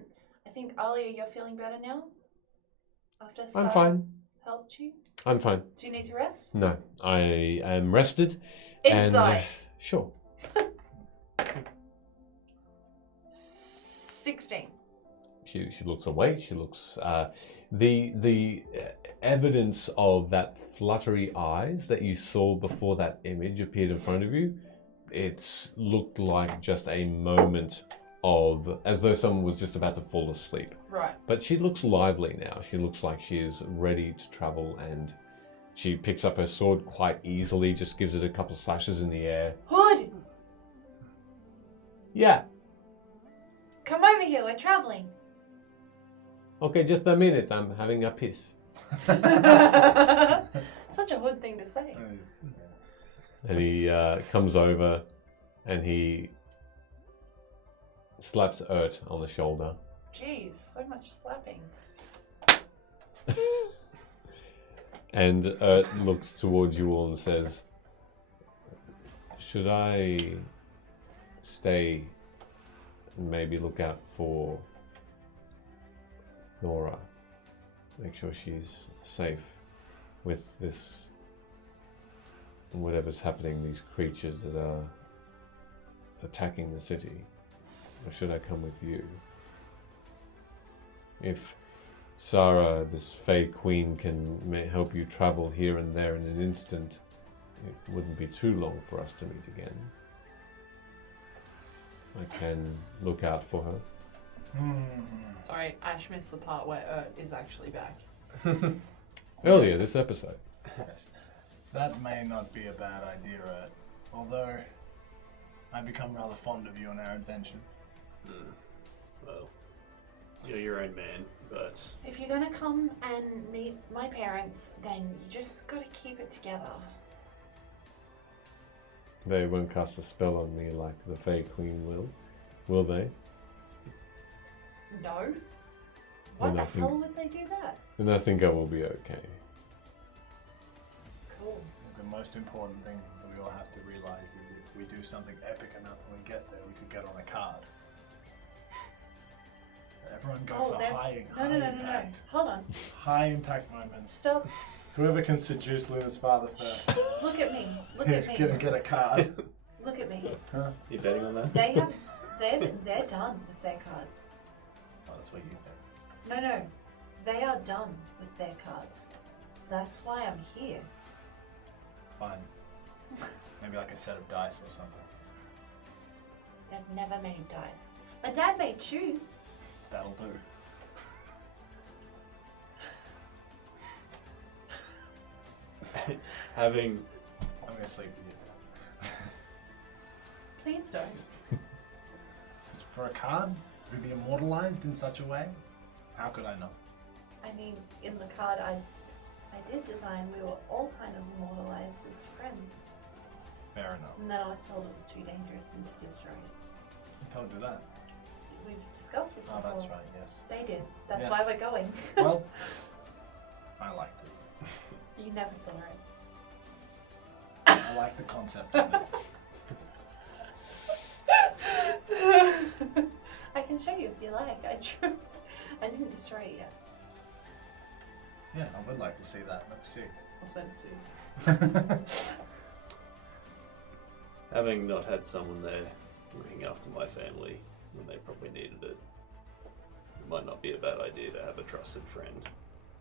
I think Alia, you're feeling better now. After I'm Sarah fine. helped you. I'm fine. Do you need to rest? No, I am rested. Insight. And, sure. 16. She looks awake. She looks the evidence of that fluttery eyes that you saw before that image appeared in front of you. It looked like just a moment of as though someone was just about to fall asleep. Right. But she looks lively now. She looks like she is ready to travel, and she picks up her sword quite easily. Just gives it a couple slashes in the air. Hood, Yeah. come over here. We're traveling. Okay, just a minute. I'm having a piss. Such a Hood thing to say. And he comes over and he slaps Ert on the shoulder. Jeez, so much slapping. And Ert looks towards you all and says, should I stay and maybe look out for Nora? Make sure she's safe with this, whatever's happening, these creatures that are attacking the city. Or should I come with you? If Sarah, this Fey Queen, can help you travel here and there in an instant, it wouldn't be too long for us to meet again. I can look out for her. Sorry, Ash missed the part where Ert is actually back. Earlier this episode. Yes. That may not be a bad idea, although I've become rather fond of you on our adventures. Well, you're your own man, but If you're gonna come and meet my parents, then you just gotta keep it together. They won't cast a spell on me like the Fey Queen will they? No. Why Well, the nothing. hell would they do that? And I think I will be okay. Cool. The most important thing that we all have to realize is if we do something epic enough when we get there, we could get on a card. Everyone go for high no. impact. Hold on. High impact moments. Stop. Whoever can seduce Luna's father first Look at me. Look is at gonna me. get a card. Look at me. you betting on that? They're done with their cards. Oh, that's what you think. No. They are done with their cards. That's why I'm here. Fine. Maybe like a set of dice or something. They've never made dice. My dad made shoes. That'll do. Having I'm gonna sleep with you. Please don't. For a card, would be immortalized in such a way. How could I know? I mean, in the card I did design, we were all kind of immortalized as friends. Fair enough. And then I was told it was too dangerous and to destroy it. Who told you that? We've discussed this Oh, before. that's right, yes. They did. That's Yes. why we're going. Well, I liked it. You never saw it. I like the concept of it. I can show you if you like. I didn't destroy it yet. Yeah, I would like to see that. Let's see. I'll send it to you. Having not had someone there looking after my family when they probably needed it, it might not be a bad idea to have a trusted friend,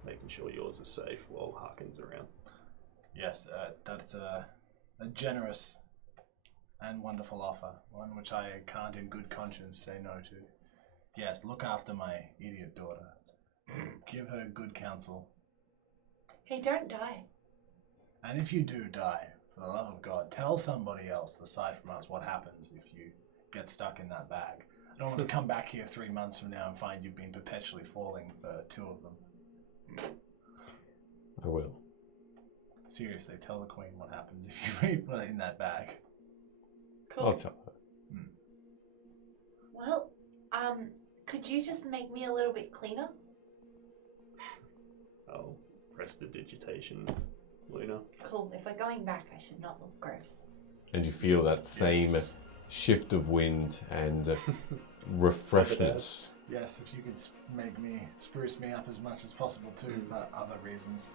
making sure yours is safe while Harkin's around. Yes, that's a generous and wonderful offer, one which I can't in good conscience say no to. Yes, look after my idiot daughter. Give her good counsel. Hey, don't die. And if you do die, for the love of God, tell somebody else aside from us what happens if you get stuck in that bag. I don't want to come back here 3 months from now and find you've been perpetually falling for 2 of them. I will. Seriously, tell the Queen what happens if you put it in that bag. Cool. I'll tell her. Well, could you just make me a little bit cleaner? I'll press the digitation, Luna. Cool. If we're going back, I should not look gross. And you feel that same Yes. shift of wind and refreshness. Yes, if you could spruce me up as much as possible too, for other reasons.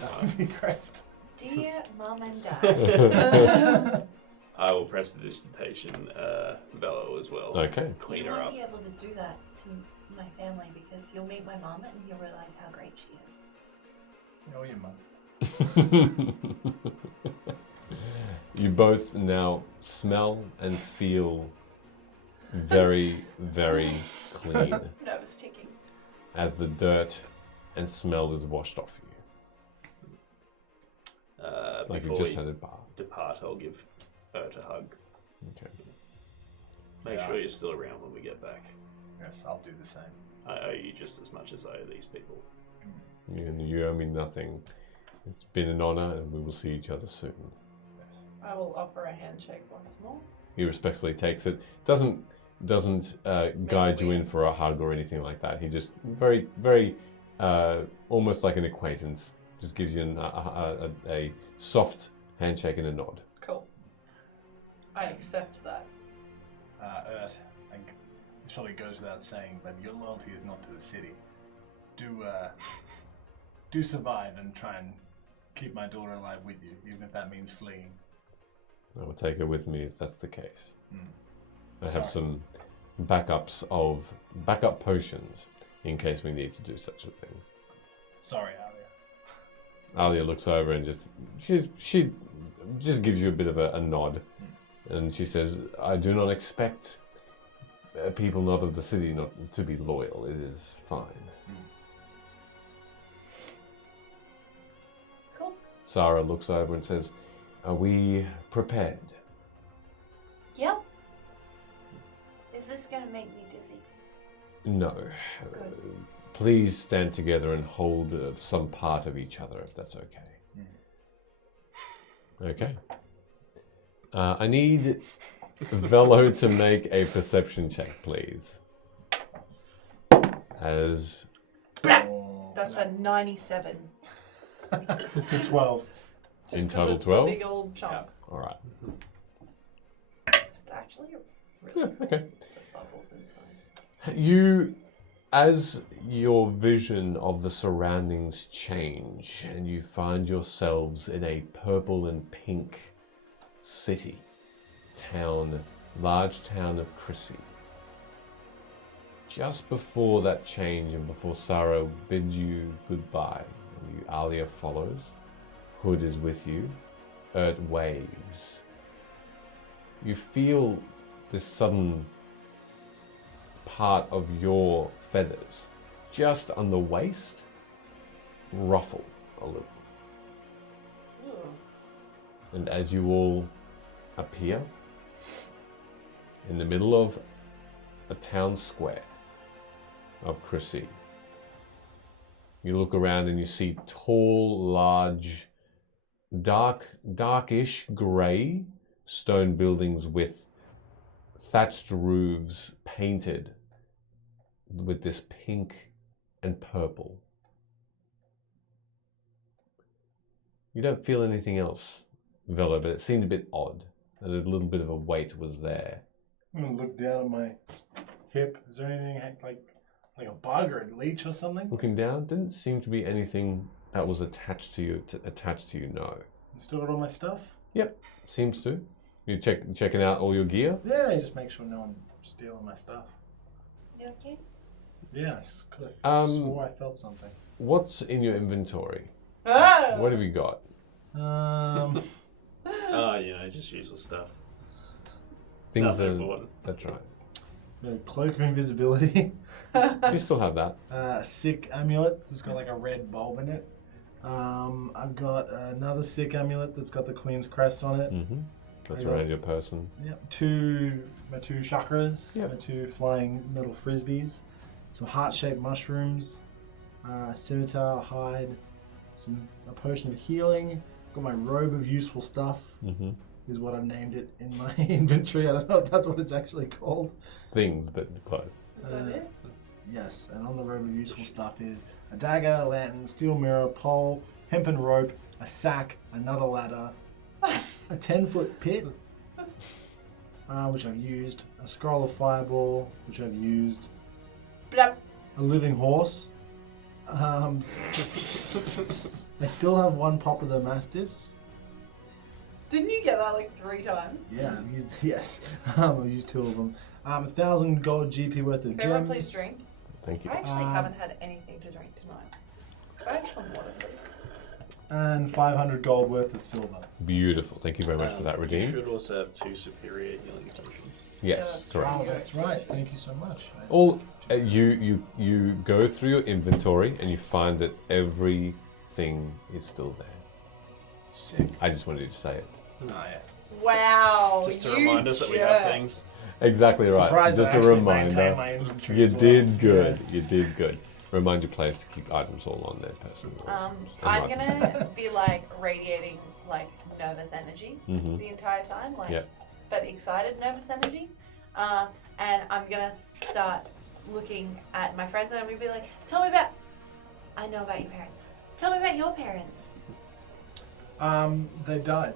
That would be great. Dear Mum and Dad. I will press the digitation bellow as well. Okay. Clean You her won't up. be able to do that to my family because you'll meet my mum and you'll realize how great she is. Oh, your mum. You both now smell and feel very, very clean Nervous ticking. as the dirt and smell is washed off you. Like you Before just we had a bath. depart, I'll give Ert a hug. Okay. Make Yeah. sure you're still around when we get back. Yes, I'll do the same. I owe you just as much as I owe these people. You owe me nothing. It's been an honor and we will see each other soon. Yes. I will offer a handshake once more. He respectfully takes it. Doesn't guide you in weird. for a hug or anything like that. He just very, very, almost like an acquaintance. Just gives you a soft handshake and a nod. Cool. I accept that. Ert, this probably goes without saying, but your loyalty is not to the city. Do survive and try and keep my daughter alive with you, even if that means fleeing. I will take her with me if that's the case. I have Sorry. some backup potions in case we need to do such a thing. Sorry, Alia. Alia looks over and she just gives you a bit of a nod, and she says, "I do not expect people not of the city not to be loyal. It is fine." Cool. Sarah looks over and says, "Are we prepared?" Yep. Is this gonna make me dizzy? No. Good. Please stand together and hold some part of each other, if that's okay. Okay. I need Velo to make a perception check, please. As That's a 97. It's a 12. Just In 'cause total it's 12? The big old chunk. all right. It's actually a really Yeah, okay. the bubbles inside. You, as your vision of the surroundings change, and you find yourselves in a purple and pink city, large town of Crissey. Just before that change and before Sarah bids you goodbye, and Alia follows, Hood is with you, Ert waves. You feel this sudden part of your feathers, just on the waist, ruffle a little. And as you all appear in the middle of a town square of Crissey, You look around and you see tall, large, darkish grey stone buildings with thatched roofs painted with this pink and purple. You don't feel anything else, Velo, but it seemed a bit odd. And a little bit of a weight was there. I'm gonna look down at my hip. Is there anything like a bug or a leech or something? Looking down, didn't seem to be anything that was attached to you. No. You still got all my stuff? Yep, seems to. You checking out all your gear? Yeah, you just make sure no one stealing my stuff. You okay? Yeah, I could have Um, swore I felt something. What's in your inventory? Oh! What have you got? Oh, just useless stuff. Things Nothing are. important. That's right. A cloak of invisibility. You still have that. Sick amulet that's got like a red bulb in it. I've got another sick amulet that's got the Queen's crest on it. Mm-hmm. That's I got- around your person. Yep. My two chakras, Yep. my two flying metal frisbees, some heart-shaped mushrooms, scimitar, hide, a potion of healing. Got my robe of useful stuff, Mm-hmm. is what I've named it in my inventory. I don't know if that's what it's actually called. Things, but close. Is that it? Yes, and on the robe of useful stuff is a dagger, a lantern, steel mirror, pole, hempen rope, a sack, another ladder, a 10-foot pit, which I've used, a scroll of fireball, which I've used, Blap. a living horse. I still have one pop of the mastiffs. Didn't you get that like 3 times? Yeah, I've used, yes, I've used 2 of them. 1,000 gold GP worth of Everyone gems. please drink. Thank you. I actually haven't had anything to drink tonight. Could I have some water, please? And 500 gold worth of silver. Beautiful. Thank you very much for that, You Redeem. should also have 2 superior healing potions. Yes, that's correct. Oh, that's right. Thank you so much. All you go through your inventory and you find that everything is still there. Sick. I just wanted you to say it. Oh, yeah. Wow. Just to you remind us that we have jerk. things. Exactly right. Surprised Just I a actually maintain reminder. my inventory You as well. did good. You did good. Remind your players to keep items all on their person. I'm gonna be like radiating like nervous energy Mm-hmm. the entire time, like, Yeah. but excited nervous energy. And I'm gonna start looking at my friends and I'm gonna be like, I know about your parents. Tell me about your parents. They died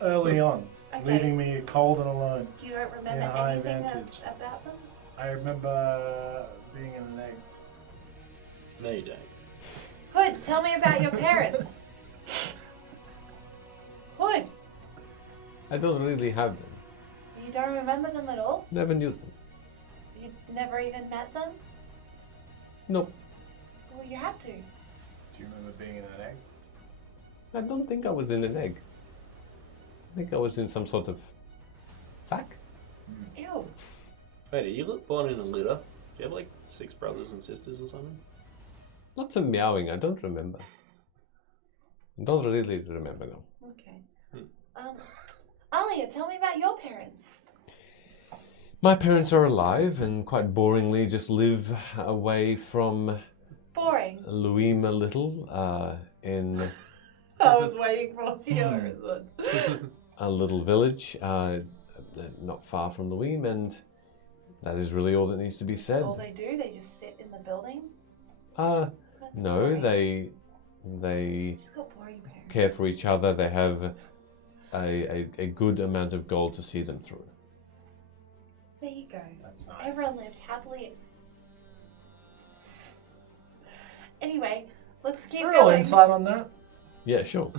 early on, Okay. leaving me cold and alone. You don't remember Yeah, high anything advantage. about them? I remember being in an egg. No, you don't. Hood, tell me about your parents. Hood, I don't really have them. you don't remember them at all? Never knew them. You never even met them? Nope. Well, you had to. Do you remember being in an egg? I don't think I was in an egg. I think I was in some sort of sack. Ew. Wait, are you born in a litter? Do you have like 6 brothers and sisters or something? Lots of meowing. I don't remember. I don't really remember them. Okay. Alia, tell me about your parents. My parents are alive and quite boringly just live away from Boring. Luim a little in I was waiting for your a little village not far from Luim, and that is really all that needs to be That's said. all they do? They just sit in the building? Uh, That's no, boring. they Just got boring parents. care for each other. They have a good amount of gold to see them through. There you go. That's nice. Everyone lived happily. Anyway, let's keep Real going. insight on that? Yeah, sure.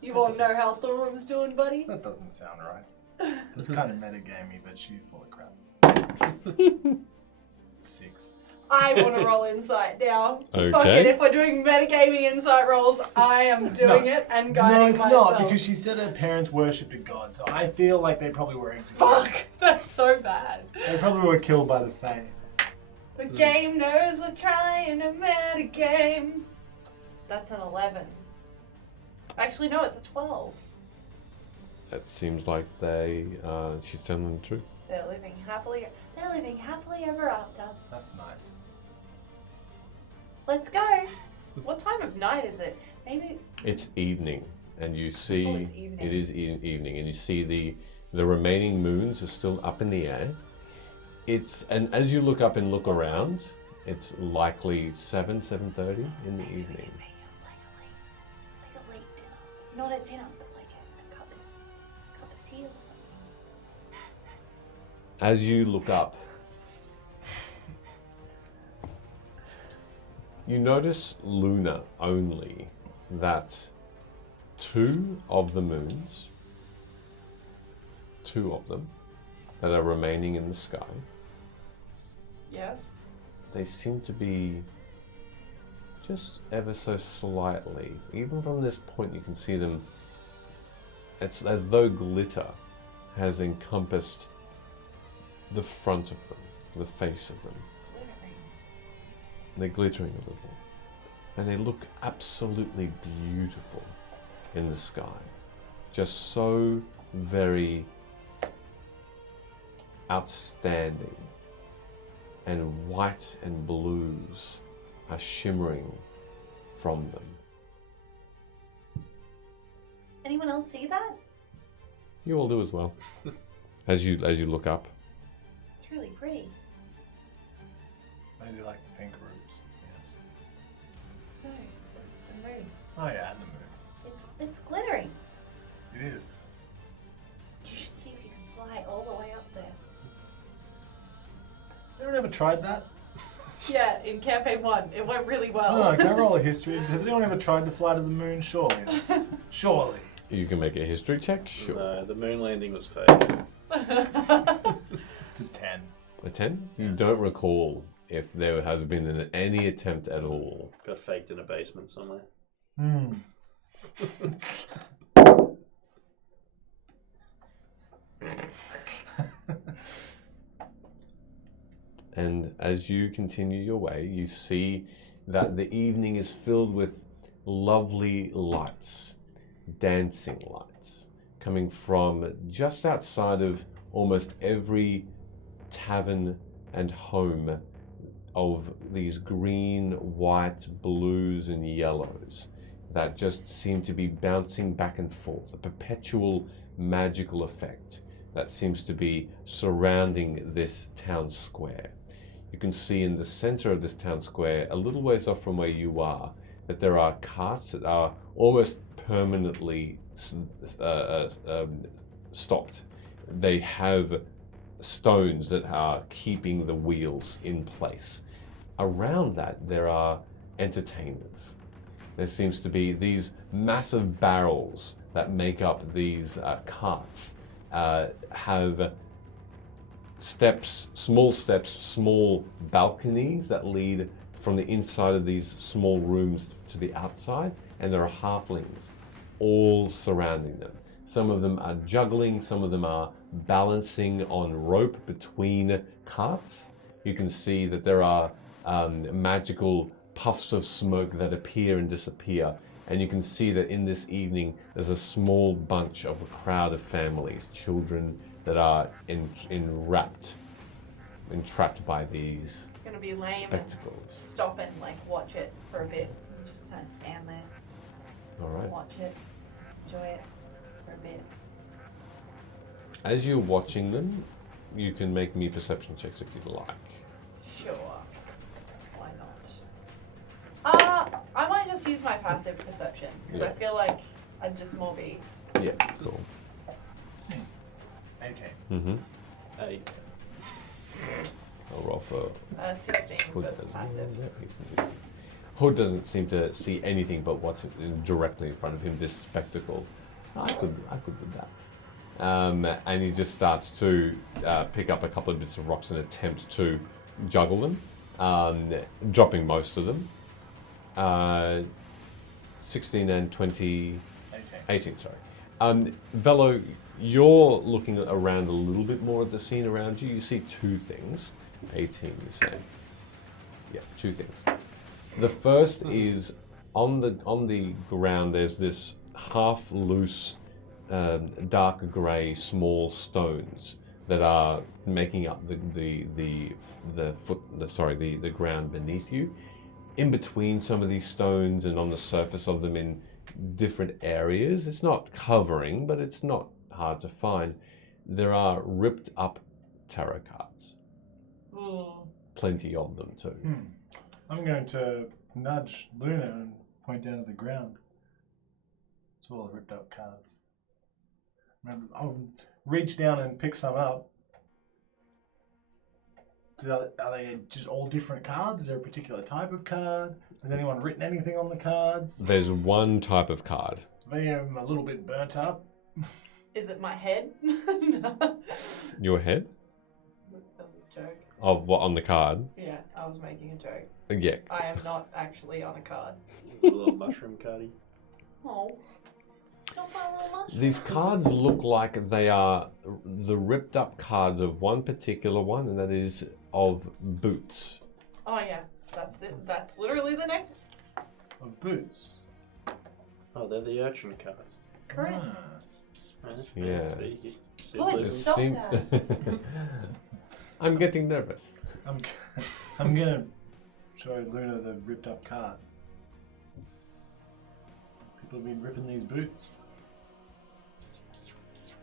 You won't know how Thorum's doing, buddy? That doesn't sound right. It's kind of metagamey, but she's full of crap. 6. I want to roll insight now. Fuck Okay. it, if we're doing metagaming insight rolls, I am doing it and guiding No, it's myself. not, because she said her parents worshipped a god, so I feel like they probably were executed. Fuck, that's so bad. They probably were killed by the Fae. The game knows we're trying to metagame. That's an 11. Actually, no, it's a 12. It seems like she's telling the truth. They're living happily ever after. That's nice. Let's go. What time of night is it? Maybe. It's evening, and you see Oh, it's evening. it is evening, and you see the remaining moons are still up in the air. And as you look up and look around, it's likely 7:30 in the evening. Like a late dinner. Not a dinner, but like a cup of tea or something. As you look up, you notice, Luna, only that two of the moons, two of them, that are remaining in the sky, Yes. they seem to be just ever so slightly. Even from this point, you can see them. It's as though glitter has encompassed the front of them, the face of them. They're glittering a little. And they look absolutely beautiful in the sky. Just so very outstanding. And white and blues are shimmering from them. Anyone else see that? You all do as well. As you look up. It's really pretty. Maybe like pink roofs. Yes. No, the moon. Oh yeah, and the moon. It's glittering. It is. You should see if you can fly all the way up there. Anyone ever tried that? Yeah, in campaign 1, it went really well. Oh, can I roll a history? Has anyone ever tried to fly to the moon? Surely. Surely. You can make a history check, sure. No, the moon landing was fake. It's a 10. A 10? You don't recall if there has been any attempt at all. Got faked in a basement somewhere. Hmm. And as you continue your way, you see that the evening is filled with lovely lights, dancing lights, coming from just outside of almost every tavern and home of these green, white, blues, and yellows that just seem to be bouncing back and forth, a perpetual magical effect that seems to be surrounding this town square. You can see in the center of this town square, a little ways off from where you are, that there are carts that are almost permanently stopped. They have stones that are keeping the wheels in place. Around that, there are entertainers. There seems to be these massive barrels that make up these carts, have steps, small balconies that lead from the inside of these small rooms to the outside, and there are halflings all surrounding them. Some of them are juggling, some of them are balancing on rope between carts. You can see that there are magical puffs of smoke that appear and disappear, and you can see that in this evening there's a small bunch of a crowd of families, children that are entrapped by these It's gonna be lame. spectacles. Stop and like watch it for a bit. And just kind of stand there, All right. watch it, enjoy it for a bit. As you're watching them, you can make me perception checks if you'd like. Sure. Why not? I might just use my passive perception because Yeah. I feel like I'd just more be. Yeah, cool. 18. Mm-hmm. Hey, I'll roll for 16 for Hood. the passive. Yeah, he's in. Hood doesn't seem to see anything but what's directly in front of him, this spectacle. I could do that. And he just starts to pick up a couple of bits of rocks and attempt to juggle them, dropping most of them. 16 and 20... 18, sorry. Velo, you're looking around a little bit more at the scene around you. You see two things. 18, you say. Yeah, two things. The first is on the ground. There's this half loose, dark grey small stones that are making up the ground beneath you. in between some of these stones and on the surface of them in different areas. It's not covering, but it's not hard to find. There are ripped up tarot cards. Plenty of them too. I'm going to nudge Luna and point down to the ground. It's all ripped up cards. I'll reach down and pick some up. Are they just all different cards? Is there a particular type of card? Has anyone written anything on the cards? There's one type of card. Are they a little bit burnt up? Is it my head? No. Your head? That was a joke. Of what on the card? Yeah, I was making a joke. Yeah. I am not actually on a card. It's a little mushroom cardy. Oh. Not my little mushroom. These cards look like they are the ripped up cards of one particular one, and that is of boots. Oh yeah, that's it. That's literally the next. Of boots. Oh, they're the urchin cards. Correct. Yeah. See, What? symbolism. Stop that. I'm getting nervous. I'm gonna show Luna the ripped up card. People have been ripping these boots.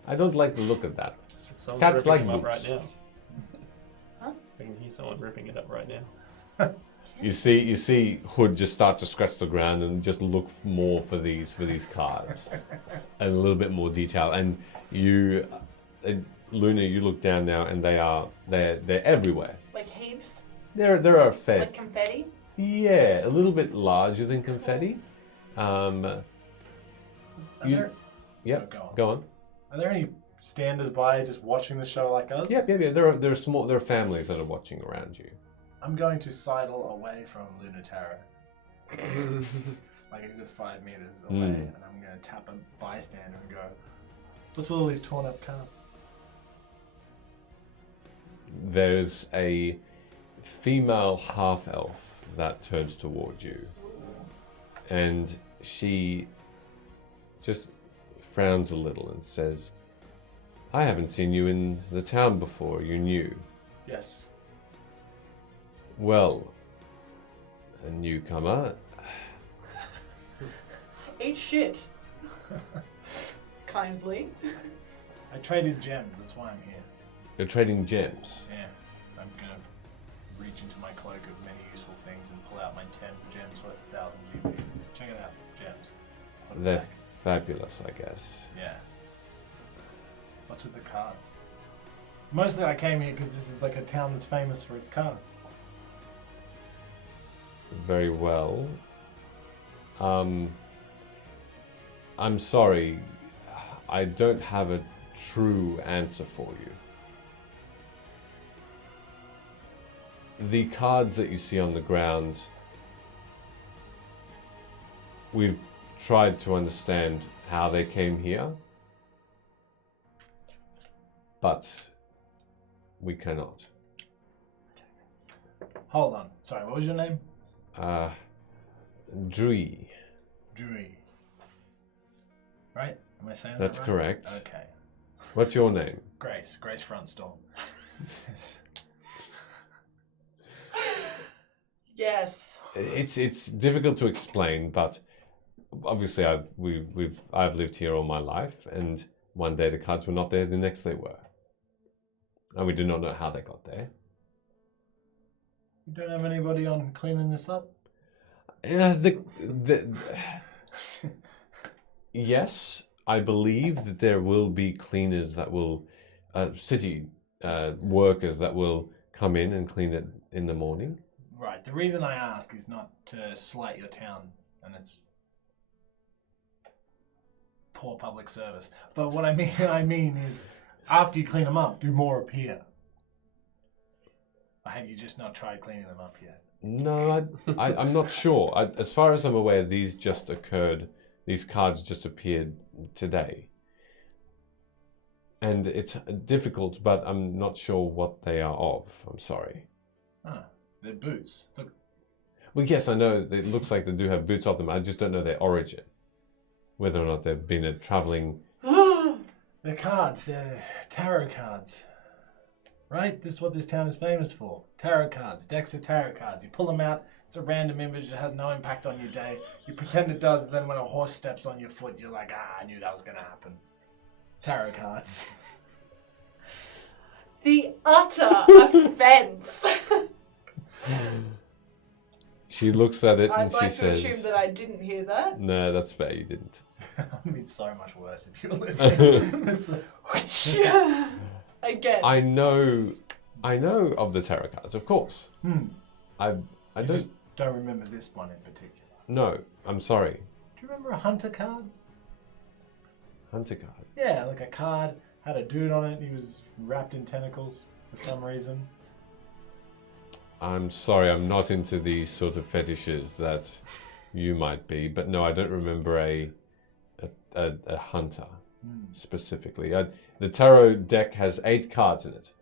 I don't like the look of that. Someone's Cats ripping like them up boots. right now. Huh? I can hear someone ripping it up right now. You see Hood just start to scratch the ground and just look more for these cards and a little bit more detail. And you, Luna, you look down now and they're everywhere. Like heaps. There are a fair, Like confetti. yeah, a little bit larger than confetti. Are You- there, Yep, go on. go on. Are there any standers by just watching the show like us? Yep. There are families that are watching around you. I'm going to sidle away from Lunataro. Like a good 5 meters away, and I'm going to tap a bystander and go, what's with all these torn up cards? There's a female half elf that turns towards you, and she just frowns a little and says, "I haven't seen you in the town before. You new?" Yes. "Well, a newcomer." Eat shit. Kindly. I traded gems, that's why I'm here. You're trading gems. Yeah. I'm going to reach into my cloak of many useful things and pull out my 10 gems worth 1,000 GB. Check it out, gems. They're fabulous, I guess. Yeah. What's with the cards? Mostly I came here because this is like a town that's famous for its cards. Very well. I'm sorry, I don't have a true answer for you. The cards that you see on the ground, we've tried to understand how they came here, but we cannot. Hold on. Sorry, what was your name? Dree. Drury. Right? Am I saying That's that right? correct. Okay. What's your name? Grace. Grace Frontstorm. Yes. It's difficult to explain, but obviously I've lived here all my life, and one day the cards were not there, the next they were, and we do not know how they got there. You don't have anybody on cleaning this up? Yeah, yes, I believe that there will be cleaners that will, city workers that will come in and clean it in the morning. Right. The reason I ask is not to slight your town and its poor public service. But what I mean is, after you clean them up, do more appear. Or have you just not tried cleaning them up yet? No, I'm not sure. As far as I'm aware, these just occurred. These cards just appeared today. And it's difficult, but I'm not sure what they are of. I'm sorry. Ah, they're boots. Look, Well, yes, I know it looks like they do have boots of them. I just don't know their origin. Whether or not they've been a traveling... they're cards. They're tarot cards. Right? This is what this town is famous for. Tarot cards. Decks of tarot cards. You pull them out, It's a random image that has no impact on your day. You pretend it does, then when a horse steps on your foot, you're like, I knew that was going to happen. Tarot cards. The utter offence. She looks at it I'd and she like to says, assume that I didn't hear that. "No, that's fair. You didn't." It would be so much worse if you were listening. It's like, Again. I know of the tarot cards, of course. I you don't. just don't remember this one in particular. No, I'm sorry. Do you remember a hunter card? Hunter card. Yeah, like a card had a dude on it. He was wrapped in tentacles for some reason. I'm sorry. I'm not into these sort of fetishes that you might be, but no, I don't remember a hunter specifically. The tarot deck has 8 cards in it.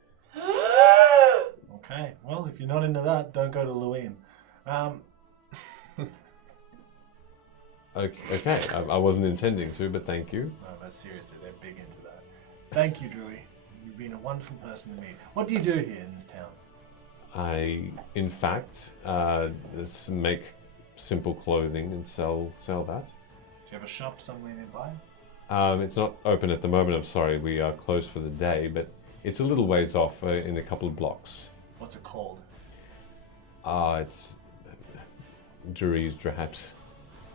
Okay, well, if you're not into that, don't go to Louine. Okay, I wasn't intending to, but thank you. No, but seriously, they're big into that. Thank you, Drewy. You've been a wonderful person to meet. What do you do here in this town? I, in fact, make simple clothing and sell that. Do you have a shop somewhere nearby? It's not open at the moment. I'm sorry, we are closed for the day, but it's a little ways off in a couple of blocks. What's it called? It's Jury's Drabs.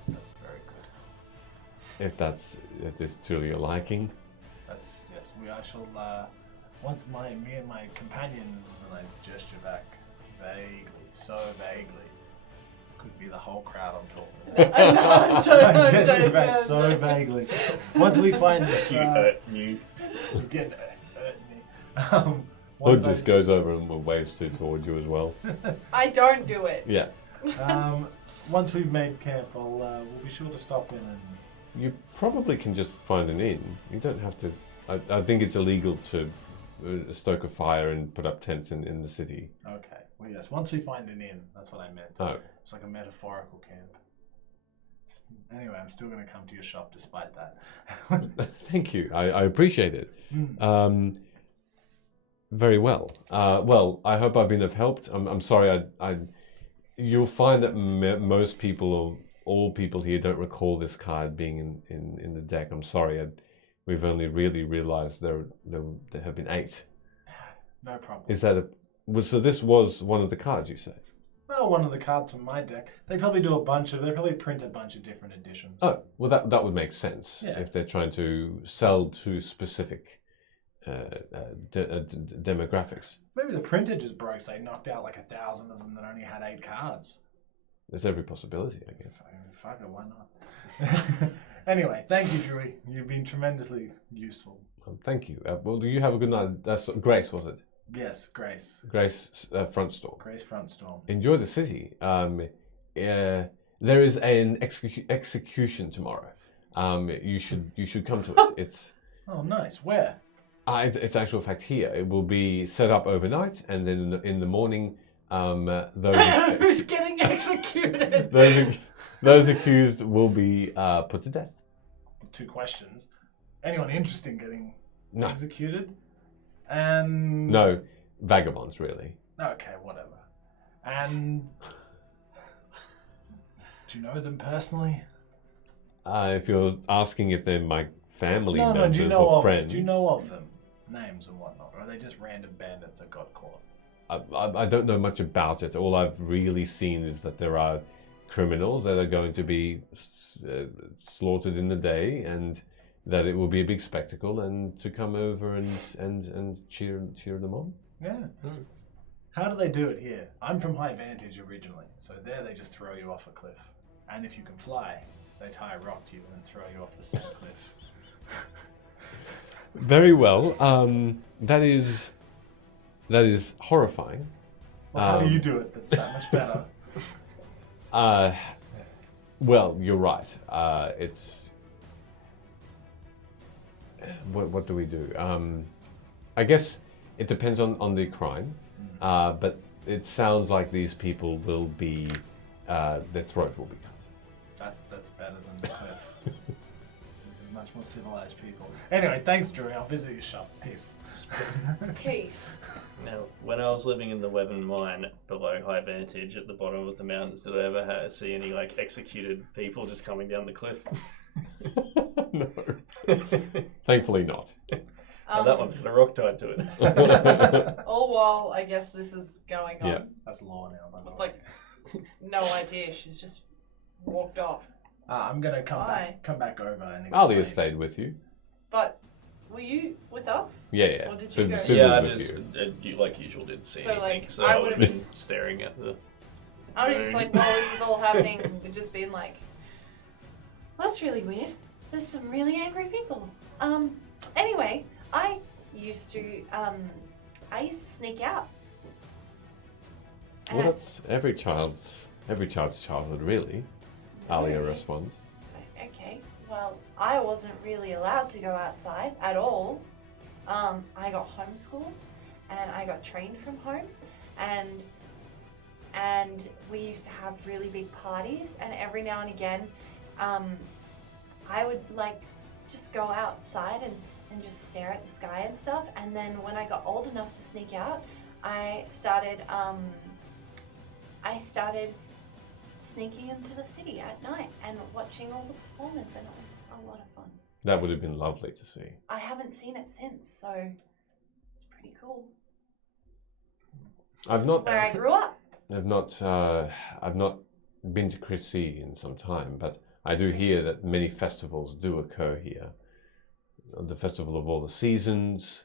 That's very good. If it's to your liking. That's, yes, I shall, once me and my companions, and I gesture back vaguely, so vaguely. Could be the whole crowd I'm talking about. I know. I gesture back so vaguely. Once we find You hurt me. you didn't hurt me. Hood once just goes over and waves towards you as well. I don't do it. Yeah. Once we've made camp, we'll be sure to stop in and. You probably can just find an inn. You don't have to. I think it's illegal to stoke a fire and put up tents in the city. Okay. Well, yes. Once we find an inn, that's what I meant. Oh. It's like a metaphorical camp. Anyway, I'm still going to come to your shop despite that. Thank you. I appreciate it. Very well. Well, I hope I've been of help. I'm sorry. You'll find that most people or all people here don't recall this card being in the deck. I'm sorry. We've only really realized there have been 8. No problem. Is that so this was one of the cards you say? Well, one of the cards from my deck. They probably do they probably print a bunch of different editions. Oh, well, that would make sense Yeah. if they're trying to sell to specific demographics. Maybe the printer just broke, so they knocked out like 1,000 of them that only had 8 cards. There's every possibility, I guess. Fuck it, why not? Anyway, thank you, Drewy. You've been tremendously useful. Thank you. Well, do you have a good night? That's Grace, was it? Yes, Grace. Grace front store. Grace Front Storm. Enjoy the city. There is an execution tomorrow. You should come to it. It's Oh, nice. Where? it's actual fact here. It will be set up overnight, and then in the morning, those Who's getting executed? those accused will be put to death. 2 questions. Anyone interested in getting No. executed? And No, vagabonds, really. Okay, whatever. And do you know them personally? If you're asking if they're my family No, members do you know or of friends, Do you know of them? Names and whatnot, or are they just random bandits that got caught? I don't know much about it. All I've really seen is that there are criminals that are going to be slaughtered in the day, and that it will be a big spectacle, and to come over and cheer them on. Yeah. How do they do it here? I'm from High Vantage originally, so there they just throw you off a cliff. And if you can fly, they tie a rock to you and throw you off the same cliff. Very well. That is horrifying. Well, how do you do it that's that much better? Well, you're right. It's what do we do? I guess it depends on the crime, but it sounds like these people will be their throat will be cut. That's better than the cliff. It's much more civilized people. Anyway, thanks, Drew. I'll visit your shop. Peace. Peace. Now, when I was living in the Weaven mine below High Vantage at the bottom of the mountains, did I ever see any like executed people just coming down the cliff? No. Thankfully not. Oh, that one's got a rock tied to it. All while I guess this is going on. Yeah. That's law now, by the With way. like no idea. She's just walked off. I'm gonna come Why? back over and explain. Alia stayed with you. But were you with us? Yeah. Or did you go- Sid Yeah, I was with just, you. you like usual didn't see So, anything, like, so I I would would've have been just- staring at the. I was just like, while this is all happening, we've just been like, That's really weird. There's some really angry people. Anyway, I used to sneak out. Well, that's every child's childhood, really. Alia Really? responds. Okay, well, I wasn't really allowed to go outside at all. I got homeschooled and I got trained from home, and we used to have really big parties, and every now and again, I would like just go outside and just stare at the sky and stuff. And then when I got old enough to sneak out, I started sneaking into the city at night and watching all the performance, and it was a lot of fun. That would have been lovely to see. I haven't seen it since, so it's pretty cool. I've This not. is where I grew up. I've not been to Crissey in some time, but I do hear that many festivals do occur here. The Festival of All the Seasons.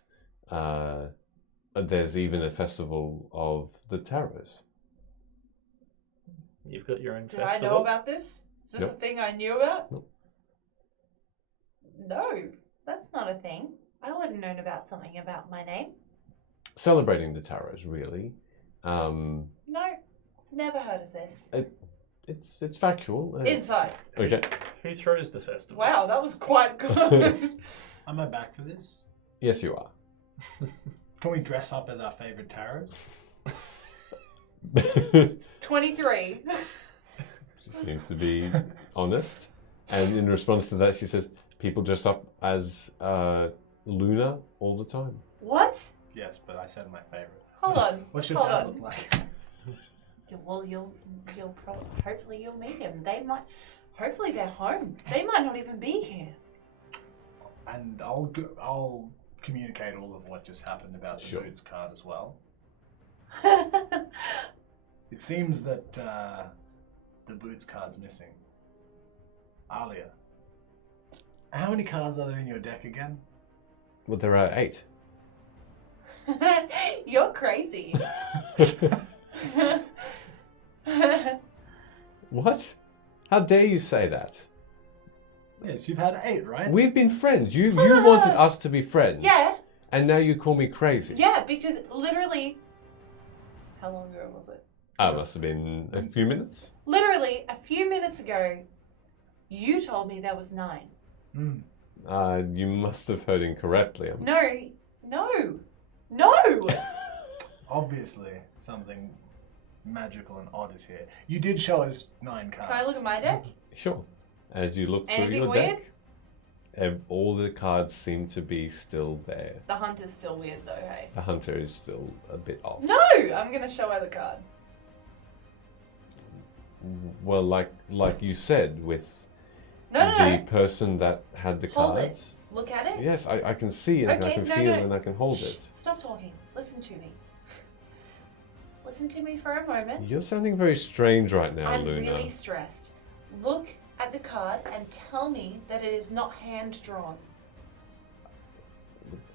There's even a festival of the Terrors. You've got your own did festival. I know about this? Is this Nope. a thing I knew about? Nope. No, that's not a thing. I would have known about something about my name. Celebrating the Terrors, really. No, never heard of this. It's factual. Inside. Okay. Who throws the festival? Wow, that was quite good. Am I back for this? Yes, you are. Can we dress up as our favorite tarots? 23. She seems to be honest. And in response to that, she says, people dress up as Luna all the time. What? Yes, but I said my favorite. Hold on. What's your Hold dad on. look like? Well, hopefully you'll meet him. Hopefully they're home. They might not even be here. And I'll communicate all of what just happened about the Sure. Boots card as well. It seems that the Boots card's missing. Alia, how many cards are there in your deck again? Well, there are 8. You're crazy. What? How dare you say that? Yes, you've had 8, right? We've been friends. You wanted us to be friends. Yeah, And now you call me crazy. yeah, because literally, how long ago was it? That must have been a few minutes. Literally, a few minutes ago, you told me there was 9. You must have heard incorrectly. No. Obviously, something magical and odd is here. You did show us 9 cards. Can I look at my deck? Sure. As you look through Anything your weird? deck, all the cards seem to be still there. The hunter's still weird though, hey? The hunter is still a bit off. No! I'm gonna show her the card. Well, like you said, with No. the person that had the Hold it. cards. Look at it. Yes, I can see it, and I Okay, can no, feel no. it, and I can hold Shh, it. Stop talking. Listen to me. Listen to me for a moment. You're sounding very strange right now, I'm Luna. really stressed. Look at the card and tell me that it is not hand drawn.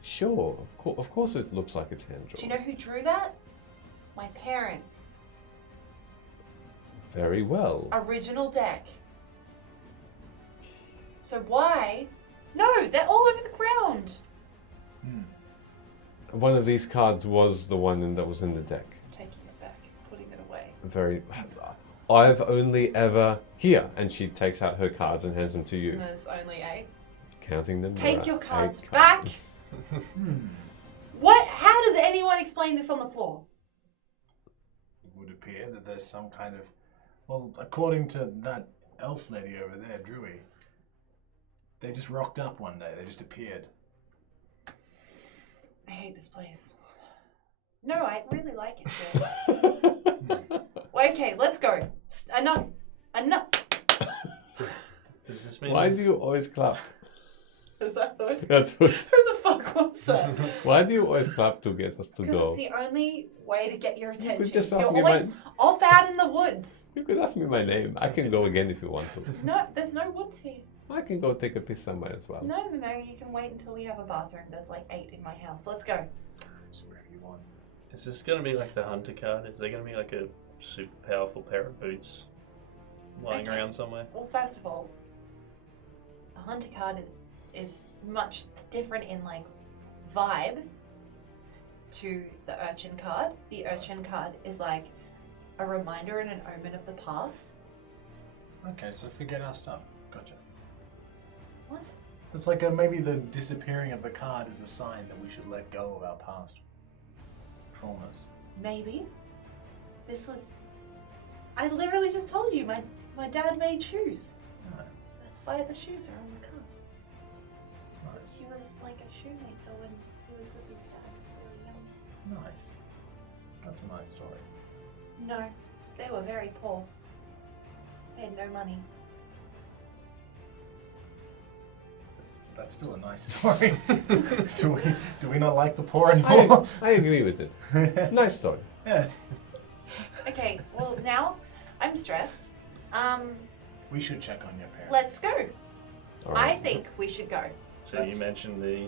Sure, of course it looks like it's hand Do drawn. you know who drew that? My parents. Very well. Original deck. So why? No, they're all over the ground. One of these cards was the one that was in the deck. Taking it back, putting it away. Very. I've only ever here, and she takes out her cards and hands them to And you, there's only 8. counting them. Take there are your cards 8 back. cards. What? How does anyone explain this on the floor? It would appear that there's some kind of... Well, according to that elf lady over there, Drewy, They just rocked up one day. They just appeared. I hate this place. No, I really like it here. Okay, let's go. Enough. Does this mean? Why do you always clap? Is that good? That's what. Who the fuck was that? Why do you always clap to get us to Because go? it's the only way to get your attention. just ask You're me always off out in the woods. You could ask me my name. I can go again if you want to. No, there's no woods here. I can go take a piss somewhere as well. No, you can wait until we have a bathroom. There's like 8 in my house. Let's go. So wherever you want. Is this going to be like the hunter card? Is there going to be like a super powerful pair of boots lying Okay. around somewhere? Well, first of all, a hunter card is much different in like vibe to the urchin card. The urchin card is like a reminder and an omen of the past. Okay, so forget our stuff. Gotcha. What? It's like maybe the disappearing of the card is a sign that we should let go of our past traumas. Maybe. This was. I literally just told you my dad made shoes. Right. That's why the shoes are on the card. Nice. He was like a shoemaker when he was with his dad really young. Nice. That's a nice story. No, they were very poor. They had no money. That's still a nice story. do we not like the poor anymore? I agree with it. Nice story. Yeah. Okay, well now I'm stressed. We should check on your parents. Let's go. All I right. think we should go. So you mentioned the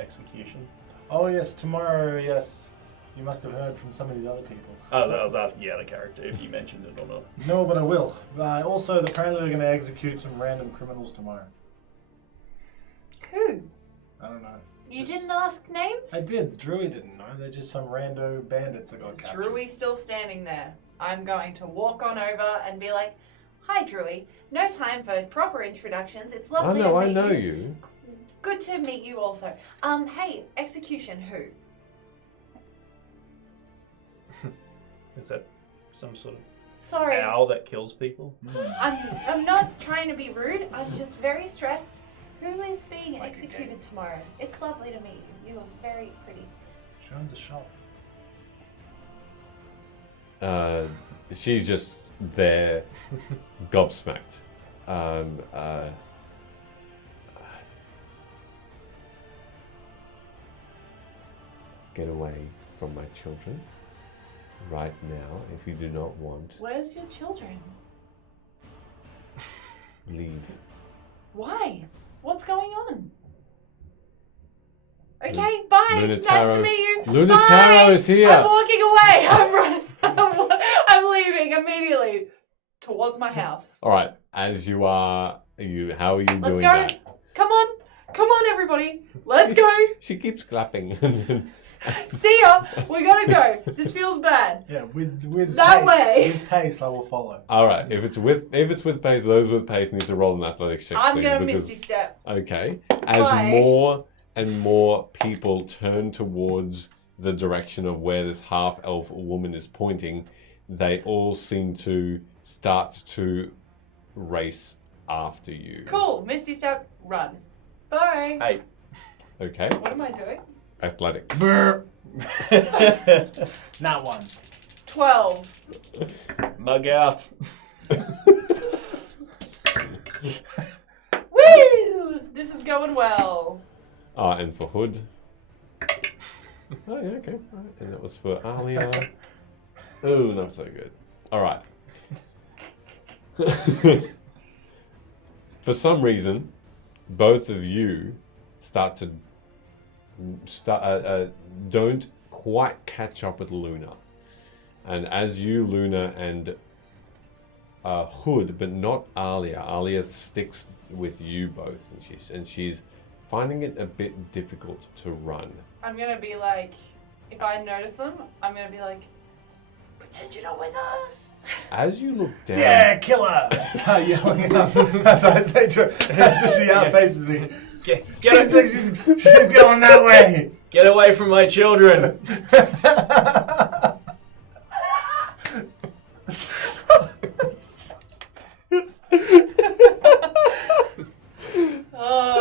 execution. Oh yes, tomorrow. Yes, you must have heard from some of the other people. Oh, I was asking you out of character if you mentioned it or not. No, but I will. Also, apparently they're going to execute some random criminals tomorrow. Who? I don't know. You Just- didn't ask names? I did. Drewy didn't know. They're just some rando bandits that got Is captured. Drewy still standing there? I'm going to walk on over and be like, "Hi, Drewy. No time for proper introductions. It's Oh lovely no, to I meet know you. you. Good to meet you also. Hey, execution who? Is that some sort of Sorry, owl that kills people? I'm not trying to be rude. I'm just very stressed. Who is being Like a executed tomorrow? It's lovely to meet you. You are very pretty. Shows a shop. She's just there, gobsmacked. Get away from my children right now if you do not want. Where's your children? Leave. Why? What's going on? Okay, bye. Luna Nice Taro- to meet you. Luna Bye. Taro is here. I'm walking away. I'm running. I'm leaving immediately towards my house. All right, as you are, how are you Let's doing go. that? Come on, everybody. Let's go. She keeps clapping. See ya. We gotta go. This feels bad. Yeah, with That pace, way. With pace, I will follow. All right, if it's with pace, those with pace need to roll an athletics check. I'm please, gonna because- misty step. Okay. As Bye. more and more people turn towards the direction of where this half-elf woman is pointing, they all seem to start to race after you. Cool. Misty step. Run. Bye. Hey. Okay. What am I doing? Athletics. Brr. Not one. 12. Mug out. Woo! This is going well. And for Hood. Oh, yeah, okay. All right. And that was for Alia. Oh, not so good. All right. For some reason, both of you don't quite catch up with Luna. And as you, Luna, and Hood, but not Alia. Alia sticks with you both, and she's finding it a bit difficult to run. I'm gonna be like, if I notice them, I'm gonna be like, pretend you're not with us. As you look down, Yeah, killer! Start yelling up as she outfaces me. She's going that way. Get away from my children. Oh,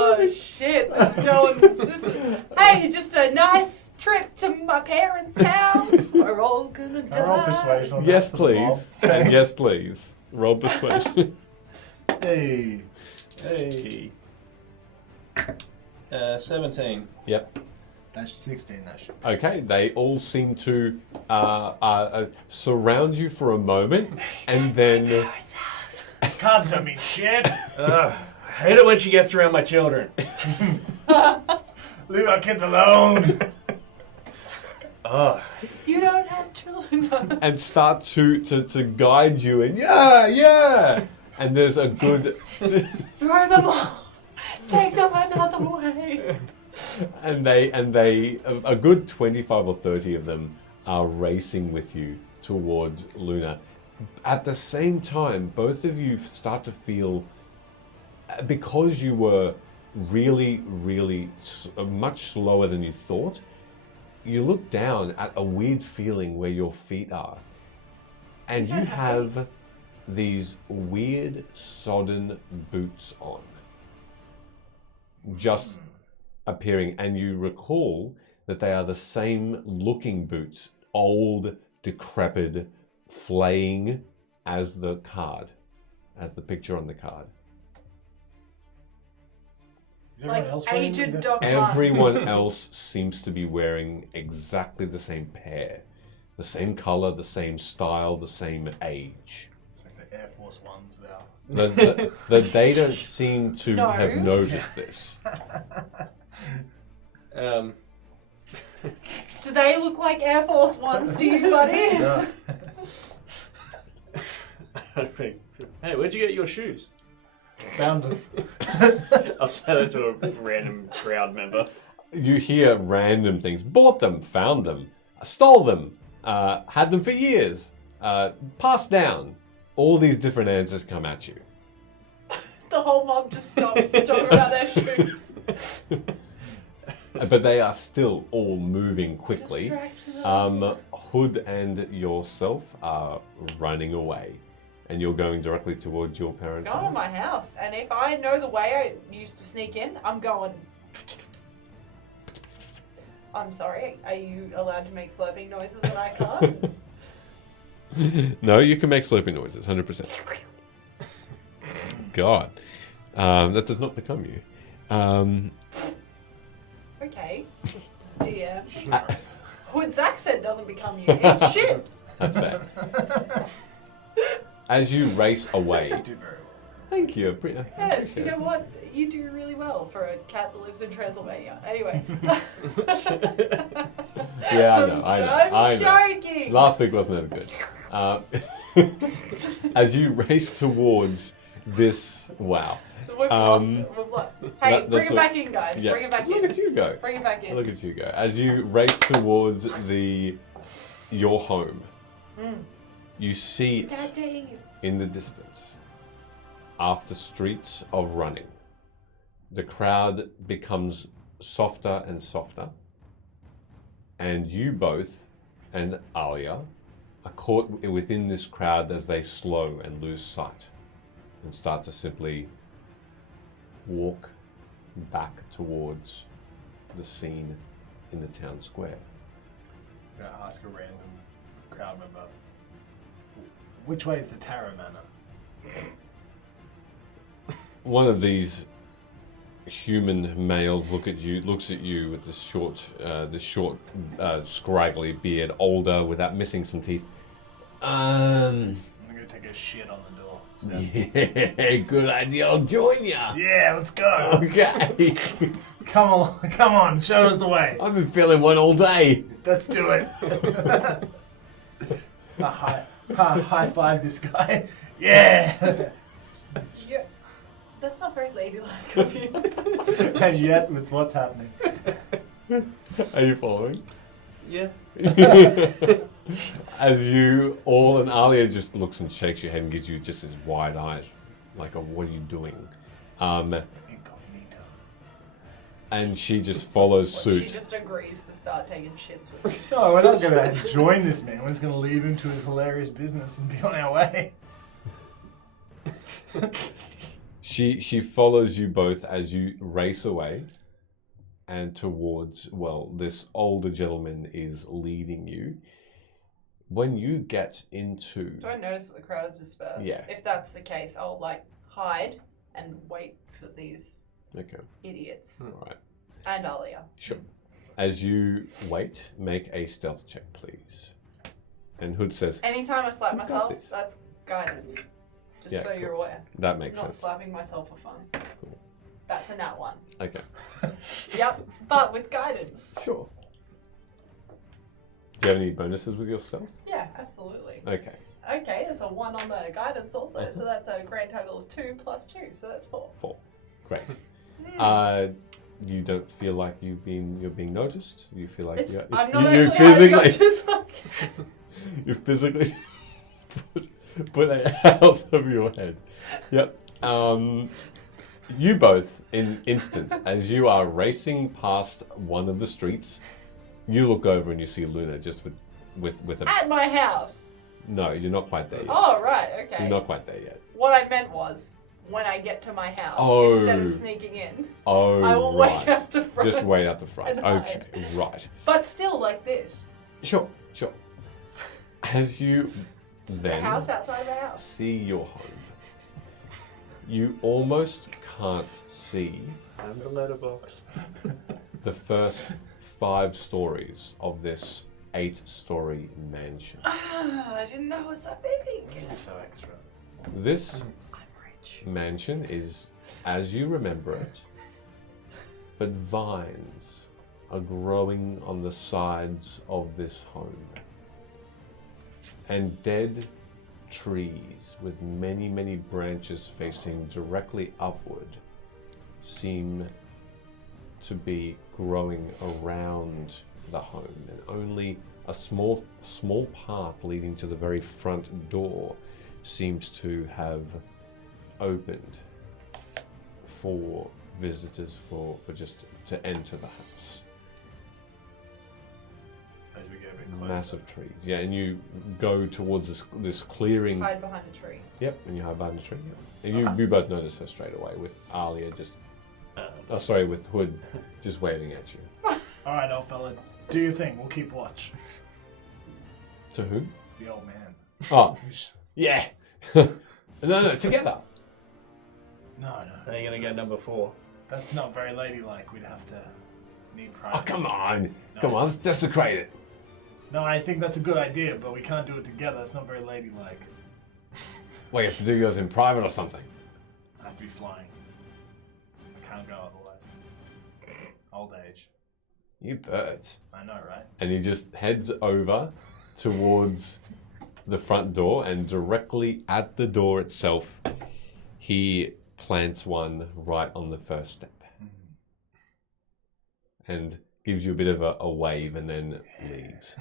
a nice trip to my parents' house. We're all gonna I roll die. persuasion on Yes, that for the mob. please. And yes, please. Roll persuasion. Hey. Hey. 17. Yep. That's 16, that should Okay, they all seem to surround you for a moment, and then Cards don't mean shit. I hate it when she gets around my children. Leave our kids alone. Oh, You don't have children. and start to guide you, and yeah, and there's a good, Throw them off. Take them another way. and they a good 25 or 30 of them are racing with you towards Luna. At the same time, both of you start to feel, because you were really, really much slower than you thought, you look down at a weird feeling where your feet are. And you have these weird sodden boots on. Just appearing. And you recall that they are the same looking boots, old, decrepit, flaying as the card, as the picture on the card. Is everyone Like else wearing aged these? dog. Everyone else seems to be wearing exactly the same pair. The same color, the same style, the same age. It's like the Air Force Ones now. They don't seem to No. have noticed this. Do they look like Air Force Ones to you, buddy? No. hey, where'd you get your shoes? Found them. I'll say that to a random crowd member. You hear random things. Bought them, found them, stole them, had them for years, passed down. All these different answers come at you. The whole mob just stops to talk about their shoes. But they are still all moving quickly. Distract them. Hood and yourself are running away. And you're going directly towards your parents' Going to house. my house, and if I know the way I used to sneak in, I'm going. I'm sorry, are you allowed to make slurping noises and I can't? No, you can make slurping noises, 100%. God. That does not become you. Okay, dear. Hood's accent doesn't become you. It's shit. That's bad. As you race away. Do very well. Thank you. I Yeah, appreciate you it. know what? You do really well for a cat that lives in Transylvania. Anyway. Yeah, I know. I know. I'm joking. Last week wasn't as good. As you race towards this, wow. We've lost. Hey, that- bring that's it back in, guys. Yeah. Bring it back Look in. at you go. Bring it back in. Look at you go. As you race towards your home, you see it Daddy. in the distance. After streets of running, the crowd becomes softer and softer, and you both and Alia are caught within this crowd as they slow and lose sight and start to simply walk back towards the scene in the town square. I'm going to ask a random crowd member, which way is the Tara Manor? One of these human males looks at you with this short, scraggly beard, older, without missing some teeth. I'm going to take a shit on the door. Yeah, good idea. I'll join ya. Yeah, let's go. Okay. Come on, show us the way. I've been feeling one all day. Let's do it. High five this guy. Yeah. Yeah. That's not very ladylike of you. And yet, it's what's happening. Are you following? Yeah. As you all, and Alia just looks and shakes your head and gives you just his wide eyes, like, what are you doing? Incognito. And she just follows She suit. just agrees to start taking shits with you. No, we're not going to join this man. We're just going to leave him to his hilarious business and be on our way. She follows you both as you race away, and towards, well, this older gentleman is leading you. When you get into... Do I notice that the crowd is dispersed? Yeah. If that's the case, I'll like hide and wait for these Okay, idiots all right. and Alia. Sure. As you wait, make a stealth check, please. And Hood says, Anytime I slap You've got myself, this. that's guidance. Just Yeah, so you're aware. that I'm makes not sense. slapping myself for fun. Cool. That's a nat 1. Okay. Yep, but with guidance. Sure. Do you have any bonuses with your stealth? Yeah, absolutely. Okay. Okay, there's a 1 on the guidance also, so that's a grand total of 2 plus 2, so that's 4. 4. Great. Hmm. You don't feel like you're being noticed. You feel like It's, you're, I'm not you actually hiding, I'm physically just like... you physically put it out of your head. Yep. You both, in instant, as you are racing past one of the streets, you look over and you see Luna just with a... At my house! No, you're not quite there yet. Oh, right, okay. You're not quite there yet. What I meant was, when I get to my house, Oh. instead of sneaking in, Oh, I will right. wait out the front. Just wait out the front. and Okay, hide. right. But still like this. Sure. As you Just then the house outside the house. see your home, you almost can't see And the letterbox. the first 5 stories of this 8-story mansion. I didn't know it was that big. You're so extra. This I'm rich. mansion is as you remember it, but vines are growing on the sides of this home. And dead trees with many, many branches facing directly upward seem to be growing around the home, and only a small path leading to the very front door seems to have opened for visitors for just to enter the house. As we get a bit closer. Massive trees, yeah, and you go towards this clearing. Hide behind a tree. Yep, and you hide behind the tree. Yep. And you both notice her straight away with Alia just, with Hood just waving at you. All right, old fella, do your thing. We'll keep watch. To who? The old man. Oh, yeah. no, together. No. Are you gonna get number 4? That's not very ladylike. We'd have to need Oh, privacy. come on. No. Come on, let's desecrate it. No, I think that's a good idea, but we can't do it together. It's not very ladylike. Well, you have to do yours in private or something. I have to be flying. I can't go otherwise. Old age. You birds. I know, right? And he just heads over towards the front door, and directly at the door itself, he plants one right on the first step. And gives you a bit of a wave and then leaves.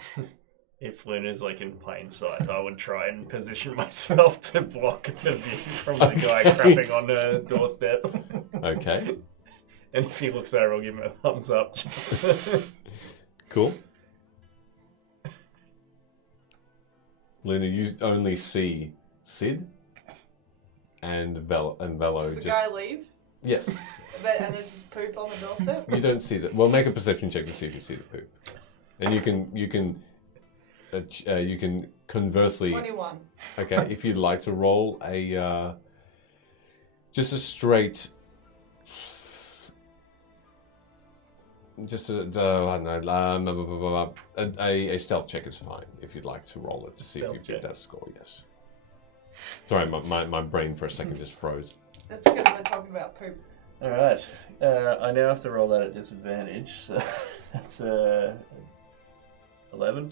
If Luna's like in plain sight, I would try and position myself to block the view from the guy Okay. crapping on the doorstep. Okay, And if he looks over, I'll give him a thumbs up. cool. Luna, you only see Sid and Velo Does the just... guy leave? Yes. And there's just poop on the doorstep? You don't see that. Well, make a perception check to see if you see the poop. And you can conversely... 21. Okay, if you'd like to roll a just a straight, just a I don't know, a stealth check is fine if you'd like to roll it to see if you Stealth get check. that score. Yes. Sorry, my brain for a second just froze. That's because we're talking about poop. Alright. I now have to roll that at disadvantage, so that's 11.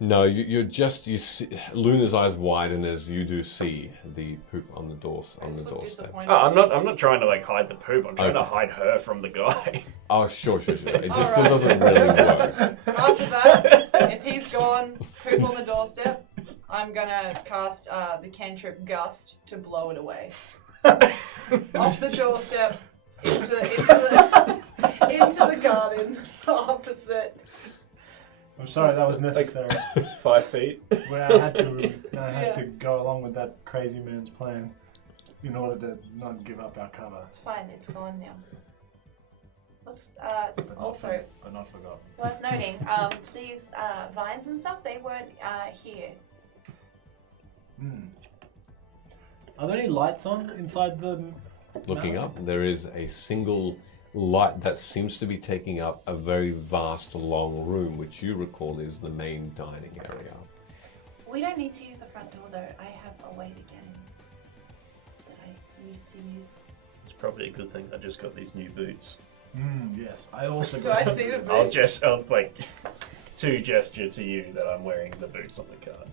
No, you see Luna's eyes widen as you do see the poop on the doorstep. Disappointed. Oh, I'm not trying to like hide the poop. I'm trying to Okay. hide her from the guy. Oh, sure. It just still Alright. doesn't really work. After that, if he's gone, poop on the doorstep, I'm gonna cast the cantrip Gust to blow it away. Off the doorstep, into the garden, opposite. I'm sorry, that was necessary. 5 feet. Where I had to Yeah. go along with that crazy man's plan in order to not give up our cover. It's fine, it's gone now. let's But also but not forgotten. worth noting, these vines and stuff, they weren't here. Hmm. Are there any lights on inside the? Looking No. up, there is a single light that seems to be taking up a very vast, long room, which you recall is the main dining area. We don't need to use the front door though. I have a way to get in that I used to use. It's probably a good thing I just got these new boots. Yes, I also. Do I see the I'll boots? I'll like to gesture to you that I'm wearing the boots on the card.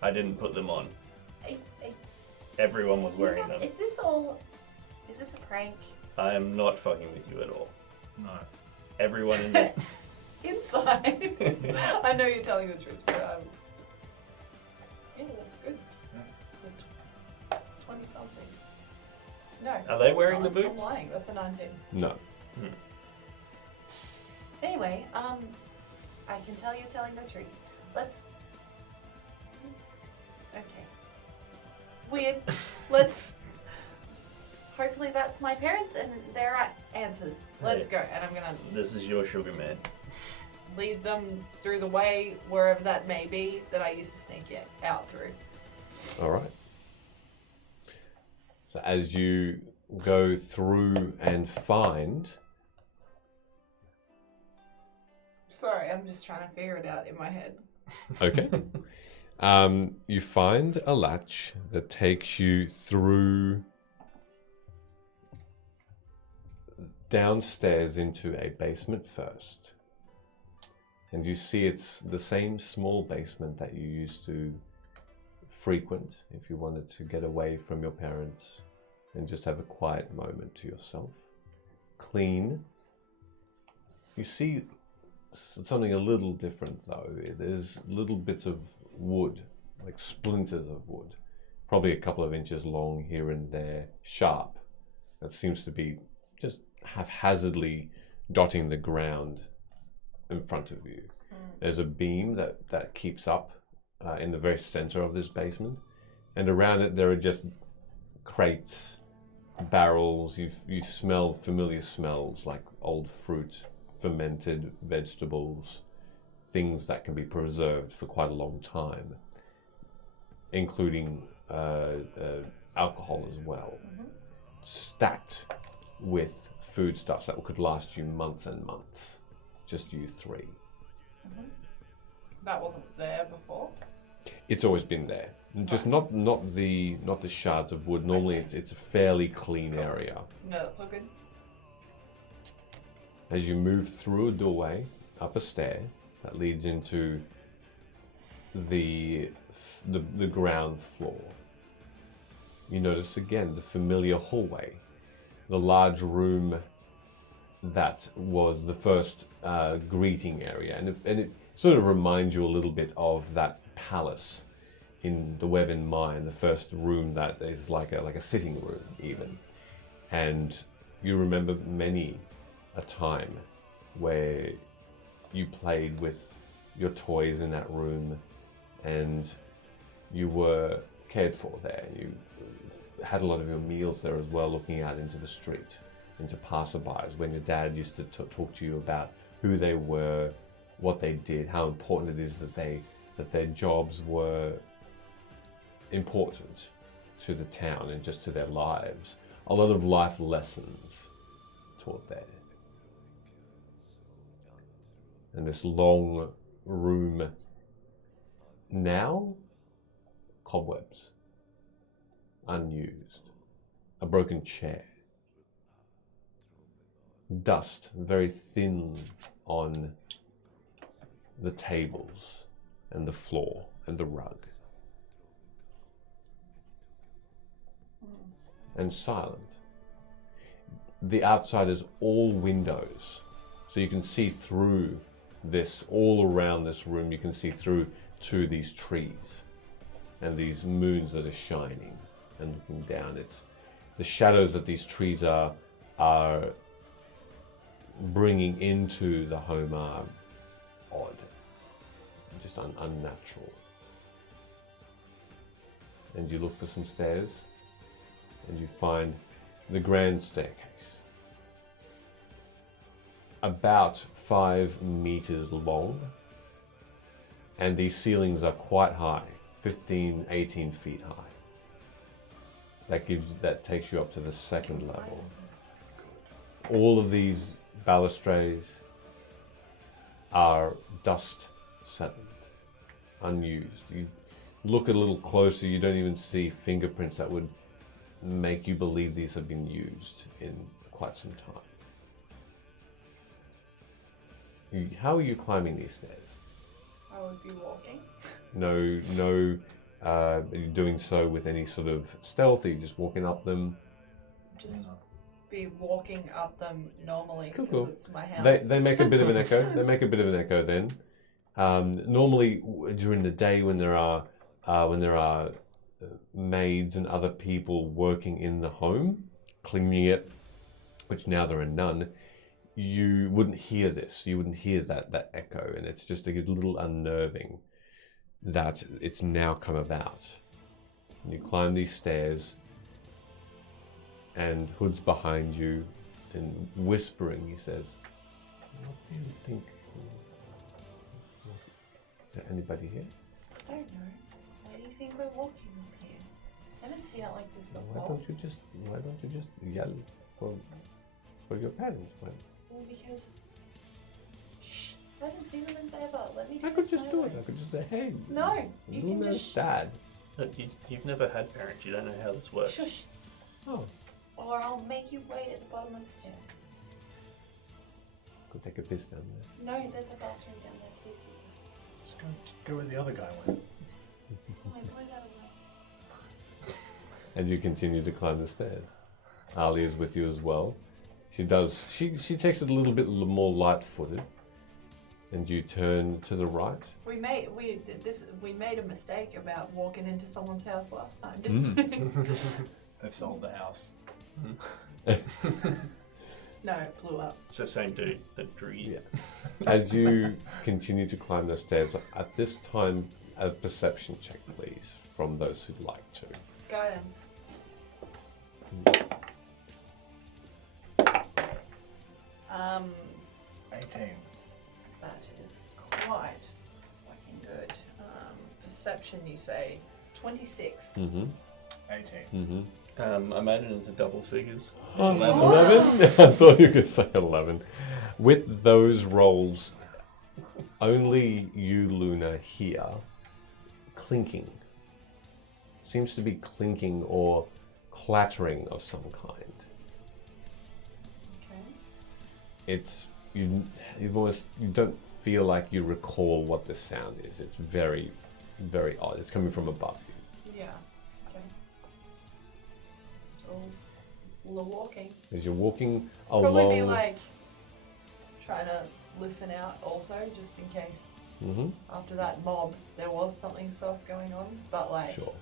I didn't put them on. Hey, Everyone was wearing them. Is this all? Is this a prank? I am not fucking with you at all. No. Everyone in the Inside. I know you're telling the truth, but yeah, that's good. It's a 20-something. No. Are they that's wearing not. the boots? I'm lying. That's a 19. No. Anyway, I can tell you're telling the truth. Let's. Okay. Weird. Let's. Hopefully that's my parents and their answers. Let's go, and I'm gonna This is your sugar man. lead them through the way, wherever that may be, that I used to sneak out through. All right. So as you go through and find, Sorry, I'm just trying to figure it out in my head. okay, you find a latch that takes you through downstairs into a basement first. And you see it's the same small basement that you used to frequent if you wanted to get away from your parents and just have a quiet moment to yourself. Clean. You see something a little different though. There's little bits of wood, like splinters of wood, probably a couple of inches long here and there, sharp. That seems to be just haphazardly dotting the ground in front of you. There's a beam that keeps up in the very center of this basement, and around it there are just crates, barrels. You smell familiar smells like old fruit, fermented vegetables, things that can be preserved for quite a long time, including alcohol as well, stacked with foodstuffs that could last you months and months. Just you three. That wasn't there before. It's always been there. Just not the shards of wood. Normally it's a fairly clean area. No, that's all good. As you move through a doorway up a stair that leads into the ground floor, you notice again the familiar hallway, the large room that was the first greeting area, and it sort of reminds you a little bit of that palace in the Weven Mine, the first room that is like a sitting room even. And you remember many a time where you played with your toys in that room and you were cared for there. You had a lot of your meals there as well, looking out into the street, into passerbys, when your dad used to talk to you about who they were, what they did, how important it is that their jobs were important to the town and just to their lives. A lot of life lessons taught there. And this long room now, cobwebs, unused, a broken chair, dust very thin on the tables and the floor and the rug, and silent. The outside is all windows, so you can see through this, all around this room. You can see through to these trees and these moons that are shining and looking down. It's the shadows that these trees are bringing into the home are odd, just unnatural. And you look for some stairs and you find the grand staircase about 5 meters long, and these ceilings are quite high, 15, 18 feet high. That takes you up to the second level. All of these balustrades are dust settled, unused. You look a little closer, you don't even see fingerprints that would make you believe these have been used in quite some time. How are you climbing these stairs? I would be walking. No, are you doing so with any sort of stealth? Are you just walking up them? Just be walking up them normally Cool, because cool. it's my house. They make a bit of an echo. They make a bit of an echo then. Normally during the day when there are maids and other people working in the home, cleaning it, which now there are none, you wouldn't hear this. You wouldn't hear that echo, and it's just a little unnerving that it's now come about. You climb these stairs, and Hood's behind you, and whispering, he says, "What do you think? Is there anybody here? I don't know. Why do you think we're walking up here? I haven't seen it like this before. Why don't you just yell for your parents? Why? Well, because... Shh. I haven't seen them in forever. Let me I could just do it. I could just say, hey, No, you can Luna's just... dad. You've never had parents. You don't know how this works. Shush. Oh, Or I'll make you wait at the bottom of the stairs. go take a piss down there. No, there's a bathroom down there. Please use it. Just go where the other guy went. Oh, I blew that away. And you continue to climb the stairs. Ali is with you as well. She takes it a little bit more light-footed, and you turn to the right. We made a mistake about walking into someone's house last time, didn't we? They've sold the house. No, it blew up. It's the same dude that drew you. Yeah. As you continue to climb the stairs, at this time, a perception check, please, from those who'd like to. Guidance. Um, 18. that is quite fucking good. Perception, you say, 26. Mm-hmm. 18. Mm-hmm. I made it into double figures. 11? I thought you could say 11. With those rolls, only you, Luna, hear clinking. Seems to be clinking or clattering of some kind. Okay. It's you don't feel like you recall what the sound is. It's very, very odd. It's coming from above you. Yeah. Okay. Still walking. As you're walking Probably along. be like trying to listen out also, just in case Mm-hmm. after that mob there was something sus going on. But like, Sure.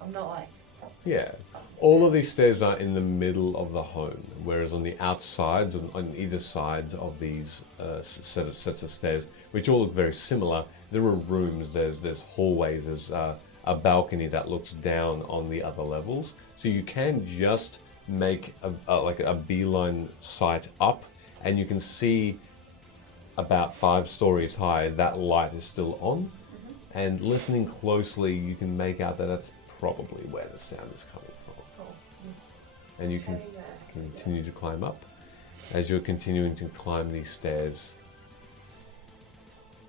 I'm not like. Yeah. All of these stairs are in the middle of the home, whereas on the outsides, on either sides of these sets of stairs, which all look very similar, there are rooms. There's hallways. There's a balcony that looks down on the other levels, so you can just make a beeline sight up, and you can see about 5 stories high. That light is still on, and listening closely, you can make out that that's probably where the sound is coming from. Oh, And you can okay, yeah. continue to climb up. As you're continuing to climb these stairs,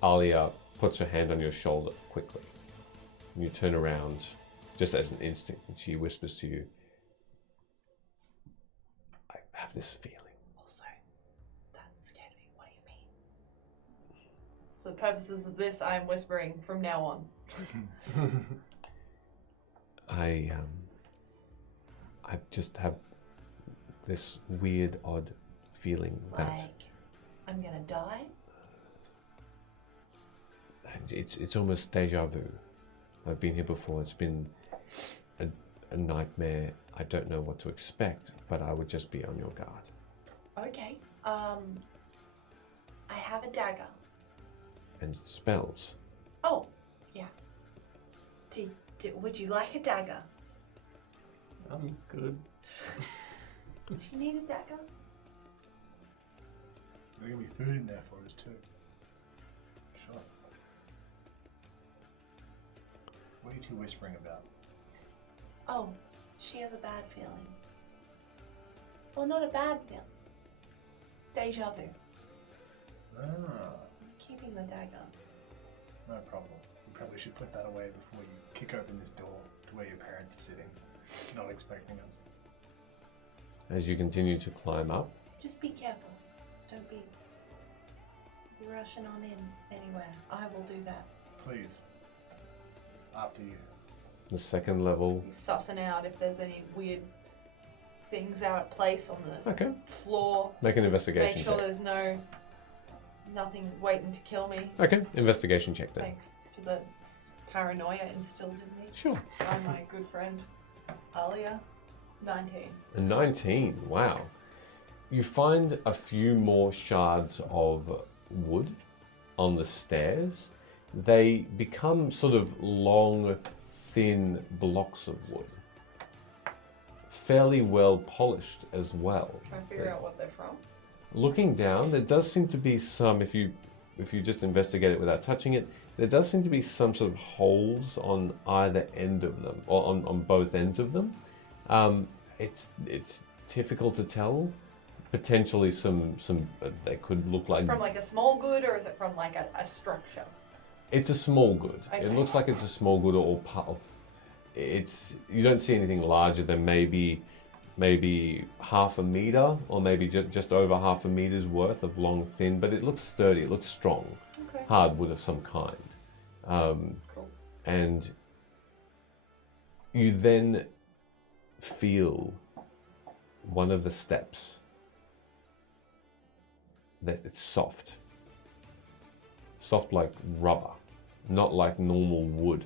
Alia puts her hand on your shoulder quickly. And you turn around just as an instinct, and she whispers to you, I have this feeling. Also, that scared me. What do you mean? For the purposes of this, I am whispering from now on. I just have this weird, odd feeling that Like, I'm gonna die? it's almost deja vu. I've been here before. It's been a nightmare. I don't know what to expect, but I would just be on your guard. Okay. I have a dagger. And spells. Oh, yeah. Would you like a dagger? I'm good. Do you need a dagger? There's gonna be food in there for us too. Sure. What are you two whispering about? Oh, she has a bad feeling. Well, not a bad feeling. Deja vu. Ah, Keeping the dagger. no problem. You probably should put that away before you kick open this door to where your parents are sitting, not expecting us. As you continue to climb up, Just be careful. Don't be rushing on in anywhere. I will do that. Please. After you. the second level. He's sussing out if there's any weird things out of place on the Okay, floor. make an investigation Make sure check. there's nothing waiting to kill me. Okay, investigation check then. Thanks to the paranoia instilled in me Sure. by my good friend Alia. 19. A 19, wow. You find a few more shards of wood on the stairs. They become sort of long, thin blocks of wood. Fairly well polished as well. Trying to figure out what they're from. Looking down, there does seem to be some, if you just investigate it without touching it, there does seem to be some sort of holes on either end of them, or on both ends of them. It's difficult to tell. Potentially some they could look like. From like a small good, or is it from like a structure? It's a small good. Okay. It looks like it's a small good, or it's, you don't see anything larger than maybe half a meter, or maybe just over half a meter's worth of long, thin. But it looks sturdy. It looks strong. Okay. Hardwood of some kind. Cool. And you then feel one of the steps that it's soft like rubber, not like normal wood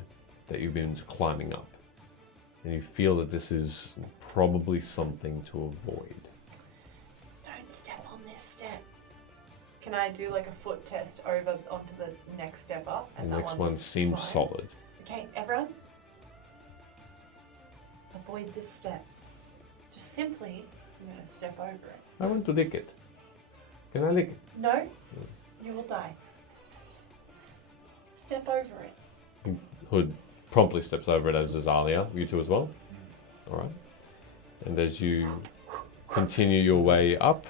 that you've been climbing up, and you feel that this is probably something to avoid. Don't step on this step. Can I do like a foot test over onto the next step up? The And that next one's one seems fine? solid. Okay, everyone. Avoid this step. Just simply, I'm going to step over it. I want to lick it. Can I lick it? No, you will die. Step over it. Hood promptly steps over it, as does Alia. You two as well? All right. And as you continue your way up,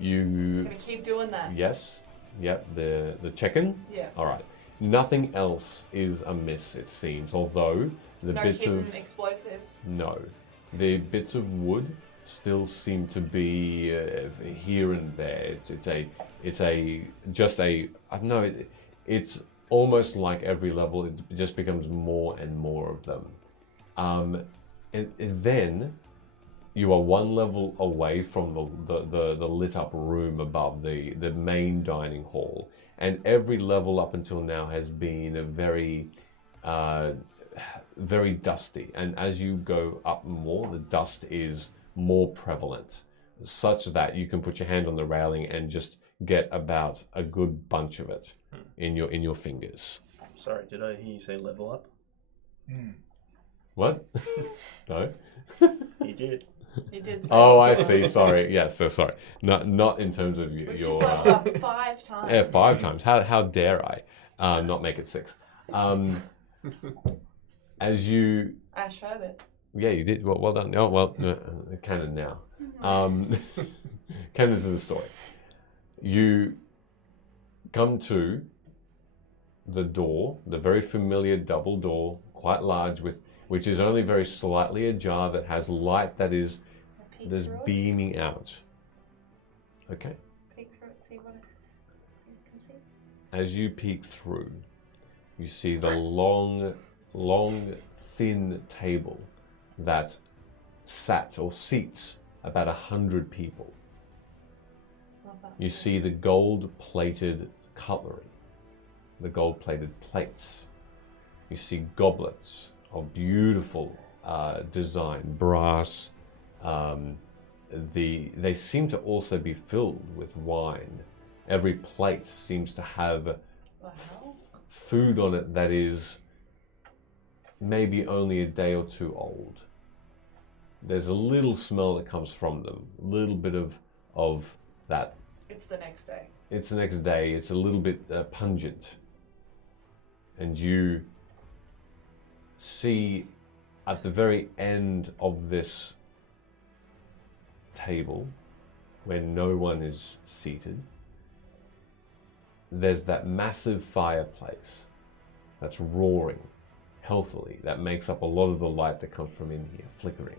you... Gonna keep doing that. Yes. Yep, the check-in. Yeah. All right. Nothing else is amiss, it seems, although the No bits hidden of... explosives. No. The bits of wood still seem to be here and there. It's almost like every level it just becomes more and more of them. And then you are one level away from the lit up room above the main dining hall, and every level up until now has been a very very dusty, and as you go up more, the dust is more prevalent, such that you can put your hand on the railing and just get about a good bunch of it in your fingers. Sorry, did I hear you say level up? What? No. You did. He did say Oh, I level up. see. Sorry. Yes. So sorry. Not in terms of We've your. just leveled up 5 times. Yeah, 5 times. How dare I not make it 6? As you, Ash heard it. yeah, you did. Well done. Oh well, canon now. Canon to the story. You come to the door, the very familiar double door, quite large, which is only very slightly ajar, that has light that is I peek there's through it. beaming out. Okay. Peek through it, see what you can see. As you peek through, you see the long, thin table that sat or seats about 100 people. Love that. You see the gold-plated cutlery, the gold-plated plates. You see goblets of beautiful design, brass. They seem to also be filled with wine. Every plate seems to have The hell? food on it that is maybe only a day or 2 old. There's a little smell that comes from them, a little bit of that It's the next day. It's the next day. It's a little bit pungent. And you see at the very end of this table, where no one is seated, there's that massive fireplace that's roaring healthily, that makes up a lot of the light that comes from in here, flickering.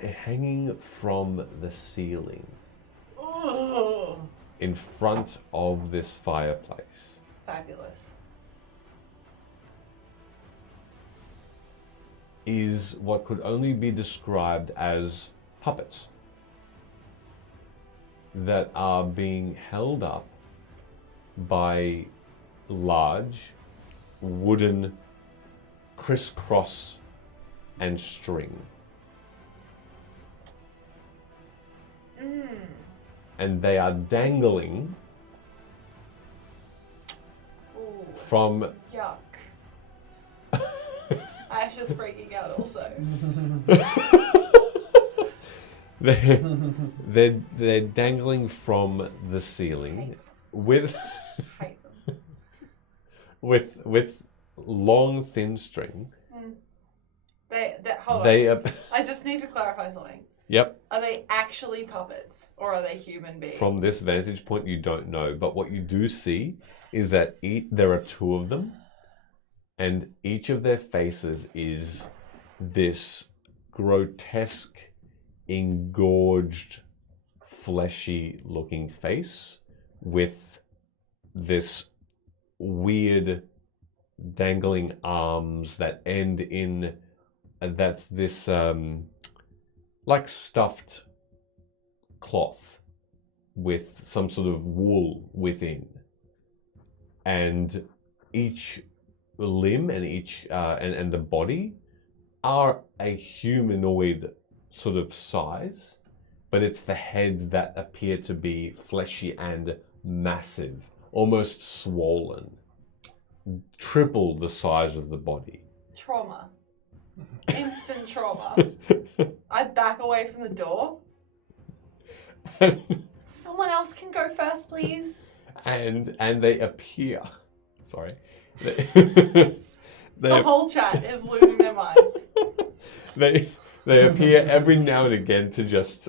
Hanging from the ceiling Oh, in front of this fireplace fabulous. is what could only be described as puppets that are being held up by large wooden crisscross and string. And they are dangling Ooh, from yuck. Ash is freaking out also. they're dangling from the ceiling with Hate them. with long thin string. Hold They on. I just need to clarify something. Yep. Are they actually puppets or are they human beings? From this vantage point, you don't know, but what you do see is that there are two of them, and each of their faces is this grotesque, engorged, fleshy-looking face with this weird dangling arms that end in that's this like stuffed cloth with some sort of wool within, and each limb and each and the body are a humanoid sort of size, but it's the heads that appear to be fleshy and massive, almost swollen, triple the size of the body. Trauma. Instant trauma. I back away from the door. Someone else can go first, please. and they appear. Sorry. The whole chat is losing their minds. They appear every now and again to just.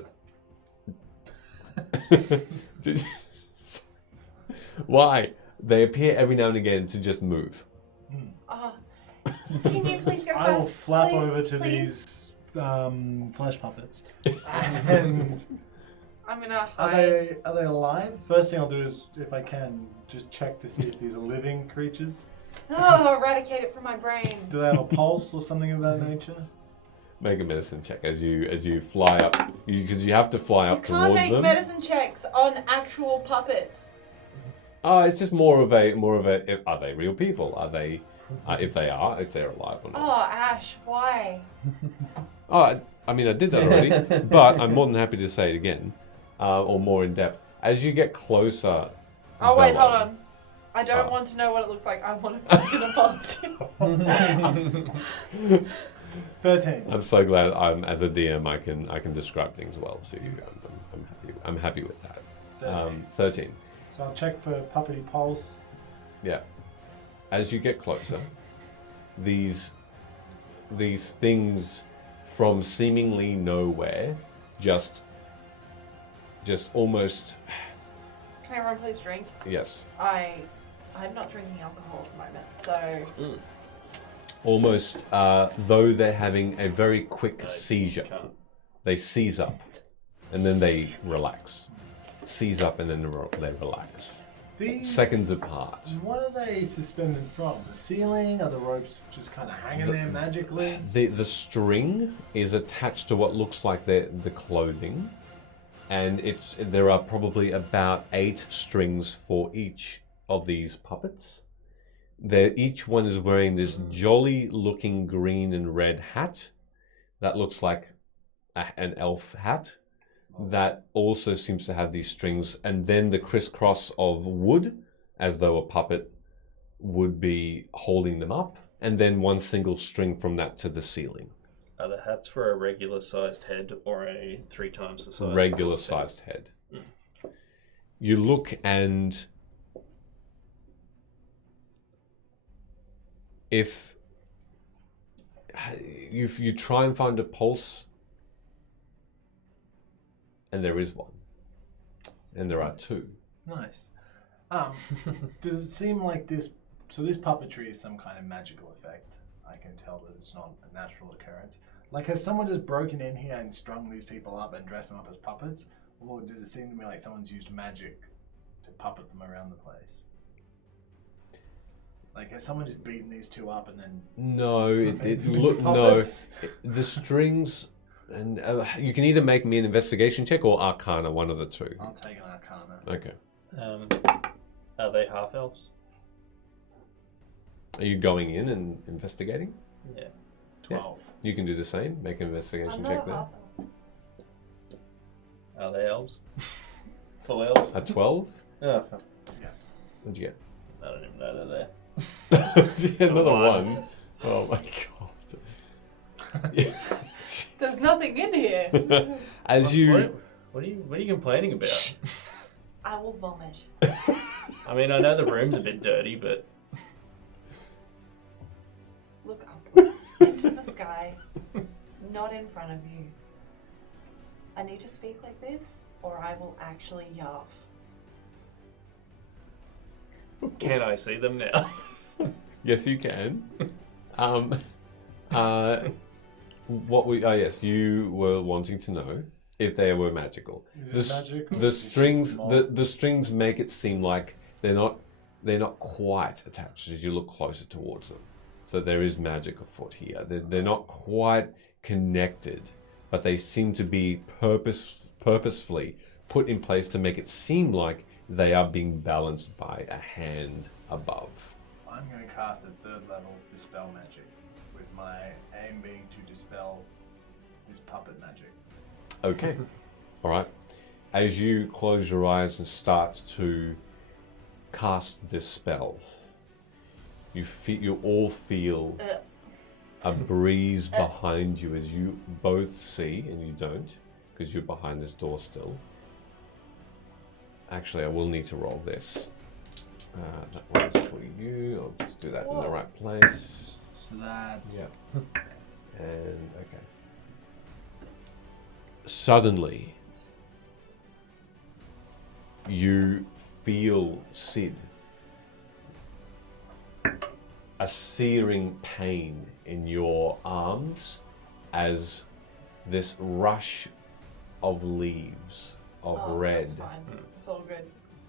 Why? They appear every now and again to just move. Can you please go first? I will flap please, over to please? these flesh puppets. And I'm gonna are hide. they alive? First thing I'll do is, if I can, just check to see if these are living creatures. Oh, eradicate it from my brain. Do they have a pulse or something of that nature? Make a medicine check as you fly up, because you have to fly up You can't towards make them. medicine checks on actual puppets. Oh, it's just more of a. Are they real people? Are they? If they're alive or Oh, not. Ash, why? Oh, I mean, I did that already, but I'm more than happy to say it again, or more in depth. As you get closer. Oh, wait, Velo- hold on. I don't want to know what it looks like. I want to fucking apology. 13. I'm so glad as a DM I can describe things well to you. I'm happy with that. 13. So I'll check for puppety pulse. Yeah. As you get closer, these things from seemingly nowhere just almost. Can everyone please drink? Yes. I'm not drinking alcohol at the moment, so Almost though they're having a very quick seizure. Can't. They seize up and then they relax. Seize up and then they relax. These, Seconds apart. What are they suspended from? The ceiling? Are the ropes just kind of hanging there magically? The string is attached to what looks like the clothing, and there are probably about 8 strings for each of these puppets. Each one is wearing this jolly looking green and red hat that looks like an elf hat that also seems to have these strings, and then the crisscross of wood as though a puppet would be holding them up, and then one single string from that to the ceiling. Are the hats for a regular sized head or a 3 times the size? Regular sized head. You look and if you try and find a pulse, and there is one, and there are 2. Nice. Does it seem like this? So this puppetry is some kind of magical effect. I can tell that it's not a natural occurrence. Like, has someone just broken in here and strung these people up and dressed them up as puppets, or does it seem to me like someone's used magic to puppet them around the place? Like, has someone just beaten these 2 up and then? No, it Into look no. puppets? The strings, and you can either make me an investigation check or Arcana, one of the 2. I'll take an Arcana. Okay. Are they half elves? Are you going in and investigating? Yeah. 12. You can do the same. Make an investigation check there. Are they elves? Full elves? A 12. Oh, What'd you I don't even know they're get? Another One. 1. Oh my god. There's nothing in here. As you. What are you complaining about? I will vomit. I mean, I know the room's a bit dirty, but Look upwards into the sky, not in front of you. I need to speak like this, or I will actually yarf. can I see them now? Yes, you can. What we? Oh, yes, you were wanting to know if they were magical. Is it magical? The Is it strings, small? the strings make it seem like they're not quite attached as you look closer towards them. So there is magic afoot here. They're not quite connected, but they seem to be purposefully put in place to make it seem like they are being balanced by a hand above. I'm going to cast a 3rd level Dispel Magic, with my aim being to dispel this puppet magic. Okay. All right. As you close your eyes and start to cast this spell, you all feel a breeze behind you as you both see, and you don't, because you're behind this door still. Actually, I will need to roll this. That one's for you. I'll just do that in the right place. So that's... Yeah. And, okay. Suddenly, you feel, Sid, a searing pain in your arms as this rush of leaves of red That's fine. It's all good.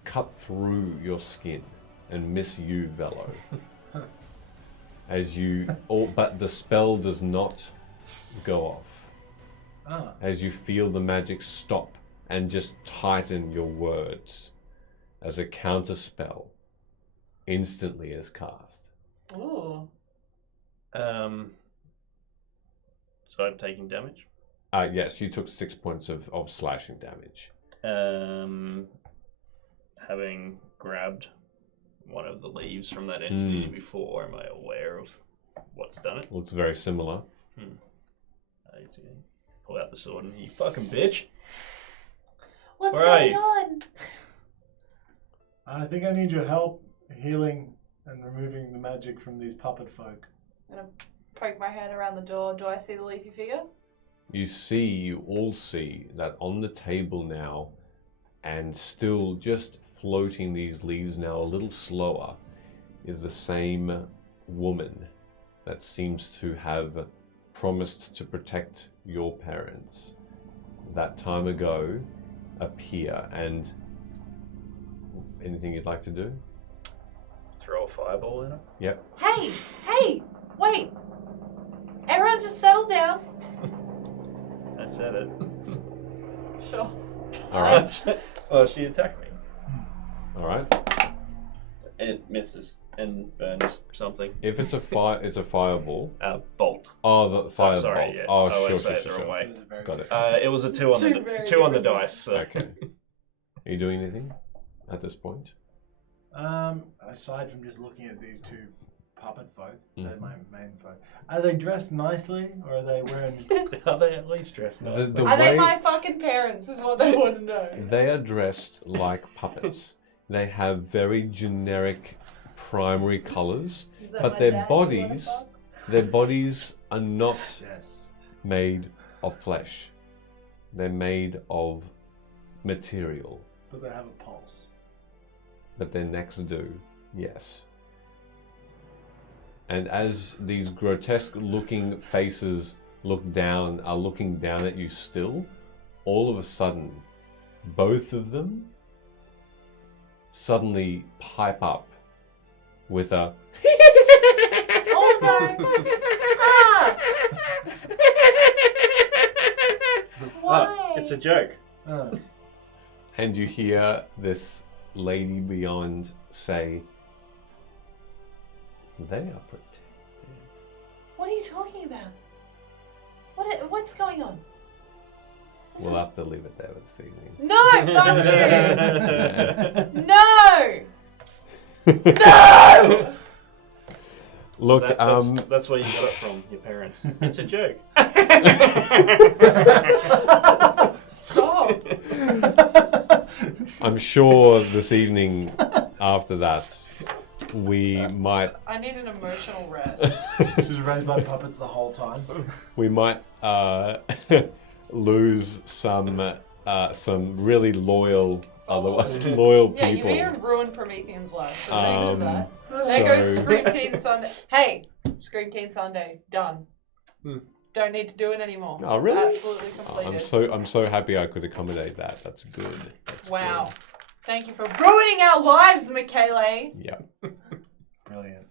cut through your skin and miss you, Velo. But the spell does not go off. Ah. As you feel the magic stop and just tighten your words as a counter spell instantly is cast. Ooh. So I'm taking damage. Yes, you took 6 points of slashing damage. Having grabbed one of the leaves from that entity before, am I aware of what's done it? Looks very similar. Pull out the sword and you fucking bitch. What's Where are going you? on? I think I need your help healing and removing the magic from these puppet folk. I'm gonna poke my head around the door. Do I see the leafy figure? You all see that on the table now, and still just floating these leaves now a little slower, is the same woman that seems to have promised to protect your parents that time ago appear. And anything you'd like to do? Throw a fireball in it. Yep. Hey, wait. Everyone just settle down. I said it. Sure. All right. Well, she attacked me. All right. It misses and burns something. If it's a fire, it's a fireball. Bolt. Oh, the firebolt. sorry, yeah. Oh, I always sure. say it the wrong way. It was a very Got it. It was a 2 on Two the very 2 on the different dice. So. Okay. Are you doing anything at this point? Aside from just looking at these 2 puppet folk. Mm. They're my main folk. Are they dressed nicely, or are they wearing? Are they at least dressed The- nice? the Are they way- my fucking parents? Is what they want to know. They are dressed like puppets. They have very generic primary colours, Is that but my their dad you wanna bodies, fuck? their bodies are not Yes. made of flesh. They're made of material, But they have a pulse. but their necks do, yes. And as these grotesque-looking faces are looking down at you still, all of a sudden, both of them suddenly pipe up with a Oh no! Ah! Why? It's a joke. and you hear this lady beyond say, "They are protected." What are you talking about? What's going on? We'll have to leave it there for this evening. No, fuck you! No! Look, that's where you got it from, your parents. It's a joke. Stop! I'm sure this evening after that, we might I need an emotional rest. She's raised by puppets the whole time. lose some really loyal, otherwise loyal Yeah, you people. may have ruined Promethean's life, so thanks for that. so- There goes Scream Teen Sunday. Hey, Scream Teen Sunday, done. Hmm. Don't need to do it anymore. Oh, really? It's absolutely completed. I'm so happy I could accommodate that. That's good. That's Wow. Thank you for ruining our lives, Michele. Good. Yeah. Brilliant.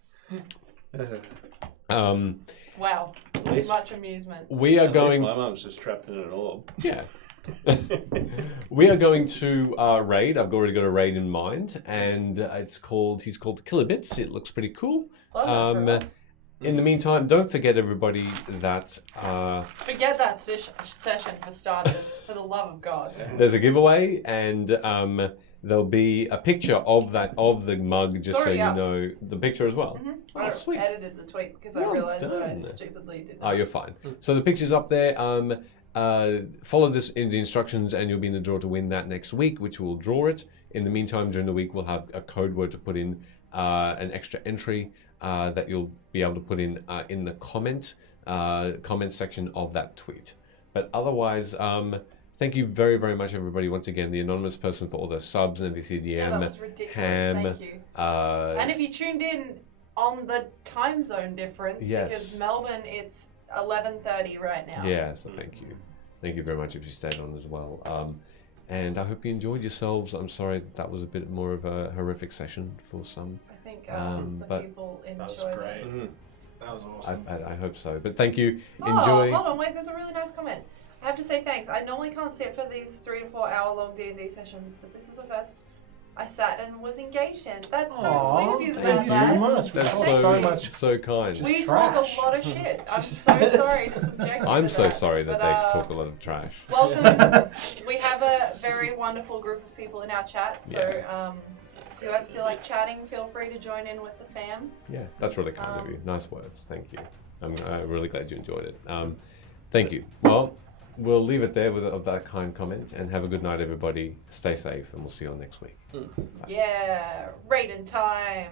Wow. At least- Much amusement. We are At least going. my mum's just trapped in an orb. Yeah. We are going to raid. I've already got a raid in mind, and he's called the Killer Bits. It looks pretty cool. Love that for us. In the meantime, don't forget everybody that Forget that session for starters, for the love of God. there's a giveaway, and there'll be a picture of the mug, just so already you up. know the picture as well. Mm-hmm. Oh, I sweet. edited the tweet because I Well realised that I done. stupidly did Oh, not. you're fine. So the picture's up there. Follow this in the instructions, and you'll be in the draw to win that next week, which will draw it. In the meantime, during the week, we'll have a code word to put in, an extra entry that you'll be able to put in the comment section of that tweet. But otherwise, thank you very, very much, everybody. Once again, the anonymous person for all the subs and everything. Yeah, that was ridiculous. Ham, Thank you. And if you tuned in on the time zone difference, Yes. because Melbourne, it's 11:30 right now. Yeah, so thank you. Thank you very much if you stayed on as well. And I hope you enjoyed yourselves. I'm sorry that was a bit more of a horrific session for some. I think the But people That was enjoyed great. it. Mm. That was awesome. I hope so. But thank you. Oh, Enjoy. hold on, wait, there's a really nice comment. I have to say thanks. I normally can't sit for these 3 to 4 hour long D&D sessions, but this is the first I sat and was engaged in. That's so sweet of you, Thank you so Dad. much. That's Thank so you. much. so kind. We Just talk trash. a lot of shit. I'm so sorry to subject you I'm to so that. sorry that But, they talk a lot of trash. Welcome. We have a very wonderful group of people in our chat, so if you ever feel like chatting, feel free to join in with the fam. Yeah, that's really kind of you. Nice words. Thank you. I'm really glad you enjoyed it. Thank you. Well, we'll leave it there with that kind comment, and have a good night, everybody. Stay safe, and we'll see you all next week. Yeah, raiding time.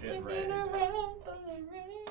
Get ready. Around the ring.